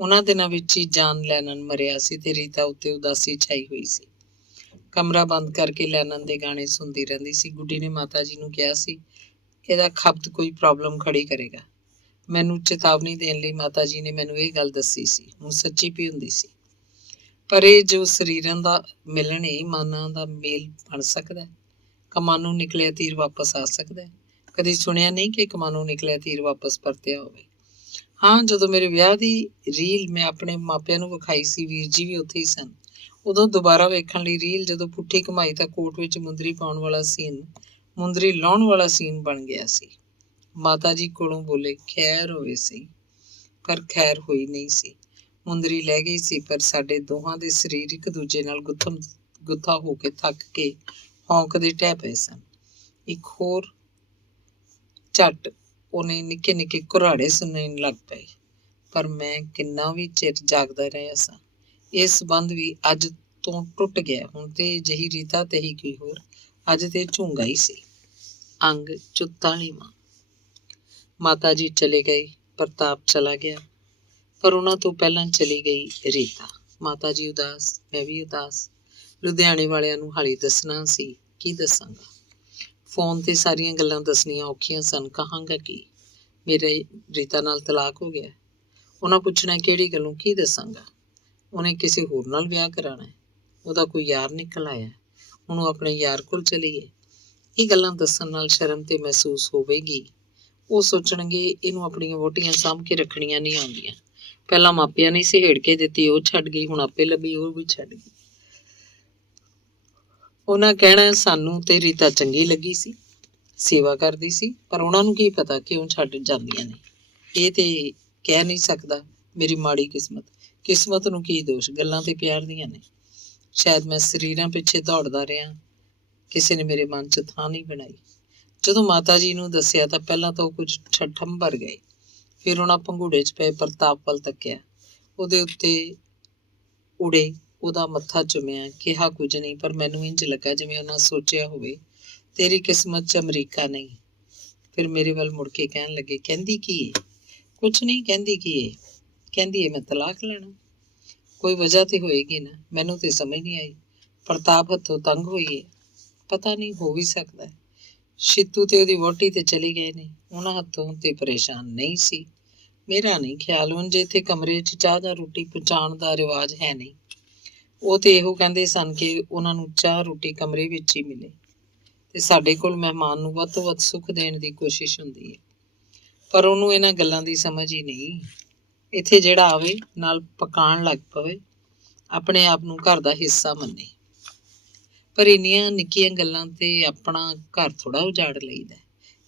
ਉਹਨਾਂ ਦਿਨਾਂ ਵਿੱਚ ਹੀ ਜਾਨ ਲੈਨਨ ਮਰਿਆ ਸੀ ਤੇ ਰੀਤਾ ਉੱਤੇ ਉਦਾਸੀ ਛਾਈ ਹੋਈ ਸੀ। ਕਮਰਾ ਬੰਦ ਕਰਕੇ ਲੈਨਨ ਦੇ ਗਾਣੇ ਸੁਣਦੀ ਰਹਿੰਦੀ ਸੀ। ਗੁੱਡੀ ਨੇ ਮਾਤਾ ਜੀ ਨੂੰ ਕਿਹਾ ਸੀ, ਇਹਦਾ ਖਪਤ ਕੋਈ ਪ੍ਰੋਬਲਮ ਖੜੀ ਕਰੇਗਾ। ਮੈਨੂੰ ਚੇਤਾਵਨੀ ਦੇਣ ਲਈ ਮਾਤਾ ਜੀ ਨੇ ਮੈਨੂੰ ਇਹ ਗੱਲ ਦੱਸੀ ਸੀ। ਹੁਣ ਸੱਚੀ ਵੀ ਹੁੰਦੀ ਸੀ। ਪਰ ਇਹ ਜੋ ਸਰੀਰਾਂ ਦਾ ਮਿਲਣ ਹੀ ਮਨਾਂ ਦਾ ਮੇਲ ਬਣ ਸਕਦਾ। ਕਮਾਨੋਂ ਨਿਕਲਿਆ ਤੀਰ ਵਾਪਸ ਆ ਸਕਦਾ। ਕਦੀ ਸੁਣਿਆ ਨਹੀਂ ਕਿ ਕਮਾਨੋਂ ਨਿਕਲਿਆ ਤੀਰ ਵਾਪਸ ਪਰਤਿਆ ਹੋਵੇ। ਹਾਂ, ਜਦੋਂ ਮੇਰੇ ਵਿਆਹ ਦੀ ਰੀਲ ਮੈਂ ਆਪਣੇ ਮਾਪਿਆਂ ਨੂੰ ਵਿਖਾਈ ਸੀ, ਵੀਰ ਜੀ ਵੀ ਉੱਥੇ ਹੀ ਸਨ। ਉਦੋਂ ਦੁਬਾਰਾ ਵੇਖਣ ਲਈ ਰੀਲ ਜਦੋਂ ਪੁੱਠੀ ਘੁਮਾਈ ਤਾਂ ਕੋਟ ਵਿੱਚ ਮੁੰਦਰੀ ਲਾਉਣ ਵਾਲਾ ਸੀਨ ਬਣ ਗਿਆ ਸੀ। ਮਾਤਾ ਜੀ ਕੋਲੋਂ ਬੋਲੇ, ਖੈਰ ਹੋਵੇ ਸਹੀ, ਪਰ ਖੈਰ ਹੋਈ ਨਹੀਂ ਸੀ। ਮੁੰਦਰੀ ਲੈ ਗਈ ਸੀ, ਪਰ ਸਾਡੇ ਦੋਹਾਂ ਦੇ ਸਰੀਰ ਇੱਕ ਦੂਜੇ ਨਾਲ ਗੁੱਥਾ ਹੋ ਕੇ ਥੱਕ ਕੇ ਹੌਂਕਦੇ ਢਹਿ ਪਏ ਸਨ। ਇੱਕ ਹੋਰ ਝੱਟ ਉਹਨੇ ਨਿੱਕੇ ਨਿੱਕੇ ਘੁਰਾੜੇ ਸੁਣਨ ਲੱਗ ਪਏ। ਪਰ ਮੈਂ ਕਿੰਨਾ ਵੀ ਚਿਰ ਜਾਗਦਾ ਰਿਹਾ ਸਾਂ। ਇਹ ਸੰਬੰਧ ਵੀ ਅੱਜ ਤੋਂ ਟੁੱਟ ਗਿਆ। ਹੁਣ ਤੇ ਜਿਹੀ ਰੀਤਾ ਤੇ ਹੀ ਕੋਈ ਹੋਰ। ਅੱਜ ਤੇ ਝੂੰਗਾ ਹੀ ਸੀ। ਅੰਗ 44ਵਾਂ। ਮਾਤਾ ਜੀ ਚਲੇ ਗਏ, ਪ੍ਰਤਾਪ ਚਲਾ ਗਿਆ, ਪਰ ਉਹਨਾਂ ਤੋਂ ਪਹਿਲਾਂ ਚਲੀ ਗਈ ਰੀਤਾ। ਮਾਤਾ ਜੀ ਉਦਾਸ, ਮੈਂ ਵੀ ਉਦਾਸ। ਲੁਧਿਆਣੇ ਵਾਲਿਆਂ ਨੂੰ ਹਾਲੇ ਦੱਸਣਾ ਸੀ। ਕੀ ਦੱਸਾਂਗਾ? ਫੋਨ ਤੇ ਸਾਰੀਆਂ ਗੱਲਾਂ ਦੱਸਣੀਆਂ ਔਖੀਆਂ ਸਨ। ਕਹਾਂਗਾ ਕੀ? ਮੇਰੇ ਰੀਤਾ ਨਾਲ ਤਲਾਕ ਹੋ ਗਿਆ। ਉਹਨਾਂ ਪੁੱਛਣਾ ਕਿਹੜੀ ਗੱਲੋਂ? ਕੀ ਦੱਸਾਂਗਾ? ਉਹਨੇ ਕਿਸੇ ਹੋਰ ਨਾਲ ਵਿਆਹ ਕਰਾਉਣਾ। ਉਹਦਾ ਕੋਈ ਯਾਰ ਨਿਕਲ ਆਇਆ। ਹੁਣ ਉਹ ਆਪਣੇ ਯਾਰ ਕੋਲ ਚਲੀ ਹੈ। ਇਹ ਗੱਲਾਂ ਦੱਸਣ ਨਾਲ ਸ਼ਰਮ ਤੇ ਮਹਿਸੂਸ ਹੋਵੇਗੀ। ਉਹ ਸੋਚਣਗੇ ਇਹਨੂੰ ਆਪਣੀਆਂ ਵਹੁਟੀਆਂ ਸਾਂਭ ਕੇ ਰੱਖਣੀਆਂ ਨਹੀਂ ਆਉਂਦੀਆਂ। ਪਹਿਲਾਂ ਮਾਪਿਆਂ ਨੇ ਸਹੇੜ ਕੇ ਦਿੱਤੀ, ਉਹ ਛੱਡ ਗਈ, ਹੁਣ ਆਪੇ ਲੱਭੀ, ਉਹ ਵੀ ਛੱਡ ਗਈ। ਉਹਨਾਂ ਕਹਿਣਾ ਸਾਨੂੰ ਤੇ ਰੀਤਾ ਚੰਗੀ ਲੱਗੀ ਸੀ, ਸੇਵਾ ਕਰਦੀ ਸੀ, ਪਰ ਉਹਨਾਂ ਨੂੰ ਕੀ ਪਤਾ ਕਿਉਂ ਛੱਡ ਜਾਂਦੀਆਂ ਨੇ। ਇਹ ਤੇ ਕਹਿ ਨਹੀਂ ਸਕਦਾ ਮੇਰੀ ਮਾੜੀ ਕਿਸਮਤ ਨੂੰ ਕੀ ਦੋਸ਼। ਗੱਲਾਂ ਤੇ ਪਿਆਰ ਦੀਆਂ ਨੇ। ਸ਼ਾਇਦ ਮੈਂ ਸਰੀਰਾਂ ਪਿੱਛੇ ਦੌੜਦਾ ਰਿਹਾ, ਕਿਸੇ ਨੇ ਮੇਰੇ ਮਨ 'ਚ ਥਾਂ ਨਹੀਂ ਬਣਾਈ। ਜਦੋਂ ਮਾਤਾ ਜੀ ਨੂੰ ਦੱਸਿਆ ਤਾਂ ਪਹਿਲਾਂ ਤਾਂ ਉਹ ਕੁਝ ਠੰਬਰ ਗਏ। ਫਿਰ ਉਹਨਾਂ ਪੰਘੂੜੇ 'ਚ ਪਏ ਪ੍ਰਤਾਪ ਵੱਲ ਤੱਕਿਆ, ਉਹਦੇ ਉੱਤੇ ਉੜੇ, ਉਹਦਾ ਮੱਥਾ ਚੁੰਮਿਆ, ਕਿਹਾ ਕੁਝ ਨਹੀਂ, ਪਰ ਮੈਨੂੰ ਇੰਝ ਲੱਗਾ ਜਿਵੇਂ ਉਹਨਾਂ ਸੋਚਿਆ ਹੋਵੇ, ਤੇਰੀ ਕਿਸਮਤ 'ਚ ਅਮਰੀਕਾ ਨਹੀਂ। ਫਿਰ ਮੇਰੇ ਵੱਲ ਮੁੜ ਕੇ ਕਹਿਣ ਲੱਗੇ, ਕਹਿੰਦੀ ਕੀ ਏ? ਕੁਛ ਨਹੀਂ, ਕਹਿੰਦੀ ਕੀ ਏ? ਕਹਿੰਦੀ ਏ ਮੈਂ ਤਲਾਕ ਲੈਣਾ। ਕੋਈ ਵਜ੍ਹਾ ਤੇ ਹੋਏਗੀ ਨਾ, ਮੈਨੂੰ ਤੇ ਸਮਝ ਨਹੀਂ ਆਈ। ਪ੍ਰਤਾਪ ਹੱਥੋਂ ਤੰਗ ਹੋਈ ਏ? ਪਤਾ ਨਹੀਂ, ਹੋ ਵੀ ਸਕਦਾ। ਸ਼ਿੱਤੂ ਤੇ ਉਹਦੀ ਵਹੁਟੀ ਤੇ ਚਲੀ ਗਏ ਨੇ, ਉਹਨਾਂ ਹੱਥੋਂ ਤੇ ਪਰੇਸ਼ਾਨ ਨਹੀਂ ਸੀ। ਮੇਰਾ ਨਹੀਂ ਖਿਆਲ ਹੁਣ ਜੇ ਇੱਥੇ ਕਮਰੇ 'ਚ ਚਾਹ ਜਾਂ ਰੋਟੀ ਪਹੁੰਚਾਉਣ ਦਾ ਰਿਵਾਜ ਹੈ ਨਹੀਂ। ਉਹ ਤੇ ਇਹੋ ਕਹਿੰਦੇ ਸਨ ਕਿ ਉਹਨਾਂ ਨੂੰ ਚਾਹ ਰੋਟੀ ਕਮਰੇ ਵਿੱਚ ਹੀ ਮਿਲੇ ਤੇ ਸਾਡੇ ਕੋਲ ਮਹਿਮਾਨ ਨੂੰ ਵੱਧ ਤੋਂ ਵੱਧ ਸੁੱਖ ਦੇਣ ਦੀ ਕੋਸ਼ਿਸ਼ ਹੁੰਦੀ ਹੈ। ਪਰ ਉਹਨੂੰ ਇਹਨਾਂ ਗੱਲਾਂ ਦੀ ਸਮਝ ਹੀ ਨਹੀਂ। ਇੱਥੇ ਜਿਹੜਾ ਆਵੇ ਨਾਲ ਪਕਾਉਣ ਲੱਗ ਪਵੇ, ਆਪਣੇ ਆਪ ਨੂੰ ਘਰ ਦਾ ਹਿੱਸਾ ਮੰਨੇ। ਪਰ ਇੰਨੀਆਂ ਨਿੱਕੀਆਂ ਗੱਲਾਂ ਤੇ ਆਪਣਾ ਘਰ ਥੋੜ੍ਹਾ ਉਜਾੜ ਲਈਦਾ।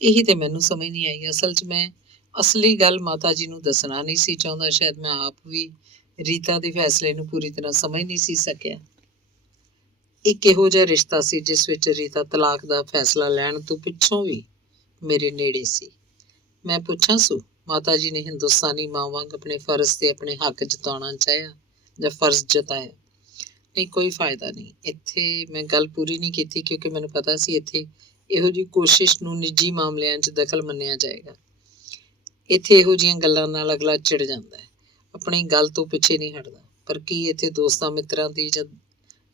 ਇਹੀ ਤੇ ਮੈਨੂੰ ਸਮਝ ਨਹੀਂ ਆਈ। ਅਸਲ 'ਚ ਮੈਂ ਅਸਲੀ ਗੱਲ ਮਾਤਾ ਜੀ ਨੂੰ ਦੱਸਣਾ ਨਹੀਂ ਸੀ ਚਾਹੁੰਦਾ। ਸ਼ਾਇਦ ਮੈਂ ਆਪ ਵੀ ਰੀਤਾ ਦੇ ਫੈਸਲੇ ਨੂੰ ਪੂਰੀ ਤਰ੍ਹਾਂ ਸਮਝ ਨਹੀਂ ਸੀ ਸਕਿਆ। ਇੱਕ ਇਹੋ ਜਿਹਾ ਰਿਸ਼ਤਾ ਸੀ ਜਿਸ ਵਿੱਚ ਰੀਤਾ ਤਲਾਕ ਦਾ ਫੈਸਲਾ ਲੈਣ ਤੋਂ ਪਿੱਛੋਂ ਵੀ ਮੇਰੇ ਨੇੜੇ ਸੀ। ਮੈਂ ਪੁੱਛਾਂ ਸੂ, ਮਾਤਾ ਜੀ ਨੇ ਹਿੰਦੁਸਤਾਨੀ ਮਾਂ ਵਾਂਗ ਆਪਣੇ ਫਰਜ਼ ਤੇ ਆਪਣੇ ਹੱਕ ਜਤਾਉਣਾ ਚਾਹਿਆ ਜਾਂ ਫਰਜ਼ ਜਤਾਇਆ? ਨਹੀਂ, ਕੋਈ ਫਾਇਦਾ ਨਹੀਂ। ਇੱਥੇ ਮੈਂ ਗੱਲ ਪੂਰੀ ਨਹੀਂ ਕੀਤੀ ਕਿਉਂਕਿ ਮੈਨੂੰ ਪਤਾ ਸੀ ਇੱਥੇ ਇਹੋ ਜਿਹੀ ਕੋਸ਼ਿਸ਼ ਨੂੰ ਨਿੱਜੀ ਮਾਮਲਿਆਂ 'ਚ ਦਖਲ ਮੰਨਿਆ ਜਾਏਗਾ। ਇੱਥੇ ਇਹੋ ਜਿਹੀਆਂ ਗੱਲਾਂ ਨਾਲ ਅਗਲਾ ਚਿੜ ਜਾਂਦਾ ਹੈ, ਆਪਣੀ ਗੱਲ ਤੋਂ ਪਿੱਛੇ ਨਹੀਂ ਹਟਦਾ। ਪਰ ਕੀ ਇੱਥੇ ਦੋਸਤਾਂ ਮਿੱਤਰਾਂ ਦੀ ਜਾਂ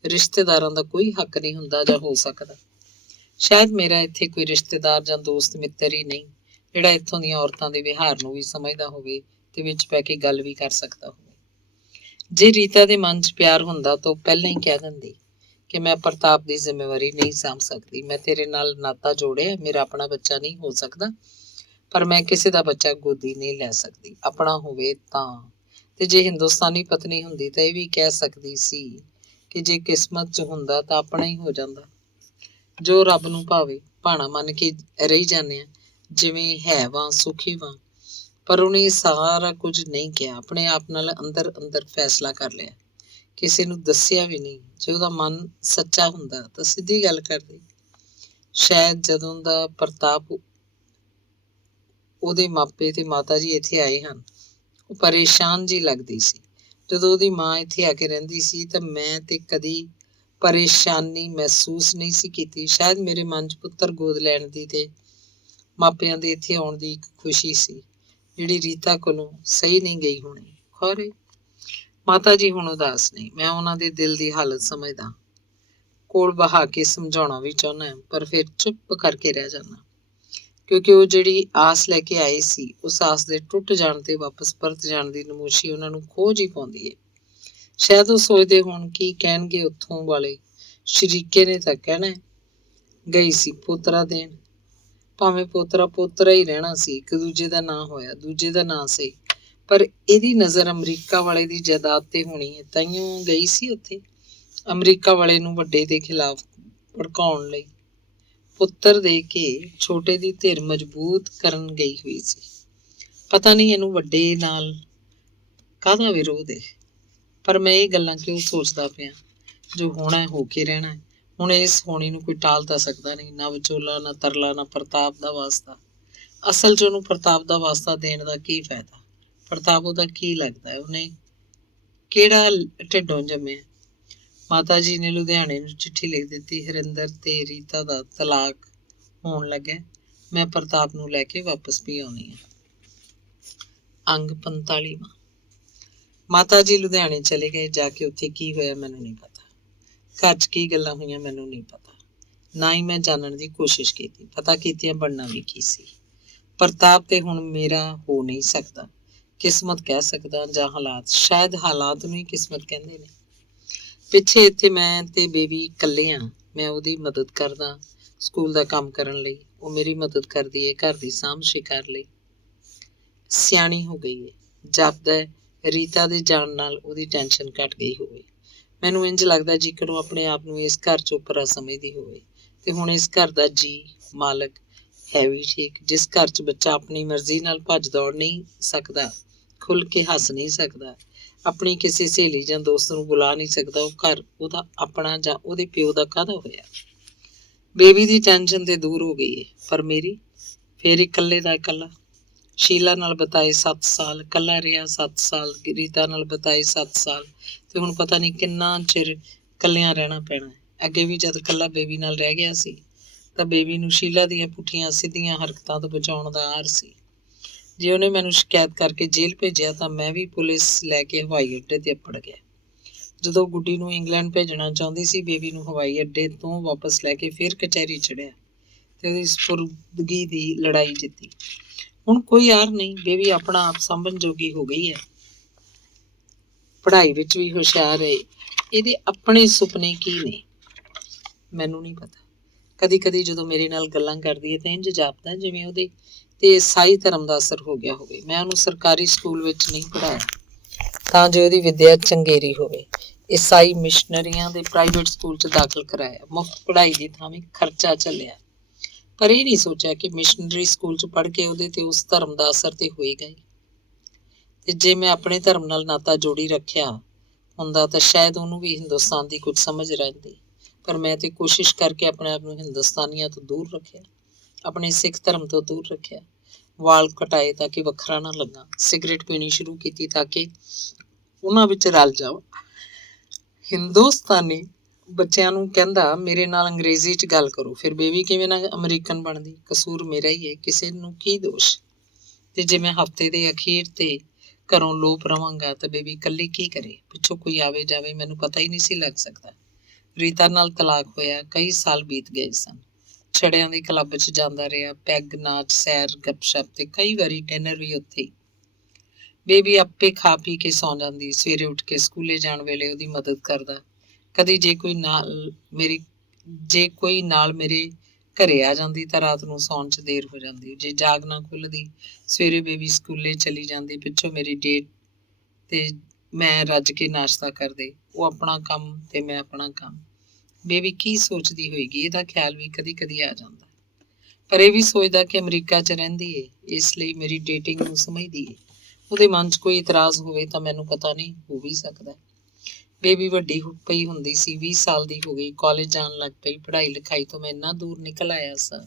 ਰਿਸ਼ਤੇਦਾਰਾਂ ਦਾ ਕੋਈ ਹੱਕ ਨਹੀਂ ਹੁੰਦਾ ਜਾਂ ਹੋ ਸਕਦਾ? ਸ਼ਾਇਦ ਮੇਰਾ ਇੱਥੇ ਕੋਈ ਰਿਸ਼ਤੇਦਾਰ ਜਾਂ ਦੋਸਤ ਮਿੱਤਰ ਹੀ ਨਹੀਂ ਜਿਹੜਾ ਇੱਥੋਂ ਦੀਆਂ ਔਰਤਾਂ ਦੇ ਵਿਹਾਰ ਨੂੰ ਵੀ ਸਮਝਦਾ ਹੋਵੇ ਤੇ ਵਿੱਚ ਪੈ ਕੇ ਗੱਲ ਵੀ ਕਰ ਸਕਦਾ ਹੋਵੇ। ਜੇ ਰੀਤਾ ਦੇ ਮਨ 'ਚ ਪਿਆਰ ਹੁੰਦਾ ਤਾਂ ਉਹ ਪਹਿਲਾਂ ਹੀ ਕਹਿ ਦਿੰਦੀ ਕਿ ਮੈਂ ਪ੍ਰਤਾਪ ਦੀ ਜ਼ਿੰਮੇਵਾਰੀ ਨਹੀਂ ਸਾਂਭ ਸਕਦੀ। ਮੈਂ ਤੇਰੇ ਨਾਲ ਨਾਤਾ ਜੋੜਿਆ, ਮੇਰਾ ਆਪਣਾ ਬੱਚਾ ਨਹੀਂ ਹੋ ਸਕਦਾ, ਪਰ ਮੈਂ ਕਿਸੇ ਦਾ ਬੱਚਾ ਗੋਦੀ ਨਹੀਂ ਲੈ ਸਕਦੀ। ਆਪਣਾ ਹੋਵੇ ਤਾਂ। ਤੇ ਜੇ ਹਿੰਦੁਸਤਾਨੀ ਪਤਨੀ ਹੁੰਦੀ ਤਾਂ ਇਹ ਵੀ ਕਹਿ ਸਕਦੀ ਸੀ ਕਿ ਜੇ ਕਿਸਮਤ 'ਚ ਹੁੰਦਾ ਤਾਂ ਆਪਣਾ ਹੀ ਹੋ ਜਾਂਦਾ। ਜੋ ਰੱਬ ਨੂੰ ਭਾਵੇ ਭਾਣਾ ਮੰਨ ਕੇ ਰਹੀ ਜਾਂਦੇ ਆ, ਜਿਵੇਂ ਹੈ ਵਾਂ ਸੁਖੀ ਵਾਂ। ਪਰ ਉਹਨੇ ਸਾਰਾ ਕੁਝ ਨਹੀਂ ਕਿਹਾ, ਆਪਣੇ ਆਪ ਨਾਲ ਅੰਦਰ ਅੰਦਰ ਫੈਸਲਾ ਕਰ ਲਿਆ, ਕਿਸੇ ਨੂੰ ਦੱਸਿਆ ਵੀ ਨਹੀਂ। ਜੇ ਉਹਦਾ ਮਨ ਸੱਚਾ ਹੁੰਦਾ ਤਾਂ ਸਿੱਧੀ ਗੱਲ ਕਰਦੀ। ਸ਼ਾਇਦ ਜਦੋਂ ਦਾ ਪ੍ਰਤਾਪ ਉਹਦੇ ਮਾਪੇ ਤੇ ਮਾਤਾ ਜੀ ਇੱਥੇ ਆਏ ਹਨ, ਉਹ ਪਰੇਸ਼ਾਨ ਜੀ ਲੱਗਦੀ ਸੀ। ਜਦੋਂ ਉਹਦੀ ਮਾਂ ਇੱਥੇ ਆ ਕੇ ਰਹਿੰਦੀ ਸੀ ਤਾਂ ਮੈਂ ਤੇ ਕਦੀ ਪਰੇਸ਼ਾਨੀ ਮਹਿਸੂਸ ਨਹੀਂ ਸੀ ਕੀਤੀ। ਸ਼ਾਇਦ ਮੇਰੇ ਮਨ 'ਚ ਪੁੱਤਰ ਗੋਦ ਲੈਣ ਦੀ ਤੇ ਮਾਪਿਆਂ ਦੇ ਇੱਥੇ ਆਉਣ ਦੀ ਇੱਕ ਖੁਸ਼ੀ ਸੀ ਜਿਹੜੀ ਰੀਤਾ ਕੋਲੋਂ ਸਹੀ ਨਹੀਂ ਗਈ ਹੋਣੀ। ਖੌਰੇ ਮਾਤਾ ਜੀ ਹੁਣ ਉਦਾਸ ਨਹੀਂ। ਮੈਂ ਉਹਨਾਂ ਦੇ ਦਿਲ ਦੀ ਹਾਲਤ ਸਮਝਦਾ, ਕੋਲ ਬਹਾ ਕੇ ਸਮਝਾਉਣਾ ਵੀ ਚਾਹੁੰਦਾ, ਪਰ ਫਿਰ ਚੁੱਪ ਕਰਕੇ ਰਹਿ ਜਾਂਦਾ ਕਿਉਂਕਿ ਉਹ ਜਿਹੜੀ ਆਸ ਲੈ ਕੇ ਆਏ ਸੀ ਉਸ ਆਸ ਦੇ ਟੁੱਟ ਜਾਣ ਤੇ ਵਾਪਸ ਪਰਤ ਜਾਣ ਦੀ ਨਮੋਸ਼ੀ ਉਹਨਾਂ ਨੂੰ ਖੋਜ ਹੀ ਪਾਉਂਦੀ ਹੈ। ਸ਼ਾਇਦ ਉਹ ਸੋਚਦੇ ਹੋਣ ਕੀ ਕਹਿਣਗੇ ਉੱਥੋਂ ਵਾਲੇ ਸ਼ਰੀਕੇ ਨੇ ਤਾਂ ਕਹਿਣਾ ਗਈ ਸੀ ਪੋਤਰਾ ਦੇਣ। ਭਾਵੇਂ ਪੋਤਰਾ ਪੋਤਰਾ ਹੀ ਰਹਿਣਾ ਸੀ, ਇੱਕ ਦੂਜੇ ਦਾ ਨਾਂ ਹੋਇਆ, ਦੂਜੇ ਦਾ ਨਾਂ ਸਹੀ, ਪਰ ਇਹਦੀ ਨਜ਼ਰ ਅਮਰੀਕਾ ਵਾਲੇ ਦੀ ਜਾਇਦਾਦ ਤੇ ਹੋਣੀ ਹੈ, ਤਾਈਓ ਗਈ ਸੀ ਉੱਥੇ ਅਮਰੀਕਾ ਵਾਲੇ ਨੂੰ ਵੱਡੇ ਦੇ ਖਿਲਾਫ ਭੜਕਾਉਣ ਲਈ। ਪੁੱਤਰ ਦੇ ਕੇ ਛੋਟੇ ਦੀ ਧਿਰ ਮਜ਼ਬੂਤ ਕਰਨ ਗਈ ਹੋਈ ਸੀ। ਪਤਾ ਨਹੀਂ ਇਹਨੂੰ ਵੱਡੇ ਨਾਲ ਕਾਹਦਾ ਵਿਰੋਧ ਹੈ, ਪਰ ਮੈਂ ਇਹ ਗੱਲਾਂ ਕਿਉਂ ਸੋਚਦਾ ਪਿਆ? ਜੋ ਹੋਣਾ ਹੋ ਕੇ ਰਹਿਣਾ। ਹੁਣ ਇਸ ਹੋਣੀ ਨੂੰ ਕੋਈ ਟਾਲ ਤਾਂ ਸਕਦਾ ਨਹੀਂ, ਨਾ ਵਿਚੋਲਾ, ਨਾ ਤਰਲਾ, ਨਾ ਪ੍ਰਤਾਪ ਦਾ ਵਾਸਤਾ। ਅਸਲ 'ਚ ਉਹਨੂੰ ਪ੍ਰਤਾਪ ਦਾ ਵਾਸਤਾ ਦੇਣ ਦਾ ਕੀ ਫਾਇਦਾ? ਪ੍ਰਤਾਪ ਉਹਦਾ ਕੀ ਲੱਗਦਾ? ਉਹਨੇ ਕਿਹੜਾ ਢਿੱਡੋਂ ਜੰਮਿਆ? ਮਾਤਾ ਜੀ ਨੇ ਲੁਧਿਆਣੇ ਨੂੰ ਚਿੱਠੀ ਲਿਖ ਦਿੱਤੀ, ਹਰਿੰਦਰ ਤੇ ਰੀਤਾ ਦਾ ਤਲਾਕ ਹੋਣ ਲੱਗਾ, ਮੈਂ ਪ੍ਰਤਾਪ ਨੂੰ ਲੈ ਕੇ ਵਾਪਸ ਵੀ ਆਉਣੀ ਆ। ਅੰਗ 45ਵਾਂ। ਮਾਤਾ ਜੀ ਲੁਧਿਆਣੇ ਚਲੇ ਗਏ। ਜਾ ਕੇ ਉੱਥੇ ਕੀ ਹੋਇਆ ਮੈਨੂੰ ਨਹੀਂ ਪਤਾ, ਘਰ 'ਚ ਕੀ ਗੱਲਾਂ ਹੋਈਆਂ ਮੈਨੂੰ ਨਹੀਂ ਪਤਾ, ਨਾ ਹੀ ਮੈਂ ਜਾਣਨ ਦੀ ਕੋਸ਼ਿਸ਼ ਕੀਤੀ। ਪਤਾ ਕੀਤਿਆਂ ਬਣਨਾ ਵੀ ਕੀ ਸੀ? ਪ੍ਰਤਾਪ ਤੇ ਹੁਣ ਮੇਰਾ ਹੋ ਨਹੀਂ ਸਕਦਾ। ਕਿਸਮਤ ਕਹਿ ਸਕਦਾ ਜਾਂ ਹਾਲਾਤ। ਸ਼ਾਇਦ ਹਾਲਾਤ ਨੂੰ ਹੀ ਕਿਸਮਤ ਕਹਿੰਦੇ ਨੇ। ਪਿੱਛੇ ਇੱਥੇ ਮੈਂ ਤੇ ਬੇਬੀ ਇਕੱਲੇ ਹਾਂ। ਮੈਂ ਉਹਦੀ ਮਦਦ ਕਰਦਾ ਸਕੂਲ ਦਾ ਕੰਮ ਕਰਨ ਲਈ, ਉਹ ਮੇਰੀ ਮਦਦ ਕਰਦੀ ਹੈ ਘਰ ਦੀ ਸਾਂਭ ਸਿਕਾਰ ਲਈ। ਸਿਆਣੀ ਹੋ ਗਈ ਹੈ, ਜਾਪਦਾ ਰੀਤਾ ਦੇ ਜਾਣ ਨਾਲ ਉਹਦੀ ਟੈਨਸ਼ਨ ਘਟ ਗਈ ਹੋਵੇ। ਮੈਨੂੰ ਇੰਝ ਲੱਗਦਾ ਜੇਕਰ ਉਹ ਆਪਣੇ ਆਪ ਨੂੰ ਇਸ ਘਰ 'ਚ ਉਪਰਾ ਸਮਝਦੀ ਹੋਵੇ। ਤੇ ਹੁਣ ਇਸ ਘਰ ਦਾ ਜੀ ਮਾਲਕ ਹੈ ਵੀ ਠੀਕ। ਜਿਸ ਘਰ 'ਚ ਬੱਚਾ ਆਪਣੀ ਮਰਜ਼ੀ ਨਾਲ ਭੱਜ ਦੌੜ ਨਹੀਂ ਸਕਦਾ, ਖੁੱਲ੍ਹ ਕੇ ਹੱਸ ਨਹੀਂ ਸਕਦਾ, ਆਪਣੀ ਕਿਸੇ ਸਹੇਲੀ ਜਾਂ ਦੋਸਤ ਨੂੰ ਬੁਲਾ ਨਹੀਂ ਸਕਦਾ, ਉਹ ਘਰ ਉਹਦਾ ਆਪਣਾ ਜਾਂ ਉਹਦੇ ਪਿਓ ਦਾ ਕਾਹਦਾ ਹੋਇਆ? ਬੇਬੀ ਦੀ ਟੈਨਸ਼ਨ ਤੇ ਦੂਰ ਹੋ ਗਈ ਹੈ, ਪਰ ਮੇਰੀ ਫੇਰ ਇਕੱਲੇ ਦਾ ਇਕੱਲਾ। ਸ਼ੀਲਾ ਨਾਲ ਬਿਤਾਏ 7 ਸਾਲ, ਇਕੱਲਾ ਰਿਹਾ 7 ਸਾਲ, ਰੀਤਾ ਨਾਲ ਬਿਤਾਏ 7 ਸਾਲ, ਤੇ ਹੁਣ ਪਤਾ ਨਹੀਂ ਕਿੰਨਾ ਚਿਰ ਇਕੱਲਿਆਂ ਰਹਿਣਾ ਪੈਣਾ ਹੈ। ਅੱਗੇ ਵੀ ਜਦ ਇਕੱਲਾ ਬੇਬੀ ਨਾਲ ਰਹਿ ਗਿਆ ਸੀ ਤਾਂ ਬੇਬੀ ਨੂੰ ਸ਼ੀਲਾ ਦੀਆਂ ਪੁੱਠੀਆਂ ਸਿੱਧੀਆਂ ਹਰਕਤਾਂ ਤੋਂ ਬਚਾਉਣ ਦਾ ਆਰ ਸੀ। ਜੇ ਉਹਨੇ ਮੈਨੂੰ ਸ਼ਿਕਾਇਤ ਕਰਕੇ ਜੇਲ੍ਹ ਭੇਜਿਆ ਤਾਂ ਮੈਂ ਵੀ ਪੁਲਿਸ ਲੈ ਕੇ ਹਵਾਈ ਅੱਡੇ ਤੇ ਅੱਪੜ ਗਿਆ। ਜਦੋਂ ਗੁੱਡੀ ਨੂੰ ਇੰਗਲੈਂਡ ਭੇਜਣਾ ਚਾਹੁੰਦੀ ਸੀ, ਬੇਬੀ ਨੂੰ ਹਵਾਈ ਅੱਡੇ ਤੋਂ ਵਾਪਸ ਲੈ ਕੇ ਫਿਰ ਕਚਹਿਰੀ ਚੜਿਆ ਤੇ ਉਹਦੀ ਸਪੁਰਦਗੀ ਦੀ ਲੜਾਈ ਜਿੱਤੀ। ਹੁਣ ਕੋਈ ਯਾਰ ਨਹੀਂ, ਬੇਬੀ ਆਪਣਾ ਆਪ ਸਾਂਭਣ ਜੋਗੀ ਹੋ ਗਈ ਹੈ, ਪੜ੍ਹਾਈ ਵਿੱਚ ਵੀ ਹੁਸ਼ਿਆਰ ਹੈ। ਇਹਦੇ ਆਪਣੇ ਸੁਪਨੇ ਕੀ ਨੇ ਮੈਨੂੰ ਨਹੀਂ ਪਤਾ। ਕਦੀ ਕਦੀ ਜਦੋਂ ਮੇਰੇ ਨਾਲ ਗੱਲਾਂ ਕਰਦੀ ਹੈ ਤਾਂ ਇੰਝ ਜਾਪਦਾ ਜਿਵੇਂ ਉਹਦੇ ਤੇ ਈਸਾਈ ਧਰਮ ਦਾ ਅਸਰ ਹੋ ਗਿਆ ਹੋਵੇ। ਮੈਂ ਉਹਨੂੰ ਸਰਕਾਰੀ ਸਕੂਲ ਵਿੱਚ ਨਹੀਂ ਪੜ੍ਹਾਇਆ ਤਾਂ ਜੋ ਉਹਦੀ ਵਿੱਦਿਆ ਚੰਗੇਰੀ ਹੋਵੇ। ਈਸਾਈ ਮਿਸ਼ਨਰੀਆਂ ਦੇ ਪ੍ਰਾਈਵੇਟ ਸਕੂਲ 'ਚ ਦਾਖਲ ਕਰਾਇਆ, ਮੁਫਤ ਪੜ੍ਹਾਈ ਦੀ ਥਾਵੇਂ ਖਰਚਾ ਚੱਲਿਆ, ਪਰ ਇਹ ਨਹੀਂ ਸੋਚਿਆ ਕਿ ਮਿਸ਼ਨਰੀ ਸਕੂਲ 'ਚ ਪੜ੍ਹ ਕੇ ਉਹਦੇ ਤੇ ਉਸ ਧਰਮ ਦਾ ਅਸਰ ਤੇ ਹੋਏਗਾ ਹੀ। ਤੇ ਜੇ ਮੈਂ ਆਪਣੇ ਧਰਮ ਨਾਲ ਨਾਤਾ ਜੋੜੀ ਰੱਖਿਆ ਹੁੰਦਾ ਤਾਂ ਸ਼ਾਇਦ ਉਹਨੂੰ ਵੀ ਹਿੰਦੁਸਤਾਨ ਦੀ ਕੁਝ ਸਮਝ ਰਹਿੰਦੀ। ਪਰ ਮੈਂ ਤੇ ਕੋਸ਼ਿਸ਼ ਕਰਕੇ ਆਪਣੇ ਆਪ ਨੂੰ ਹਿੰਦੁਸਤਾਨੀਆਂ ਤੋਂ ਦੂਰ ਰੱਖਿਆ, ਆਪਣੇ ਸਿੱਖ ਧਰਮ ਤੋਂ ਦੂਰ ਰੱਖਿਆ। ਵਾਲ ਕਟਾਏ ਤਾਂ ਕਿ ਵੱਖਰਾ ਨਾ ਲੱਗਾ, ਸਿਗਰਟ ਪੀਣੀ ਸ਼ੁਰੂ ਕੀਤੀ ਤਾਂ ਕਿ ਉਹਨਾਂ ਵਿੱਚ ਰਲ ਜਾਵਾਂ। ਹਿੰਦੁਸਤਾਨੀ ਬੱਚਿਆਂ ਨੂੰ ਕਹਿੰਦਾ ਮੇਰੇ ਨਾਲ ਅੰਗਰੇਜ਼ੀ 'ਚ ਗੱਲ ਕਰੋ, ਫਿਰ ਬੇਬੀ ਕਿਵੇਂ ਨਾ ਅਮਰੀਕਨ ਬਣਦੀ। ਕਸੂਰ ਮੇਰਾ ਹੀ ਹੈ, ਕਿਸੇ ਨੂੰ ਕੀ ਦੋਸ਼। ਤੇ ਜੇ ਮੈਂ ਹਫਤੇ ਦੇ ਅਖੀਰ ਤੇ ਘਰੋਂ ਲੋਪ ਰਵਾਂਗਾ ਤਾਂ ਬੇਬੀ ਇਕੱਲੀ ਕੀ ਕਰੇ, ਪਿੱਛੋਂ ਕੋਈ ਆਵੇ ਜਾਵੇ, ਮੈਨੂੰ ਪਤਾ ਹੀ ਨਹੀਂ ਸੀ ਲੱਗ ਸਕਦਾ। ਰੀਤਾ ਨਾਲ ਤਲਾਕ ਹੋਇਆ, ਕਈ ਸਾਲ ਬੀਤ ਗਏ ਸਨ। ਛੜਿਆਂ ਦੇ ਕਲੱਬ 'ਚ ਜਾਂਦਾ ਰਿਹਾ, ਪੈਗ, ਨਾਚ, ਸੈਰ, ਗੱਪਸ਼ਪ ਤੇ ਕਈ ਵਾਰੀ ਡਿਨਰ ਵੀ ਉੱਥੇ ਹੀ। ਬੇਬੀ ਆਪੇ ਖਾ ਪੀ ਕੇ ਸੌਂ ਜਾਂਦੀ, ਸਵੇਰੇ ਉੱਠ ਕੇ ਸਕੂਲੇ ਜਾਣ ਵੇਲੇ ਉਹਦੀ ਮਦਦ ਕਰਦਾ। ਕਦੀ ਜੇ ਕੋਈ ਨਾਲ ਮੇਰੇ ਘਰੇ ਆ ਜਾਂਦੀ ਤਾਂ ਰਾਤ ਨੂੰ ਸੌਣ 'ਚ ਦੇਰ ਹੋ ਜਾਂਦੀ। ਜੇ ਜਾਗ ਨਾ ਖੁੱਲ੍ਹਦੀ, ਸਵੇਰੇ ਬੇਬੀ ਸਕੂਲੇ ਚਲੀ ਜਾਂਦੀ, ਪਿੱਛੋਂ ਮੇਰੀ ਡੇਟ ਤੇ ਮੈਂ ਰੱਜ ਕੇ ਨਾਸ਼ਤਾ ਕਰਦੇ, ਉਹ ਆਪਣਾ ਕੰਮ ਤੇ ਮੈਂ ਆਪਣਾ ਕੰਮ। ਬੇਬੀ ਕੀ ਸੋਚਦੀ ਹੋਏਗੀ, ਇਹਦਾ ਖਿਆਲ ਵੀ ਕਦੀ ਕਦੀ ਆ ਜਾਂਦਾ। ਪਰ ਇਹ ਵੀ ਸੋਚਦਾ ਕਿ ਅਮਰੀਕਾ 'ਚ ਰਹਿੰਦੀ ਏ, ਇਸ ਲਈ ਮੇਰੀ ਡੇਟਿੰਗ ਨੂੰ ਸਮਝਦੀ ਏ। ਉਹਦੇ ਮਨ 'ਚ ਕੋਈ ਇਤਰਾਜ਼ ਹੋਵੇ ਤਾਂ ਮੈਨੂੰ ਪਤਾ ਨਹੀਂ, ਹੋ ਵੀ ਸਕਦਾ। ਬੇਬੀ ਵੱਡੀ ਪਈ ਹੁੰਦੀ ਸੀ, 20 ਸਾਲ ਦੀ ਹੋ ਗਈ, ਕਾਲਜ ਜਾਣ ਲੱਗ ਪਈ। ਪੜ੍ਹਾਈ ਲਿਖਾਈ ਤੋਂ ਮੈਂ ਇੰਨਾ ਦੂਰ ਨਿਕਲ ਆਇਆ ਸਾਂ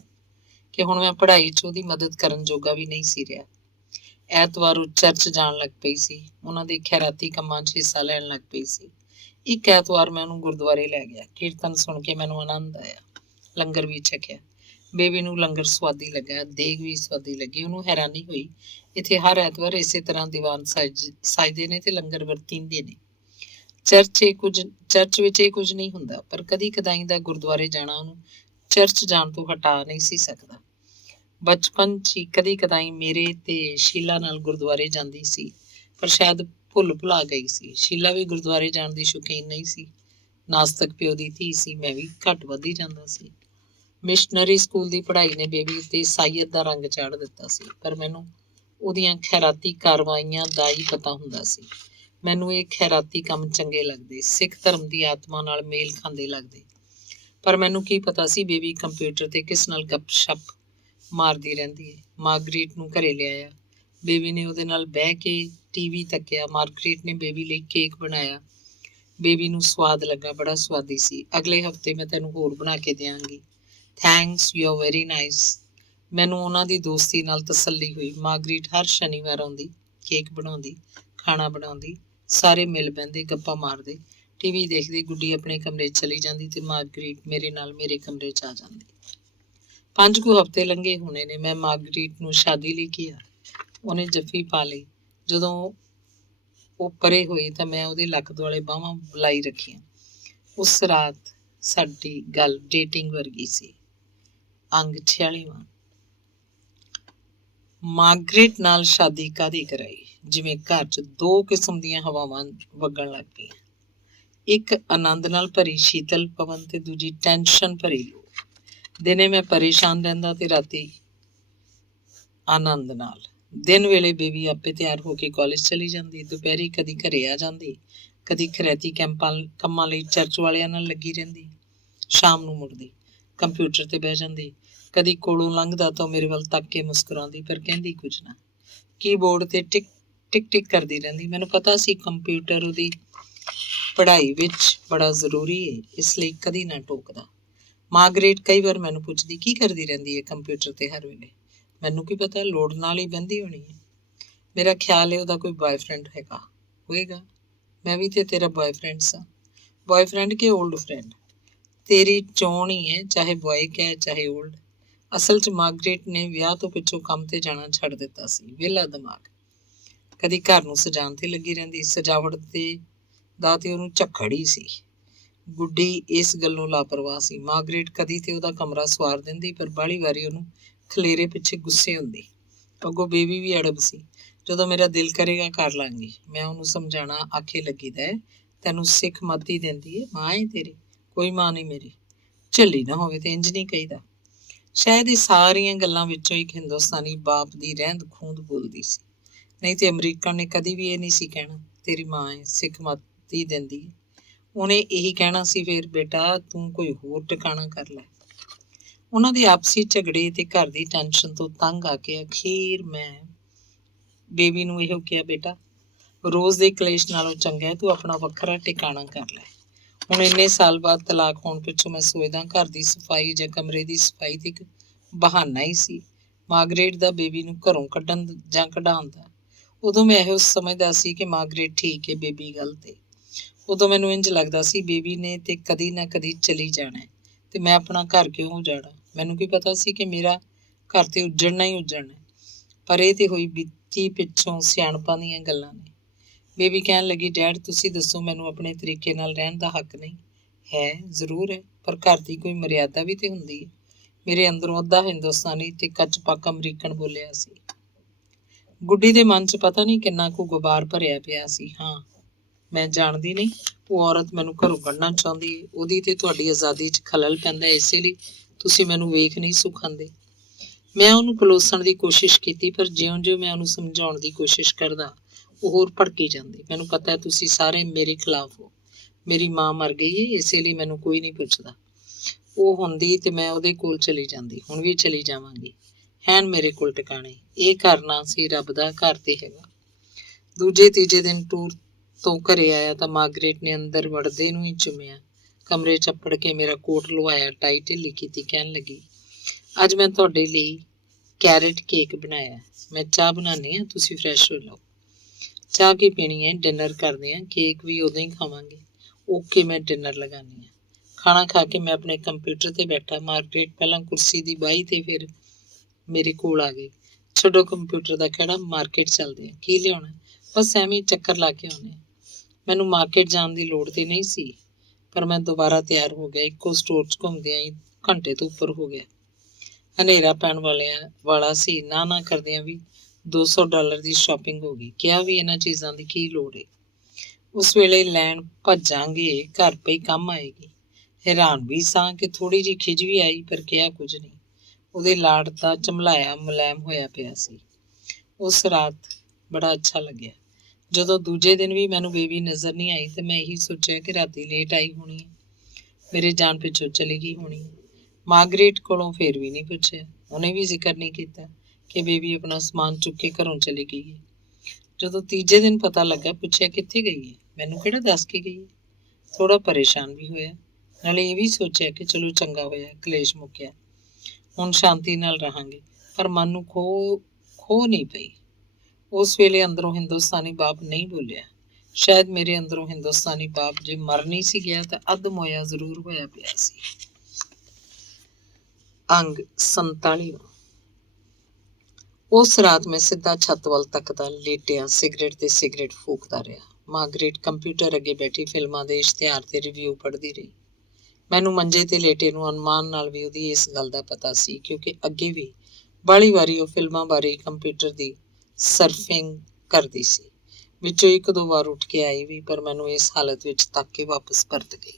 ਕਿ ਹੁਣ ਮੈਂ ਪੜ੍ਹਾਈ 'ਚ ਉਹਦੀ ਮਦਦ ਕਰਨ ਜੋਗਾ ਵੀ ਨਹੀਂ ਸੀ ਰਿਹਾ। ਐਤਵਾਰ ਉਹ ਚਰਚ ਜਾਣ ਲੱਗ ਪਈ ਸੀ, ਉਹਨਾਂ ਦੇ ਖੈਰਾਤੀ ਕੰਮਾਂ 'ਚ ਹਿੱਸਾ ਲੈਣ ਲੱਗ ਪਈ ਸੀ। ਇੱਕ ਐਤਵਾਰ ਮੈਂ ਉਹਨੂੰ ਗੁਰਦੁਆਰੇ ਲੈ ਗਿਆ, ਕੀਰਤਨ ਸੁਣ ਕੇ ਮੈਨੂੰ ਆਨੰਦ ਆਇਆ, ਲੰਗਰ ਵੀ ਛਕਿਆ। ਬੇਬੀ ਨੂੰ ਲੰਗਰ ਸਵਾਦੀ ਲੱਗਾ, ਦੇਗ ਵੀ ਸਵਾਦੀ ਲੱਗੀ। ਉਹਨੂੰ ਹੈਰਾਨੀ ਹੋਈ, ਇੱਥੇ ਹਰ ਐਤਵਾਰ ਇਸੇ ਤਰ੍ਹਾਂ ਦੀਵਾਨ ਸਜਦੇ ਨੇ ਤੇ ਲੰਗਰ ਵਰਤੀਂਦੇ ਨੇ। ਚਰਚ ਵਿੱਚ ਇਹ ਕੁਝ ਨਹੀਂ ਹੁੰਦਾ, ਪਰ ਕਦੀ ਕਦਾਈ ਦਾ ਗੁਰਦੁਆਰੇ ਜਾਣਾ ਉਹਨੂੰ ਚਰਚ ਜਾਣ ਤੋਂ ਹਟਾ ਨਹੀਂ ਸੀ ਸਕਦਾ। ਬਚਪਨ 'ਚ ਹੀ ਕਦੀ ਕਦਾਈ ਮੇਰੇ ਤੇ ਸ਼ੀਲਾ ਨਾਲ ਗੁਰਦੁਆਰੇ ਜਾਂਦੀ ਸੀ, ਪਰ ਸ਼ਾਇਦ ਭੁੱਲ ਭੁਲਾ ਗਈ ਸੀ। ਸ਼ੀਲਾ ਵੀ ਗੁਰਦੁਆਰੇ ਜਾਣ ਦੀ ਸ਼ੌਕੀਨ ਨਹੀਂ ਸੀ। ਨਾਸਤਕ ਪਿਓ ਦੀ ਧੀ ਸੀ, ਮੈਂ ਵੀ ਘੱਟ ਵੱਧ ਹੀ ਜਾਂਦਾ ਸੀ। ਮਿਸ਼ਨਰੀ ਸਕੂਲ ਦੀ ਪੜ੍ਹਾਈ ਨੇ ਬੇਬੀ ਉੱਤੇ ਈਸਾਈਅਤ ਦਾ ਰੰਗ ਚਾੜ ਦਿੱਤਾ ਸੀ, ਪਰ ਮੈਨੂੰ ਉਹਦੀਆਂ ਖੈਰਾਤੀ ਕਾਰਵਾਈਆਂ ਦਾ ਹੀ ਪਤਾ ਹੁੰਦਾ ਸੀ। ਮੈਨੂੰ ਇਹ ਖੈਰਾਤੀ ਕੰਮ ਚੰਗੇ ਲੱਗਦੇ, ਸਿੱਖ ਧਰਮ ਦੀ ਆਤਮਾ ਨਾਲ ਮੇਲ ਖਾਂਦੇ ਲੱਗਦੇ। ਪਰ ਮੈਨੂੰ ਕੀ ਪਤਾ ਸੀ ਬੇਬੀ ਕੰਪਿਊਟਰ ਤੇ ਕਿਸ ਨਾਲ ਗੱਪਸ਼ਪ ਮਾਰਦੀ ਰਹਿੰਦੀ ਹੈ। ਮਾਰਗਰੀਟ ਨੂੰ ਘਰੇ ਲਿਆਇਆ, ਬੇਬੀ ਨੇ ਉਹਦੇ ਨਾਲ ਬਹਿ ਕੇ ਟੀਵੀ ਤੱਕਿਆ। ਮਾਰਗਰੀਟ ਨੇ ਬੇਬੀ ਲਈ ਕੇਕ ਬਣਾਇਆ, ਬੇਬੀ ਨੂੰ ਸਵਾਦ ਲੱਗਾ, ਬੜਾ ਸਵਾਦੀ ਸੀ। ਅਗਲੇ ਹਫਤੇ ਮੈਂ ਤੈਨੂੰ ਹੋਰ ਬਣਾ ਕੇ ਦਿਆਂਗੀ। Thanks, you are very nice. ਮੈਨੂੰ ਉਹਨਾਂ ਦੀ ਦੋਸਤੀ ਨਾਲ ਤਸੱਲੀ ਹੋਈ। ਮਾਰਗਰੀਟ ਹਰ ਸ਼ਨੀਵਾਰ ਆਉਂਦੀ, ਕੇਕ ਬਣਾਉਂਦੀ, ਖਾਣਾ ਬਣਾਉਂਦੀ, ਸਾਰੇ ਮਿਲ ਬਹਿੰਦੇ, ਗੱਪਾਂ ਮਾਰਦੇ, ਟੀਵੀ ਦੇਖਦੀ। ਗੁੱਡੀ ਆਪਣੇ ਕਮਰੇ 'ਚ ਚਲੀ ਜਾਂਦੀ ਤੇ ਮਾਰਗਰੀਟ ਮੇਰੇ ਨਾਲ ਮੇਰੇ ਕਮਰੇ 'ਚ ਆ ਜਾਂਦੀ। 5 ਕੁ ਹਫ਼ਤੇ ਲੰਘੇ ਹੋਣੇ ਨੇ। ਮੈਂ ਮਾਰਗਰੀਟ ਨੂੰ ਸ਼ਾਦੀ ਲਈ ਕਿਹਾ, ਉਹਨੇ ਜੱਫੀ ਪਾ ਲਈ। ਜਦੋਂ ਉਹ ਪਰੇ ਹੋਈ ਤਾਂ ਮੈਂ ਉਹਦੇ ਲੱਕ ਦੁਆਲੇ ਬਾਹਾਂ ਬੁਲਾਈ ਰੱਖੀਆਂ। ਉਸ ਰਾਤ ਸਾਡੀ ਗੱਲ ਡੇਟਿੰਗ ਵਰਗੀ ਸੀ। ਅੰਗ 46ਵਾਂ। ਮਾਰਗਰੀਟ ਨਾਲ ਸ਼ਾਦੀ ਕਾਹਦੀ ਕਰਾਈ, ਜਿਵੇਂ ਘਰ 'ਚ 2 ਕਿਸਮ ਦੀਆਂ ਹਵਾਵਾਂ ਵਗਣ ਲੱਗ ਪਈਆਂ। ਇੱਕ ਆਨੰਦ ਨਾਲ ਭਰੀ ਸ਼ੀਤਲ ਪਵਨ ਤੇ ਦੂਜੀ ਟੈਨਸ਼ਨ ਭਰੀ ਲੂ। ਦਿਨੇ ਮੈਂ ਪਰੇਸ਼ਾਨ ਰਹਿੰਦਾ ਤੇ ਰਾਤੀ ਆਨੰਦ ਨਾਲ। ਦਿਨ ਵੇਲੇ ਬੇਬੀ ਆਪੇ ਤਿਆਰ ਹੋ ਕੇ ਕਾਲਜ ਚਲੀ ਜਾਂਦੀ, ਦੁਪਹਿਰੀ ਕਦੀ ਘਰੇ ਆ ਜਾਂਦੀ, ਕਦੀ ਖਰੈਤੀ ਕੰਮਾਂ ਲਈ ਚਰਚ ਵਾਲਿਆਂ ਨਾਲ ਲੱਗੀ ਰਹਿੰਦੀ। ਸ਼ਾਮ ਨੂੰ ਮੁੜਦੀ, ਕੰਪਿਊਟਰ ਤੇ ਬਹਿ ਜਾਂਦੀ। ਕਦੀ ਕੋਲੋਂ ਲੰਘਦਾ ਤਾਂ ਮੇਰੇ ਵੱਲ ਤੱਕ ਕੇ ਮੁਸਕਰਾਉਂਦੀ, ਪਰ ਕਹਿੰਦੀ ਕੁਝ ਨਾ। ਕੀਬੋਰਡ ਤੇ ਟਿਕ ਟਿਕ ਕਰਦੀ ਰਹਿੰਦੀ। ਮੈਨੂੰ ਪਤਾ ਸੀ ਕੰਪਿਊਟਰ ਉਹਦੀ ਪੜ੍ਹਾਈ ਵਿੱਚ ਬੜਾ ਜ਼ਰੂਰੀ ਹੈ, ਇਸ ਲਈ ਕਦੀ ਨਾ ਟੋਕਦਾ। ਮਾਰਗਰੀਟ ਕਈ ਵਾਰ ਮੈਨੂੰ ਪੁੱਛਦੀ, ਕੀ ਕਰਦੀ ਰਹਿੰਦੀ ਹੈ ਕੰਪਿਊਟਰ ਤੇ ਹਰ ਵੇਲੇ। ਮੈਨੂੰ ਕੀ ਪਤਾ, ਲੋੜ ਨਾਲ ਹੀ ਬਹਿੰਦੀ ਹੋਣੀ ਹੈ। ਮੇਰਾ ਖਿਆਲ ਹੈ ਉਹਦਾ ਕੋਈ ਬॉयਫ੍ਰੈਂਡ ਹੋਏਗਾ। ਮੈਂ ਵੀ ਤੇ ਤੇਰਾ ਬॉयਫ੍ਰੈਂਡ ਸਾਂ। ਬॉयਫ੍ਰੈਂਡ ਕਿ ਓਲਡ ਫਰੈਂਡ, ਤੇਰੀ ਚੋਣ ਹੀ ਹੈ, ਚਾਹੇ ਬॉय ਕਹਿ ਚਾਹੇ ਓਲਡ। ਅਸਲ 'ਚ ਮਾਰਗਰੀਟ ਨੇ ਵਿਆਹ ਤੋਂ ਪਿੱਛੋਂ ਕੰਮ ਤੇ ਜਾਣਾ ਛੱਡ ਦਿੱਤਾ ਸੀ। ਵਿਹਲਾ ਦਿਮਾਗ। ਕਦੀ ਘਰ ਨੂੰ ਸਜਾਉਣ ਤੇ ਲੱਗੀ ਰਹਿੰਦੀ, ਸਜਾਵਟ ਦਾ ਤੇ ਉਹਨੂੰ ਝੱਖੜ ਹੀ ਸੀ। ਗੁੱਡੀ ਇਸ ਗੱਲੋਂ ਲਾਪਰਵਾਹ ਸੀ। ਮਾਰਗਰੀਟ ਕਦੀ ਤੇ ਉਹਦਾ ਕਮਰਾ ਸਵਾਰ ਦਿੰਦੀ, ਪਰ ਬਾਹਲੀ ਵਾਰੀ ਉਹਨੂੰ ਖਲੇਰੇ ਪਿੱਛੇ ਗੁੱਸੇ ਹੁੰਦੀ। ਅੱਗੋਂ ਬੇਬੀ ਵੀ ਅੜਬ ਸੀ। ਜਦੋਂ ਮੇਰਾ ਦਿਲ ਕਰੇਗਾ ਕਰ ਲਾਂਗੀ। ਮੈਂ ਉਹਨੂੰ ਸਮਝਾਉਣਾ ਆਖੇ ਲੱਗੀਦਾ ਹੈ, ਤੈਨੂੰ ਸਿੱਖ ਮੱਤ ਹੀ ਦਿੰਦੀ ਹੈ, ਮਾਂ ਹੈ ਤੇਰੀ, ਕੋਈ ਮਾਂ ਨਹੀਂ ਮੇਰੀ। ਝੱਲੀ ਨਾ ਹੋਵੇ ਤੇ ਇੰਝ ਨਹੀਂ ਕਹੀਦਾ। ਸ਼ਾਇਦ ਇਹ ਸਾਰੀਆਂ ਗੱਲਾਂ ਵਿੱਚੋਂ ਇੱਕ ਹਿੰਦੁਸਤਾਨੀ ਬਾਪ ਦੀ ਰਹਿੰਦ ਖੂੰਦ ਬੋਲਦੀ ਸੀ, ਨਹੀਂ ਤੇ ਅਮਰੀਕਨ ਨੇ ਕਦੀ ਵੀ ਇਹ ਨਹੀਂ ਸੀ ਕਹਿਣਾ ਤੇਰੀ ਮਾਂ ਹੈ, ਸਿੱਖ ਮੱਤ ਹੀ ਦਿੰਦੀ ਹੈ। ਉਹਨੇ ਇਹੀ ਕਹਿਣਾ ਸੀ, ਫਿਰ ਬੇਟਾ ਤੂੰ ਕੋਈ ਹੋਰ ਟਿਕਾਣਾ ਕਰ ਲੈ। ਉਹਨਾਂ ਦੇ ਆਪਸੀ ਝਗੜੇ ਤੇ ਘਰ ਦੀ ਟੈਨਸ਼ਨ ਤੋਂ ਤੰਗ ਆ ਕੇ ਅਖੀਰ ਮੈਂ ਬੇਬੀ ਨੂੰ ਇਹੋ ਕਿਹਾ, ਬੇਟਾ ਰੋਜ਼ ਦੇ ਕਲੇਸ਼ ਨਾਲੋਂ ਚੰਗਾ ਤੂੰ ਆਪਣਾ ਵੱਖਰਾ ਟਿਕਾਣਾ ਕਰ ਲੈ। ਹੁਣ ਇੰਨੇ ਸਾਲ ਬਾਅਦ ਤਲਾਕ ਹੋਣ ਪਿੱਛੋਂ ਮੈਂ ਸੋਚਦਾ ਘਰ ਦੀ ਸਫਾਈ ਜਾਂ ਕਮਰੇ ਦੀ ਸਫਾਈ ਤੇ ਇੱਕ ਬਹਾਨਾ ਹੀ ਸੀ ਮਾਰਗਰੇਟ ਦਾ ਬੇਬੀ ਨੂੰ ਘਰੋਂ ਕੱਢਣ ਜਾਂ ਕਢਾਉਣ ਦਾ। ਉਦੋਂ ਮੈਂ ਇਹੋ ਸਮਝਦਾ ਸੀ ਕਿ ਮਾਰਗਰੇਟ ਠੀਕ ਹੈ, ਬੇਬੀ ਗਲਤ ਹੈ। ਉਦੋਂ ਮੈਨੂੰ ਇੰਝ ਲੱਗਦਾ ਸੀ ਬੇਬੀ ਨੇ ਤੇ ਕਦੀ ਨਾ ਕਦੀ ਚਲੀ ਜਾਣਾ ਤੇ ਮੈਂ ਆਪਣਾ ਘਰ ਕਿਉਂ ਉਜਾੜਾ। ਮੈਨੂੰ ਕੀ ਪਤਾ ਸੀ ਕਿ ਮੇਰਾ ਘਰ ਤੇ ਉੱਜੜਨਾ ਹੀ ਉੱਜੜਨਾ। ਪਰ ਇਹ ਤੇ ਹੋਈ ਬੀਤੀ ਪਿੱਛੋਂ ਸਿਆਣਪਾਂ ਦੀਆਂ ਗੱਲਾਂ ਨੇ। ਬੇਬੀ ਕਹਿਣ ਲੱਗੀ, ਡੈਡ ਤੁਸੀਂ ਦੱਸੋ, ਮੈਨੂੰ ਆਪਣੇ ਤਰੀਕੇ ਨਾਲ ਰਹਿਣ ਦਾ ਹੱਕ ਨਹੀਂ ਹੈ? ਜ਼ਰੂਰ ਹੈ, ਪਰ ਘਰ ਦੀ ਕੋਈ ਮਰਿਆਦਾ ਵੀ ਤੇ ਹੁੰਦੀ ਹੈ। ਮੇਰੇ ਅੰਦਰੋਂ ਅੱਧਾ ਹਿੰਦੁਸਤਾਨੀ ਤੇ ਕੱਚ ਪੱਕ ਅਮਰੀਕਨ ਬੋਲਿਆ ਸੀ। ਗੁੱਡੀ ਦੇ ਮਨ 'ਚ ਪਤਾ ਨਹੀਂ ਕਿੰਨਾ ਕੁ ਗੁਬਾਰ ਭਰਿਆ ਪਿਆ ਸੀ। ਹਾਂ, ਮੈਂ ਜਾਣਦੀ ਨਹੀਂ ਉਹ ਔਰਤ ਮੈਨੂੰ ਘਰੋਂ ਕੱਢਣਾ ਚਾਹੁੰਦੀ ਹੈ। ਉਹਦੀ ਤੇ ਤੁਹਾਡੀ ਆਜ਼ਾਦੀ 'ਚ ਖਲਲ ਪੈਂਦਾ, ਇਸੇ ਲਈ ਤੁਸੀਂ ਮੈਨੂੰ ਵੇਖ ਨਹੀਂ ਸੁਖਾਂਦੇ। ਮੈਂ ਉਹਨੂੰ ਪਲੋਸਣ ਦੀ ਕੋਸ਼ਿਸ਼ ਕੀਤੀ, ਪਰ ਜਿਉਂ-ਜਿਉਂ ਮੈਂ ਉਹਨੂੰ ਸਮਝਾਉਣ ਦੀ ਕੋਸ਼ਿਸ਼ ਕਰਦਾ ਉਹ ਹੋਰ ਭੜਕੀ ਜਾਂਦੀ। ਮੈਨੂੰ ਪਤਾ ਹੈ ਤੁਸੀਂ ਸਾਰੇ ਮੇਰੇ ਖਿਲਾਫ ਹੋ। ਮੇਰੀ ਮਾਂ ਮਰ ਗਈ ਹੈ, ਇਸੇ ਲਈ ਮੈਨੂੰ ਕੋਈ ਨਹੀਂ ਪੁੱਛਦਾ। ਉਹ ਹੁੰਦੀ ਤੇ ਮੈਂ ਉਹਦੇ ਕੋਲ ਚਲੀ ਜਾਂਦੀ, ਹੁਣ ਵੀ ਚਲੀ ਜਾਵਾਂਗੀ। ਹੈਨ ਮੇਰੇ ਕੋਲ ਟਿਕਾਣੇ। ਇਹ ਘਰ ਨਾ ਸੀ ਰੱਬ ਦਾ, ਘਰ ਤੇ ਹੈਗਾ। ਦੂਜੇ ਤੀਜੇ ਦਿਨ ਟੂਰ ਤੋਂ ਘਰੇ ਆਇਆ ਤਾਂ ਮਾਰਗਰੇਟ ਨੇ ਅੰਦਰ ਵੜਦੇ ਨੂੰ ਹੀ ਚੁੰਮਿਆ, ਕਮਰੇ ਚੱਪੜ ਕੇ ਮੇਰਾ ਕੋਟ ਲਵਾਇਆ, ਟਾਈ ਢਿੱਲੀ ਕੀਤੀ। ਕਹਿਣ ਲੱਗੀ, ਅੱਜ ਮੈਂ ਤੁਹਾਡੇ ਲਈ ਕੈਰਟ ਕੇਕ ਬਣਾਇਆ। ਮੈਂ ਚਾਹ ਬਣਾਉਂਦੀ ਹਾਂ, ਤੁਸੀਂ ਫਰੈਸ਼ ਹੋ ਲਓ। ਚਾਹ ਕੀ ਪੀਣੀ ਹੈ, ਡਿਨਰ ਕਰਦੇ ਹਾਂ, ਕੇਕ ਵੀ ਉਦੋਂ ਹੀ ਖਾਵਾਂਗੇ। ਓਕੇ, ਮੈਂ ਡਿਨਰ ਲਗਾਉਂਦੀ ਹਾਂ। ਖਾਣਾ ਖਾ ਕੇ ਮੈਂ ਆਪਣੇ ਕੰਪਿਊਟਰ ਤੇ ਬੈਠਾ। ਮਾਰਗਰੇਟ ਪਹਿਲਾਂ ਕੁਰਸੀ ਦੀ ਬਾਹੀ ਤੇ ਫਿਰ ਮੇਰੇ ਕੋਲ ਆ ਗਈ। ਛੱਡੋ ਕੰਪਿਊਟਰ ਦਾ ਖਹਿੜਾ, ਮਾਰਕੀਟ ਚੱਲਦੇ ਆ। ਕੀ ਲਿਆਉਣਾ? ਬਸ ਐਵੇਂ ਹੀ ਚੱਕਰ ਲਾ ਕੇ ਆਉਂਦੇ ਆ। ਮੈਨੂੰ ਮਾਰਕੀਟ ਜਾਣ ਦੀ ਲੋੜ ਤੇ ਨਹੀਂ ਸੀ, ਪਰ ਮੈਂ ਦੁਬਾਰਾ ਤਿਆਰ ਹੋ ਗਿਆ। ਇੱਕੋ ਸਟੋਰ 'ਚ ਘੁੰਮਦਿਆਂ ਹੀ ਘੰਟੇ ਤੋਂ ਉੱਪਰ ਹੋ ਗਿਆ। ਹਨੇਰਾ ਪੈਣ ਵਾਲਾ ਸੀ। ਨਾ ਕਰਦਿਆਂ ਵੀ $200 ਦੀ ਸ਼ਾਪਿੰਗ ਹੋ ਗਈ। ਕਿਹਾ ਵੀ ਇਹਨਾਂ ਚੀਜ਼ਾਂ ਦੀ ਕੀ ਲੋੜ ਏ, ਉਸ ਵੇਲੇ ਲੈਣ ਭੱਜਾਂਗੇ, ਘਰ ਪਈ ਕੰਮ ਆਏਗੀ। ਹੈਰਾਨ ਵੀ ਸਾਂ ਕਿ ਥੋੜ੍ਹੀ ਜਿਹੀ ਖਿਝ ਵੀ ਆਈ, ਪਰ ਕਿਹਾ ਕੁਝ ਨਹੀਂ। ਉਹਦੇ ਲਾੜ ਦਾ ਝਮਲਾਇਆ ਮੁਲਾਇਮ ਹੋਇਆ ਪਿਆ ਸੀ। ਉਸ ਰਾਤ ਬੜਾ ਅੱਛਾ ਲੱਗਿਆ। ਜਦੋਂ ਦੂਜੇ ਦਿਨ ਵੀ ਮੈਨੂੰ ਬੇਬੀ ਨਜ਼ਰ ਨਹੀਂ ਆਈ ਤੇ ਮੈਂ ਇਹੀ ਸੋਚਿਆ ਕਿ ਰਾਤੀ ਲੇਟ ਆਈ ਹੋਣੀ ਹੈ, ਮੇਰੇ ਜਾਣ ਪਿੱਛੋਂ ਚਲੀ ਗਈ ਹੋਣੀ ਹੈ। ਮਾਰਗਰੇਟ ਕੋਲੋਂ ਫੇਰ ਵੀ ਨਹੀਂ ਪੁੱਛਿਆ। ਉਹਨੇ ਵੀ ਜ਼ਿਕਰ ਨਹੀਂ ਕੀਤਾ ਕਿ ਬੇਬੀ ਆਪਣਾ ਸਮਾਨ ਚੁੱਕ ਕੇ ਘਰੋਂ ਚਲੀ ਗਈ ਹੈ। ਜਦੋਂ ਤੀਜੇ ਦਿਨ ਪਤਾ ਲੱਗਾ, ਪੁੱਛਿਆ ਕਿੱਥੇ ਗਈ ਹੈ। ਮੈਨੂੰ ਕਿਹੜਾ ਦੱਸ ਕੇ ਗਈ ਹੈ। ਥੋੜਾ ਪਰੇਸ਼ਾਨ ਵੀ ਹੋਇਆ, ਨਾਲੇ ਇਹ ਵੀ ਸੋਚਿਆ ਕਿ ਚਲੋ ਚੰਗਾ ਹੋਇਆ, ਕਲੇਸ਼ ਮੁੱਕਿਆ, ਹੁਣ ਸ਼ਾਂਤੀ ਨਾਲ ਰਹਾਂਗੇ। ਪਰ ਮਨ ਨੂੰ ਖੋ ਨਹੀਂ ਪਈ। ਉਸ ਵੇਲੇ ਅੰਦਰੋਂ ਹਿੰਦੁਸਤਾਨੀ ਬਾਪ ਨਹੀਂ ਬੋਲਿਆ। ਸ਼ਾਇਦ ਮੇਰੇ ਅੰਦਰੋਂ ਹਿੰਦੁਸਤਾਨੀ ਬਾਪ ਜੇ ਮਰ ਨਹੀਂ ਸੀ ਗਿਆ ਤਾਂ ਅੱਧ ਮੋਇਆ ਜ਼ਰੂਰ ਹੋਇਆ ਪਿਆ ਸੀ। ਅੰਗ 47। ਉਸ ਰਾਤ ਮੈਂ ਸਿੱਧਾ ਛੱਤ ਵੱਲ ਤੱਕਦਾ ਲੇਟਿਆ, ਸਿਗਰਟ ਤੇ ਸਿਗਰਟ ਫੂਕਦਾ ਰਿਹਾ। ਮਾਰਗਰੇਟ ਕੰਪਿਊਟਰ ਅੱਗੇ ਬੈਠੀ ਫਿਲਮਾਂ ਦੇ ਇਸ਼ਤਿਹਾਰ ਤੇ ਰਿਵਿਊ ਪੜ੍ਹਦੀ ਰਹੀ। ਮੈਨੂੰ ਮੰਜੇ ਤੇ ਲੇਟੇ ਨੂੰ ਅਨੁਮਾਨ ਨਾਲ ਵੀ ਉਹਦੀ ਇਸ ਗੱਲ ਦਾ ਪਤਾ ਸੀ, ਕਿਉਂਕਿ ਅੱਗੇ ਵੀ ਬਾਹਲੀ ਵਾਰੀ ਉਹ ਫਿਲਮਾਂ ਬਾਰੇ ਕੰਪਿਊਟਰ ਦੀ ਸਰਫਿੰਗ ਕਰਦੀ ਸੀ। ਵਿੱਚੋਂ ਇੱਕ ਦੋ ਵਾਰ ਉੱਠ ਕੇ ਆਈ ਵੀ, ਪਰ ਮੈਨੂੰ ਇਸ ਹਾਲਤ ਵਿੱਚ ਤੱਕ ਕੇ ਵਾਪਸ ਪਰਤ ਗਈ।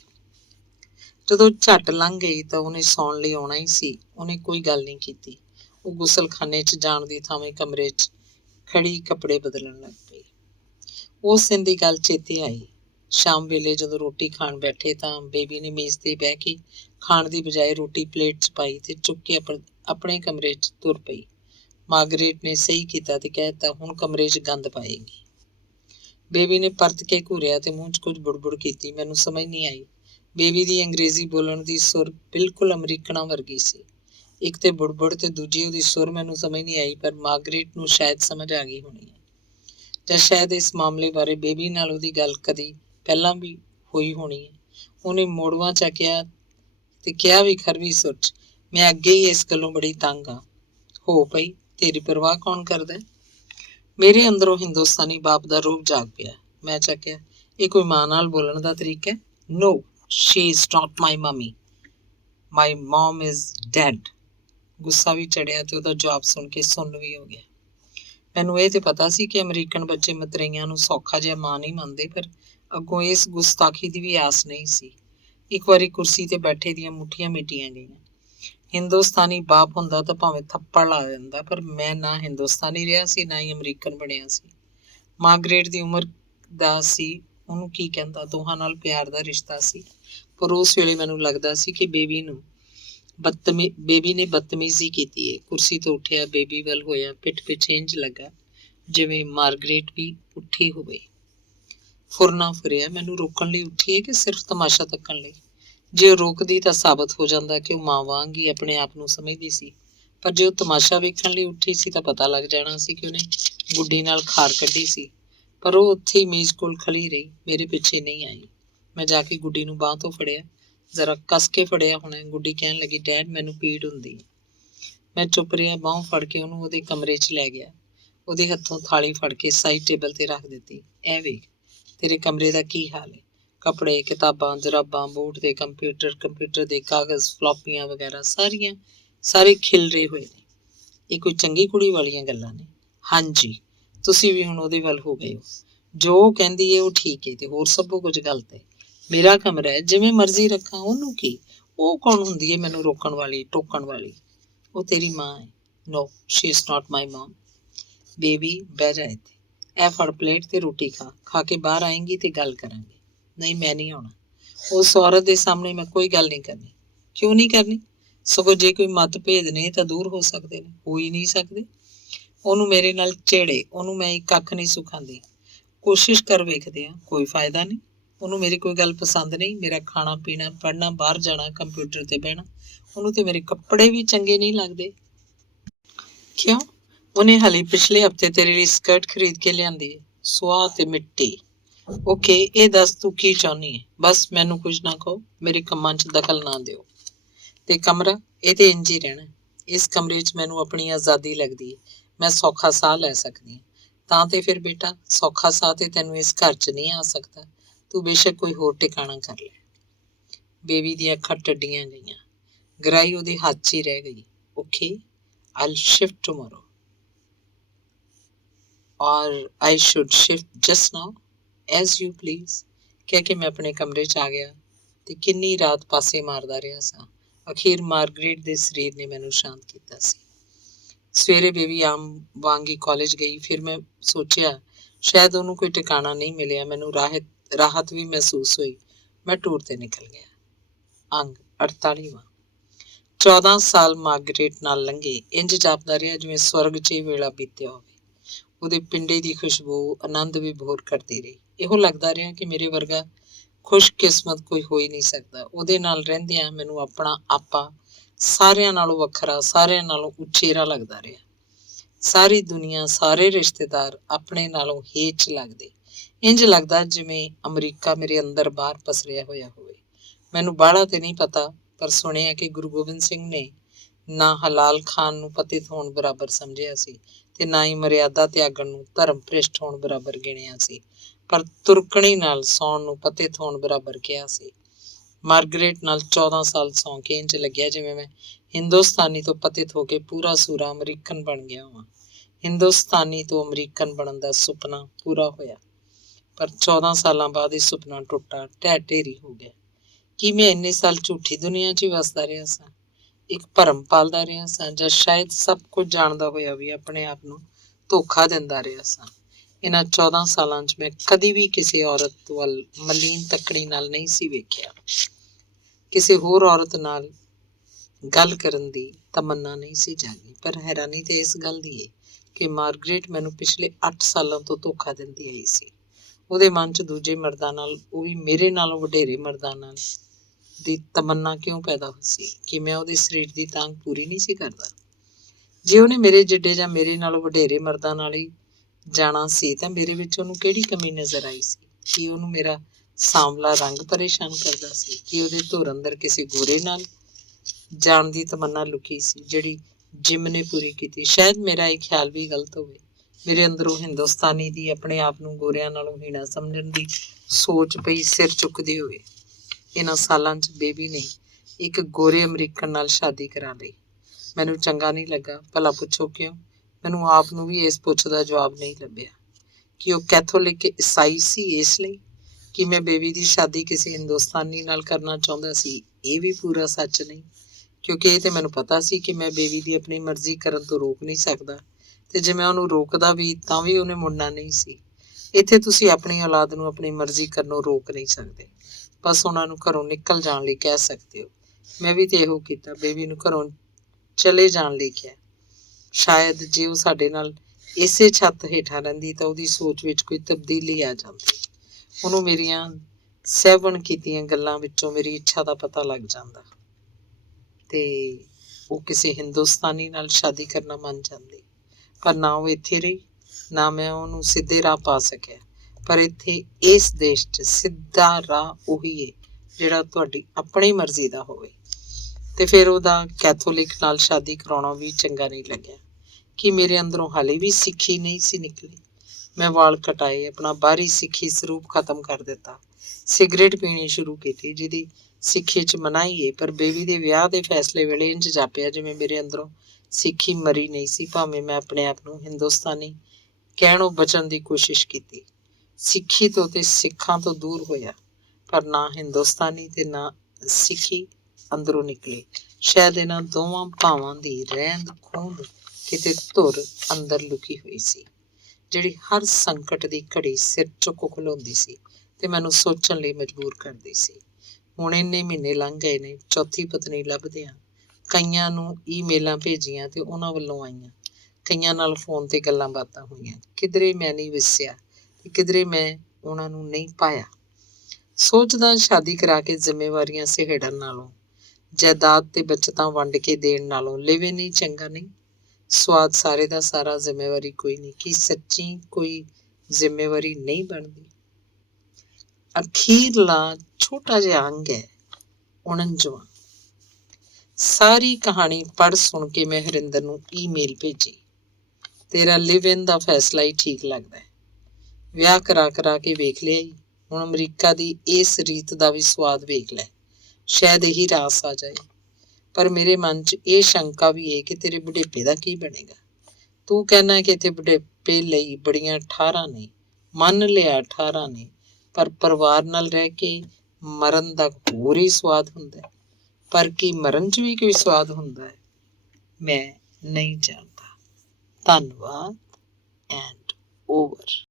ਜਦੋਂ ਝੱਟ ਲੰਘ ਗਈ ਤਾਂ ਉਹਨੇ ਸੌਣ ਲਈ ਆਉਣਾ ਹੀ ਸੀ। ਉਹਨੇ ਕੋਈ ਗੱਲ ਨਹੀਂ ਕੀਤੀ। ਉਹ ਗੁਸਲਖਾਨੇ 'ਚ ਜਾਣ ਦੀ ਥਾਵੇਂ ਕਮਰੇ 'ਚ ਖੜੀ ਕੱਪੜੇ ਬਦਲਣ ਲੱਗ ਪਈ। ਉਸ ਦਿਨ ਦੀ ਗੱਲ ਚੇਤੇ ਆਈ। ਸ਼ਾਮ ਵੇਲੇ ਜਦੋਂ ਰੋਟੀ ਖਾਣ ਬੈਠੇ ਤਾਂ ਬੇਬੀ ਨੇ ਮੇਜ਼ ਤੇ ਬਹਿ ਕੇ ਖਾਣ ਦੀ ਬਜਾਏ ਰੋਟੀ ਪਲੇਟ 'ਚ ਪਾਈ ਤੇ ਚੁੱਕ ਕੇ ਆਪਣੇ ਕਮਰੇ 'ਚ ਤੁਰ ਪਈ। ਮਾਰਗਰੇਟ ਨੇ ਸਹੀ ਕੀਤਾ ਤੇ ਕਹਿ ਦਿੱਤਾ, ਹੁਣ ਕਮਰੇ 'ਚ ਗੰਦ ਪਾਏਗੀ। ਬੇਬੀ ਨੇ ਪਰਤ ਕੇ ਘੂਰਿਆ ਤੇ ਮੂੰਹ 'ਚ ਕੁਝ ਬੁੜਬੁੜ ਕੀਤੀ। ਮੈਨੂੰ ਸਮਝ ਨਹੀਂ ਆਈ। ਬੇਬੀ ਦੀ ਅੰਗਰੇਜ਼ੀ ਬੋਲਣ ਦੀ ਸੁਰ ਬਿਲਕੁਲ ਅਮਰੀਕਨਾਂ ਵਰਗੀ ਸੀ। ਇੱਕ ਤੇ ਬੁੜਬੁੜ ਤੇ ਦੂਜੀ ਉਹਦੀ ਸੁਰ ਮੈਨੂੰ ਸਮਝ ਨਹੀਂ ਆਈ, ਪਰ ਮਾਰਗਰੇਟ ਨੂੰ ਸ਼ਾਇਦ ਸਮਝ ਆ ਗਈ ਹੋਣੀ ਹੈ, ਜਾਂ ਸ਼ਾਇਦ ਇਸ ਮਾਮਲੇ ਬਾਰੇ ਬੇਬੀ ਨਾਲ ਉਹਦੀ ਗੱਲ ਕਦੀ ਪਹਿਲਾਂ ਵੀ ਹੋਈ ਹੋਣੀ ਹੈ। ਉਹਨੇ ਮੋੜਵਾਂ ਚੱਕਿਆ ਤੇ ਕਿਹਾ ਵੀ ਖਰਵੀ ਸੁਰ 'ਚ, ਮੈਂ ਅੱਗੇ ਹੀ ਇਸ ਗੱਲੋਂ ਬੜੀ ਤੰਗ ਆ ਹੋ ਪਈ, ਤੇਰੀ ਪਰਵਾਹ ਕੌਣ ਕਰਦਾ? ਮੇਰੇ ਅੰਦਰੋਂ ਹਿੰਦੁਸਤਾਨੀ ਬਾਪ ਦਾ ਰੂਪ ਜਾਗ ਪਿਆ। ਮੈਂ ਚੱਕਿਆ, ਇਹ ਕੋਈ ਮਾਂ ਨਾਲ ਬੋਲਣ ਦਾ ਤਰੀਕਾ ਹੈ? No, she is not my mummy. My mom is dead. ਗੁੱਸਾ ਵੀ ਚੜਿਆ ਤੇ ਉਹਦਾ ਜਵਾਬ ਸੁਣ ਕੇ ਸੁੰਨ ਵੀ ਹੋ ਗਿਆ। ਮੈਨੂੰ ਇਹ ਤੇ ਪਤਾ ਸੀ ਕਿ ਅਮਰੀਕਨ ਬੱਚੇ ਮਤਰੇਈਆਂ ਨੂੰ ਸੌਖਾ ਜਿਹਾ ਮਾਂ ਨਹੀਂ ਮੰਨਦੇ, ਪਰ ਅੱਗੋਂ ਇਸ ਗੁਸਤਾਖੀ ਦੀ ਵੀ ਆਸ ਨਹੀਂ ਸੀ। ਇੱਕ ਵਾਰੀ ਕੁਰਸੀ ਤੇ ਬੈਠੇ ਦੀਆਂ ਮੁੱਠੀਆਂ ਮਿਟੀਆਂ ਗਈਆਂ। ਹਿੰਦੁਸਤਾਨੀ ਬਾਪ ਹੁੰਦਾ ਤਾਂ ਭਾਵੇਂ ਥੱਪੜ ਲਾ ਦਿੰਦਾ, ਪਰ ਮੈਂ ਨਾ ਹਿੰਦੁਸਤਾਨੀ ਰਿਹਾ ਸੀ, ਨਾ ਹੀ ਅਮਰੀਕਨ ਬਣਿਆ ਸੀ। ਮਾਰਗਰੇਟ ਦੀ ਉਮਰ ਦਾ ਸੀ, ਉਹਨੂੰ ਕੀ ਕਹਿੰਦਾ, ਦੋਹਾਂ ਨਾਲ ਪਿਆਰ ਦਾ ਰਿਸ਼ਤਾ ਸੀ। ਪਰ ਉਸ ਵੇਲੇ ਮੈਨੂੰ ਲੱਗਦਾ ਸੀ ਕਿ ਬੇਬੀ ਨੇ ਬਦਤਮੀਜ਼ੀ ਕੀਤੀ ਹੈ। ਕੁਰਸੀ ਤੋਂ ਉੱਠਿਆ, ਬੇਬੀ ਵੱਲ ਹੋਇਆ, ਪਿੱਠ ਪਿੱਛੇ ਇੰਝ ਲੱਗਾ ਜਿਵੇਂ ਮਾਰਗਰੇਟ ਵੀ ਉੱਠੀ ਹੋਵੇ। ਫੁਰਨਾ ਫੁਰਿਆ ਮੈਨੂੰ ਰੋਕਣ ਲਈ ਉੱਠੀ ਹੈ ਕਿ ਸਿਰਫ ਤਮਾਸ਼ਾ ਤੱਕਣ ਲਈ? ਜੇ ਉਹ ਰੋਕਦੀ ਤਾਂ ਸਾਬਤ ਹੋ ਜਾਂਦਾ ਕਿ ਉਹ ਮਾਂ ਵਾਂਗ ਹੀ ਆਪਣੇ ਆਪ ਨੂੰ ਸਮਝਦੀ ਸੀ, ਪਰ ਜੇ ਉਹ ਤਮਾਸ਼ਾ ਵੇਖਣ ਲਈ ਉੱਠੀ ਸੀ ਤਾਂ ਪਤਾ ਲੱਗ ਜਾਣਾ ਸੀ ਕਿ ਉਹਨੇ ਗੁੱਡੀ ਨਾਲ ਖਾਰ ਕੱਢੀ ਸੀ। ਪਰ ਉਹ ਉੱਥੇ ਹੀ ਮੇਜ਼ ਕੋਲ ਖੜੀ ਰਹੀ, ਮੇਰੇ ਪਿੱਛੇ ਨਹੀਂ ਆਈ। ਮੈਂ ਜਾ ਕੇ ਗੁੱਡੀ ਨੂੰ ਬਾਂਹ ਤੋਂ ਫੜਿਆ, ਜ਼ਰਾ ਕੱਸ ਕੇ ਫੜਿਆ ਹੋਣਾ। ਗੁੱਡੀ ਕਹਿਣ ਲੱਗੀ, ਡੈਡ ਮੈਨੂੰ ਪੀੜ ਹੁੰਦੀ। ਮੈਂ ਚੁੱਪ ਰਿਹਾ, ਬਾਂਹ ਫੜ ਕੇ ਉਹਨੂੰ ਉਹਦੇ ਕਮਰੇ 'ਚ ਲੈ ਗਿਆ। ਉਹਦੇ ਹੱਥੋਂ ਥਾਲੀ ਫੜ ਕੇ ਸਾਈਡ ਟੇਬਲ ਤੇ ਰੱਖ ਦਿੱਤੀ। ਐ ਵੇਖ, ਤੇਰੇ ਕਮਰੇ ਦਾ ਕੀ ਹਾਲ ਹੈ? ਕੱਪੜੇ, ਕਿਤਾਬਾਂ, ਜਰਾਬਾਂ, ਬੂਟ ਤੇ ਕੰਪਿਊਟਰ ਦੇ ਕਾਗਜ਼, ਫਲੋਪੀਆਂ ਵਗੈਰਾ ਸਾਰੇ ਖਿਲਰੇ ਹੋਏ ਨੇ। ਇਹ ਕੋਈ ਚੰਗੀ ਕੁੜੀ ਵਾਲੀਆਂ ਗੱਲਾਂ ਨੇ? ਹਾਂਜੀ, ਤੁਸੀਂ ਵੀ ਹੁਣ ਉਹਦੇ ਵੱਲ ਹੋ ਗਏ ਹੋ। ਜੋ ਉਹ ਕਹਿੰਦੀ ਹੈ ਉਹ ਠੀਕ ਹੈ ਤੇ ਹੋਰ ਸਭੋ ਕੁਝ ਗਲਤ ਹੈ। ਮੇਰਾ ਕਮਰਾ ਹੈ, ਜਿਵੇਂ ਮਰਜ਼ੀ ਰੱਖਾਂ, ਉਹਨੂੰ ਕੀ? ਉਹ ਕੌਣ ਹੁੰਦੀ ਹੈ ਮੈਨੂੰ ਰੋਕਣ ਵਾਲੀ, ਟੋਕਣ ਵਾਲੀ? ਉਹ ਤੇਰੀ ਮਾਂ ਹੈ। No, she is not my mum. Baby ਬਹਿ ਜਾ ਇੱਥੇ, ਇਹ ਫੜ ਪਲੇਟ ਤੇ ਰੋਟੀ ਖਾ ਕੇ ਬਾਹਰ ਆਏਂਗੀ ਤੇ ਗੱਲ ਕਰਾਂਗੇ। ਨਹੀਂ, ਮੈਂ ਨਹੀਂ ਆਉਣਾ। ਉਸ ਔਰਤ ਦੇ ਸਾਹਮਣੇ ਮੈਂ ਕੋਈ ਗੱਲ ਨਹੀਂ ਕਰਨੀ। ਕਿਉਂ ਨਹੀਂ ਕਰਨੀ? ਸਗੋਂ ਜੇ ਕੋਈ ਮਤਭੇਦ ਨੇ ਤਾਂ ਦੂਰ ਹੋ ਸਕਦੇ ਨੇ, ਹੋ ਹੀ ਨਹੀਂ ਸਕਦੇ। ਉਹਨੂੰ ਮੇਰੇ ਨਾਲ ਚਿਹੜੇ, ਉਹਨੂੰ ਮੈਂ ਇੱਕ ਅੱਖ ਨਹੀਂ ਸੁਖਾਉਂਦੀ। ਕੋਸ਼ਿਸ਼ ਕਰ ਵੇਖਦੇ ਹਾਂ, ਕੋਈ ਫਾਇਦਾ ਨਹੀਂ। ਉਹਨੂੰ ਮੇਰੀ ਕੋਈ ਗੱਲ ਪਸੰਦ ਨਹੀਂ, ਮੇਰਾ ਖਾਣਾ ਪੀਣਾ, ਪੜ੍ਹਨਾ, ਬਾਹਰ ਜਾਣਾ, ਕੰਪਿਊਟਰ ਤੇ ਬਹਿਣਾ। ਉਹਨੂੰ ਤੇ ਮੇਰੇ ਕੱਪੜੇ ਵੀ ਚੰਗੇ ਨਹੀਂ ਲੱਗਦੇ। ਕਿਉਂ? ਉਹਨੇ ਹਾਲੇ ਪਿਛਲੇ ਹਫ਼ਤੇ ਤੇਰੇ ਲਈ ਸਕਰਟ ਖਰੀਦ ਕੇ ਲਿਆਂਦੀ ਹੈ, ਸੁਆਹ ਤੇ ਮਿੱਟੀ। ਓਕੇ, ਇਹ ਦੱਸ ਤੂੰ ਕੀ ਚਾਹੁੰਦੀ ਹੈ? ਬਸ ਮੈਨੂੰ ਕੁਝ ਨਾ ਕਹੋ, ਮੇਰੇ ਕੰਮਾਂ 'ਚ ਦਖਲ ਨਾ ਦਿਓ। ਤੇ ਕਮਰਾ, ਇਹ ਤੇ ਇੰਝ ਹੀ ਰਹਿਣਾ। ਇਸ ਕਮਰੇ 'ਚ ਮੈਨੂੰ ਆਪਣੀ ਆਜ਼ਾਦੀ ਲੱਗਦੀ ਹੈ, ਮੈਂ ਸੌਖਾ ਸਾਹ ਲੈ ਸਕਦੀ ਹਾਂ। ਤਾਂ ਤੇ ਫਿਰ ਬੇਟਾ, ਸੌਖਾ ਸਾਹ ਤੇ ਤੈਨੂੰ ਇਸ ਘਰ 'ਚ ਨਹੀਂ ਆ ਸਕਦਾ। ਤੂੰ ਬੇਸ਼ੱਕ ਕੋਈ ਹੋਰ ਟਿਕਾਣਾ ਕਰ ਲੈ। ਬੇਬੀ ਦੀਆਂ ਅੱਖਾਂ ਟੱਡੀਆਂ ਗਈਆਂ, ਗਰਾਈ ਉਹਦੇ ਹੱਥ 'ਚ ਹੀ ਰਹਿ ਗਈ। Okay, I'll shift tomorrow. Or I should shift just now, as you please. ਕਹਿ ਕੇ ਮੈਂ ਆਪਣੇ ਕਮਰੇ 'ਚ ਆ ਗਿਆ ਤੇ ਕਿੰਨੀ ਰਾਤ ਪਾਸੇ ਮਾਰਦਾ ਰਿਹਾ ਸਾਂ। ਅਖੀਰ ਮਾਰਗਰੇਟ ਦੇ ਸਰੀਰ ਨੇ ਮੈਨੂੰ ਸ਼ਾਂਤ ਕੀਤਾ ਸੀ। ਸਵੇਰੇ ਬੇਬੀ ਆਮ ਵਾਂਗ ਹੀ ਕਾਲਜ ਗਈ। ਫਿਰ ਮੈਂ ਸੋਚਿਆ ਸ਼ਾਇਦ ਉਹਨੂੰ ਕੋਈ ਟਿਕਾਣਾ ਨਹੀਂ ਮਿਲਿਆ। ਮੈਨੂੰ ਰਾਹਤ ਵੀ ਮਹਿਸੂਸ ਹੋਈ। ਮੈਂ ਟੂਰ ਤੇ ਨਿਕਲ ਗਿਆ। ਅੰਗ 48ਵਾਂ। 14 ਸਾਲ ਮਾਰਗਰੇਟ ਨਾਲ ਲੰਘੇ। ਇੰਝ ਜਾਪਦਾ ਰਿਹਾ ਜਿਵੇਂ ਸਵਰਗ 'ਚ ਹੀ ਵੇਲਾ ਬੀਤਿਆ ਹੋਵੇ। ਉਹਦੇ ਪਿੰਡੇ ਦੀ ਖੁਸ਼ਬੂ ਆਨੰਦ ਵੀ ਭੋਰ ਕਰਦੀ ਰਹੀ। ਇਹੋ ਲੱਗਦਾ ਰਿਹਾ ਕਿ ਮੇਰੇ ਵਰਗਾ ਖੁਸ਼ਕਿਸਮਤ ਕੋਈ ਹੋ ਹੀ ਨਹੀਂ ਸਕਦਾ। ਉਹਦੇ ਨਾਲ ਰਹਿੰਦਿਆਂ ਮੈਨੂੰ ਆਪਣਾ ਆਪਾ ਸਾਰਿਆਂ ਨਾਲੋਂ ਵੱਖਰਾ, ਸਾਰਿਆਂ ਨਾਲੋਂ ਉਚੇਰਾ ਲੱਗਦਾ ਰਿਹਾ। ਸਾਰੀ ਦੁਨੀਆ, ਸਾਰੇ ਰਿਸ਼ਤੇਦਾਰ ਆਪਣੇ ਨਾਲੋਂ ਹੇਠ ਲੱਗਦੇ। ਇੰਝ ਲੱਗਦਾ ਜਿਵੇਂ ਅਮਰੀਕਾ ਮੇਰੇ ਅੰਦਰ ਬਾਹਰ ਪਸਰਿਆ ਹੋਇਆ ਹੋਵੇ। ਮੈਨੂੰ ਬਾਹਲਾ ਤੇ ਨਹੀਂ ਪਤਾ, ਪਰ ਸੁਣਿਆ ਕਿ ਗੁਰੂ ਗੋਬਿੰਦ ਸਿੰਘ ਨੇ ਨਾ ਹਲਾਲ ਖਾਨ ਨੂੰ ਪਤਿਤ ਹੋਣ ਬਰਾਬਰ ਸਮਝਿਆ ਸੀ ਤੇ ਨਾ ਹੀ ਮਰਿਆਦਾ ਤਿਆਗਣ ਨੂੰ ਧਰਮ ਭ੍ਰਿਸ਼ਟ ਹੋਣ ਬਰਾਬਰ ਗਿਣਿਆ ਸੀ, ਪਰ ਤੁਰਕਣੀ ਨਾਲ ਸੌਣ ਨੂੰ ਪਤਿਤ ਹੋਣ ਬਰਾਬਰ ਕਿਹਾ ਸੀ। ਮਾਰਗਰੇਟ ਨਾਲ 14 ਸਾਲ ਸੌਂ ਕੇ ਇੰਝ ਲੱਗਿਆ ਜਿਵੇਂ ਮੈਂ ਹਿੰਦੁਸਤਾਨੀ ਤੋਂ ਪਤਿਤ ਹੋ ਕੇ ਪੂਰਾ ਸੂਰਾ ਅਮਰੀਕਨ ਬਣ ਗਿਆ ਹਾਂ। ਹਿੰਦੁਸਤਾਨੀ ਤੋਂ ਅਮਰੀਕਨ ਬਣਨ ਦਾ ਸੁਪਨਾ ਪੂਰਾ ਹੋਇਆ, ਪਰ 14 ਸਾਲਾਂ ਬਾਅਦ ਇਹ ਸੁਪਨਾ ਟੁੱਟਾ, ਢਹਿ ਢੇਰੀ ਹੋ ਗਿਆ। ਕੀ ਮੈਂ ਇੰਨੇ ਸਾਲ ਝੂਠੀ ਦੁਨੀਆ 'ਚ ਹੀ ਵਸਦਾ ਰਿਹਾ ਸਾਂ, ਇੱਕ ਭਰਮ ਪਾਲਦਾ ਰਿਹਾ ਸਾਂ, ਜਾਂ ਸ਼ਾਇਦ ਸਭ ਕੁਝ ਜਾਣਦਾ ਹੋਇਆ ਵੀ ਆਪਣੇ ਆਪ ਨੂੰ ਧੋਖਾ ਦਿੰਦਾ ਰਿਹਾ ਸਾਂ। ਇਹਨਾਂ 14 ਸਾਲਾਂ 'ਚ ਮੈਂ ਕਦੀ ਵੀ ਕਿਸੇ ਔਰਤ ਵੱਲ ਮਲੀਨ ਤੱਕਣੀ ਨਾਲ ਨਹੀਂ ਸੀ ਵੇਖਿਆ। ਕਿਸੇ ਹੋਰ ਔਰਤ ਨਾਲ ਗੱਲ ਕਰਨ ਦੀ ਤਮੰਨਾ ਨਹੀਂ ਸੀ ਜਾਗੀ। ਪਰ ਹੈਰਾਨੀ ਤੇ ਇਸ ਗੱਲ ਦੀ ਹੈ ਕਿ ਮਾਰਗਰੇਟ ਮੈਨੂੰ ਪਿਛਲੇ 8 ਸਾਲਾਂ ਤੋਂ ਧੋਖਾ ਦਿੰਦੀ ਆਈ ਸੀ। ਉਹਦੇ ਮਨ 'ਚ ਦੂਜੇ ਮਰਦਾਂ ਨਾਲ, ਉਹ ਵੀ ਮੇਰੇ ਨਾਲੋਂ ਵਡੇਰੇ ਮਰਦਾਂ ਨਾਲ ਦੀ ਤਮੰਨਾ ਕਿਉਂ ਪੈਦਾ ਹੋਈ ਸੀ? ਕਿ ਮੈਂ ਉਹਦੇ ਸਰੀਰ ਦੀ ਤਾਂਘ ਪੂਰੀ ਨਹੀਂ ਸੀ ਕਰਦਾ? ਜੇ ਉਹਨੇ ਮੇਰੇ ਜਿੱਡੇ ਜਾਂ ਮੇਰੇ ਨਾਲੋਂ ਵਡੇਰੇ ਮਰਦਾਂ ਨਾਲ ਹੀ ਜਾਣਾ ਸੀ ਤਾਂ ਮੇਰੇ ਵਿੱਚ ਉਹਨੂੰ ਕਿਹੜੀ ਕਮੀ ਨਜ਼ਰ ਆਈ ਸੀ? ਕਿ ਉਹਨੂੰ ਮੇਰਾ ਸਾਂਵਲਾ ਰੰਗ ਪਰੇਸ਼ਾਨ ਕਰਦਾ ਸੀ? ਕਿ ਉਹਦੇ ਧੁਰ ਅੰਦਰ ਕਿਸੇ ਗੋਰੇ ਨਾਲ ਜਾਣ ਦੀ ਤਮੰਨਾ ਲੁਕੀ ਸੀ ਜਿਹੜੀ ਜਿਮ ਨੇ ਪੂਰੀ ਕੀਤੀ? ਸ਼ਾਇਦ ਮੇਰਾ ਇਹ ਖਿਆਲ ਵੀ ਗਲਤ ਹੋਵੇ। ਮੇਰੇ ਅੰਦਰੋਂ ਹਿੰਦੁਸਤਾਨੀ ਦੀ ਆਪਣੇ ਆਪ ਨੂੰ ਗੋਰਿਆਂ ਨਾਲੋਂ ਹੀਣਾ ਸਮਝਣ ਦੀ ਸੋਚ ਪਈ ਸਿਰ ਚੁੱਕਦੀ ਹੋਵੇ। ਇਹਨਾਂ ਸਾਲਾਂ 'ਚ ਬੇਬੀ ਨੇ ਇੱਕ ਗੋਰੇ ਅਮਰੀਕਨ ਨਾਲ ਸ਼ਾਦੀ ਕਰਾ ਲਈ। ਮੈਨੂੰ ਚੰਗਾ ਨਹੀਂ ਲੱਗਾ। ਭਲਾ ਪੁੱਛੋ ਕਿਉਂ? ਮੈਨੂੰ ਆਪ ਨੂੰ ਵੀ ਇਸ ਪੁੱਛ ਦਾ ਜਵਾਬ ਨਹੀਂ ਲੱਭਿਆ। ਕਿ ਉਹ ਕੈਥੋਲਿਕ ਈਸਾਈ ਸੀ ਇਸ ਲਈ? ਕਿ ਮੈਂ ਬੇਬੀ ਦੀ ਸ਼ਾਦੀ ਕਿਸੇ ਹਿੰਦੁਸਤਾਨੀ ਨਾਲ ਕਰਨਾ ਚਾਹੁੰਦਾ ਸੀ? ਇਹ ਵੀ ਪੂਰਾ ਸੱਚ ਨਹੀਂ, ਕਿਉਂਕਿ ਇਹ ਤੇ ਮੈਨੂੰ ਪਤਾ ਸੀ ਕਿ ਮੈਂ ਬੇਬੀ ਦੀ ਆਪਣੀ ਮਰਜ਼ੀ ਕਰਨ ਤੋਂ ਰੋਕ ਨਹੀਂ ਸਕਦਾ, ਤੇ ਜੇ ਮੈਂ ਉਹਨੂੰ ਰੋਕਦਾ ਵੀ ਤਾਂ ਵੀ ਉਹਨੇ ਮੁੜਨਾ ਨਹੀਂ ਸੀ। ਇੱਥੇ ਤੁਸੀਂ ਆਪਣੀ ਔਲਾਦ ਨੂੰ ਆਪਣੀ ਮਰਜ਼ੀ ਕਰਨੋਂ ਰੋਕ ਨਹੀਂ ਸਕਦੇ, ਬਸ ਉਹਨਾਂ ਨੂੰ ਘਰੋਂ ਨਿਕਲ ਜਾਣ ਲਈ ਕਹਿ ਸਕਦੇ ਹੋ। ਮੈਂ ਵੀ ਤੇ ਇਹੋ ਕੀਤਾ, ਬੇਬੀ ਨੂੰ ਘਰੋਂ ਚਲੇ ਜਾਣ ਲਈ ਕਿਹਾ। ਸ਼ਾਇਦ ਜੇ ਉਹ ਸਾਡੇ ਨਾਲ ਇਸੇ ਛੱਤ ਹੇਠਾਂ ਰਹਿੰਦੀ ਤਾਂ ਉਹਦੀ ਸੋਚ ਵਿੱਚ ਕੋਈ ਤਬਦੀਲੀ ਆ ਜਾਂਦੀ। ਉਹਨੂੰ ਮੇਰੀਆਂ ਸਹਿਵਣ ਕੀਤੀਆਂ ਗੱਲਾਂ ਵਿੱਚੋਂ ਮੇਰੀ ਇੱਛਾ ਦਾ ਪਤਾ ਲੱਗ ਜਾਂਦਾ ਤੇ ਉਹ ਕਿਸੇ ਹਿੰਦੁਸਤਾਨੀ ਨਾਲ ਸ਼ਾਦੀ ਕਰਨਾ ਮੰਨ ਜਾਂਦੀ। ਪਰ ਨਾ ਉਹ ਇੱਥੇ ਰਹੀ, ਨਾ ਮੈਂ ਉਹਨੂੰ ਸਿੱਧੇ ਰਾਹ ਪਾ ਸਕਿਆ। ਪਰ ਇੱਥੇ ਇਸ ਦੇਸ਼ 'ਚ ਸਿੱਧਾ ਰਾਹ ਉਹੀ ਹੈ ਜਿਹੜਾ ਤੁਹਾਡੀ ਆਪਣੀ ਮਰਜ਼ੀ ਦਾ ਹੋਵੇ। ਤੇ ਫਿਰ ਉਹਦਾ ਕੈਥੋਲਿਕ ਨਾਲ ਸ਼ਾਦੀ ਕਰਾਉਣਾ ਵੀ ਚੰਗਾ ਨਹੀਂ ਲੱਗਿਆ ਕਿ ਮੇਰੇ ਅੰਦਰੋਂ ਹਾਲੇ ਵੀ ਸਿੱਖੀ ਨਹੀਂ ਸੀ ਨਿਕਲੀ। ਮੈਂ ਵਾਲ ਕਟਾਏ, ਆਪਣਾ ਬਾਹਰੀ ਸਿੱਖੀ ਸਰੂਪ ਖਤਮ ਕਰ ਦਿੱਤਾ, ਸਿਗਰਟ ਪੀਣੀ ਸ਼ੁਰੂ ਕੀਤੀ ਜਿਹਦੀ ਸਿੱਖੀ 'ਚ ਮਨਾਹੀ ਏ। ਪਰ ਬੇਬੀ ਦੇ ਵਿਆਹ ਦੇ ਫੈਸਲੇ ਵੇਲੇ ਇੰਝ ਜਾਪਿਆ ਜਿਵੇਂ ਮੇਰੇ ਅੰਦਰੋਂ ਸਿੱਖੀ ਮਰੀ ਨਹੀਂ ਸੀ। ਭਾਵੇਂ ਮੈਂ ਆਪਣੇ ਆਪ ਨੂੰ ਹਿੰਦੁਸਤਾਨੀ ਕਹਿਣੋਂ ਬਚਣ ਦੀ ਕੋਸ਼ਿਸ਼ ਕੀਤੀ, ਸਿੱਖੀ ਤੋਂ ਤੇ ਸਿੱਖਾਂ ਤੋਂ ਦੂਰ ਹੋਇਆ, ਪਰ ਨਾ ਹਿੰਦੁਸਤਾਨੀ ਤੇ ਨਾ ਸਿੱਖੀ ਅੰਦਰੋਂ ਨਿਕਲੀ। ਸ਼ਾਇਦ ਇਹਨਾਂ ਦੋਵਾਂ ਭਾਵਾਂ ਦੀ ਰਹਿੰਦ ਖੂੰਹਦ ਕਿਤੇ ਧੁਰ ਅੰਦਰ ਲੁਕੀ ਹੋਈ ਸੀ, ਜਿਹੜੀ ਹਰ ਸੰਕਟ ਦੀ ਘੜੀ ਸਿਰ ਚੁੱਕ ਖਲੋਂਦੀ ਸੀ ਤੇ ਮੈਨੂੰ ਸੋਚਣ ਲਈ ਮਜਬੂਰ ਕਰਦੀ ਸੀ। ਹੁਣ ਇੰਨੇ ਮਹੀਨੇ ਲੰਘ ਗਏ ਨੇ, ਚੌਥੀ ਪਤਨੀ ਲੱਭਦਿਆਂ ਕਈਆਂ ਨੂੰ ਈਮੇਲਾਂ ਭੇਜੀਆਂ ਤੇ ਉਹਨਾਂ ਵੱਲੋਂ ਆਈਆਂ, ਕਈਆਂ ਨਾਲ ਫੋਨ ਤੇ ਗੱਲਾਂ ਬਾਤਾਂ ਹੋਈਆਂ। ਕਿਧਰੇ ਮੈਂ ਨਹੀਂ ਵਿਸਿਆ ਤੇ ਕਿਧਰੇ ਮੈਂ ਉਹਨਾਂ ਨੂੰ ਨਹੀਂ ਪਾਇਆ। ਸੋਚਦਾ ਸ਼ਾਦੀ ਕਰਾ ਕੇ ਜ਼ਿੰਮੇਵਾਰੀਆਂ ਸਹੇੜਨ ਨਾਲੋਂ, ਜਾਇਦਾਦ ਤੇ ਬੱਚਤਾਂ ਵੰਡ ਕੇ ਦੇਣ ਨਾਲੋਂ ਲਿਵ ਇਨ ਹੀ ਚੰਗਾ ਨਹੀਂ। ਸਵਾਦ ਸਾਰੇ ਦਾ ਸਾਰਾ, ਜ਼ਿੰਮੇਵਾਰੀ ਕੋਈ ਨਹੀਂ। ਕੀ ਸੱਚੀ ਕੋਈ ਜ਼ਿੰਮੇਵਾਰੀ ਨਹੀਂ ਬਣਦੀ? ਅਖੀਰਲਾ ਛੋਟਾ ਜਿਹਾ ਅੰਗ ਹੈ 49ਵਾਂ। ਸਾਰੀ ਕਹਾਣੀ ਪੜ੍ਹ ਸੁਣ ਕੇ ਮੈਂ ਹਰਿੰਦਰ ਨੂੰ ਈਮੇਲ ਭੇਜੀ। ਤੇਰਾ ਲਿਵ ਇਨ ਦਾ ਫੈਸਲਾ ਹੀ ਠੀਕ ਲੱਗਦਾ ਹੈ। ਵਿਆਹ ਕਰਾ ਕੇ ਵੇਖ ਲਿਆ ਹੀ, ਹੁਣ ਅਮਰੀਕਾ ਦੀ ਇਸ ਰੀਤ ਦਾ ਵੀ ਸਵਾਦ ਵੇਖ ਲੈ, ਸ਼ਾਇਦ ਇਹੀ ਰਾਸ ਆ ਜਾਏ। ਪਰ ਮੇਰੇ ਮਨ 'ਚ ਇਹ ਸ਼ੰਕਾ ਵੀ ਹੈ ਕਿ ਤੇਰੇ ਬੁਢੇਪੇ ਦਾ ਕੀ ਬਣੇਗਾ। ਤੂੰ ਕਹਿਣਾ ਕਿ ਇੱਥੇ ਬੁਢੇਪੇ ਲਈ ਬੜੀਆਂ ਠਾਰਾਂ ਨੇ, ਮੰਨ ਲਿਆ ਠਾਰਾਂ ਨੇ, ਪਰ ਪਰਿਵਾਰ ਨਾਲ ਰਹਿ ਕੇ ਮਰਨ ਦਾ ਹੋਰ ਹੀ ਸਵਾਦ ਹੁੰਦਾ। ਪਰ ਕੀ ਮਰਨ 'ਚ ਵੀ ਕੋਈ ਸਵਾਦ ਹੁੰਦਾ ਹੈ? ਮੈਂ ਨਹੀਂ ਜਾਣਦਾ। ਧੰਨਵਾਦ ਐਂਡ ਓਵਰ।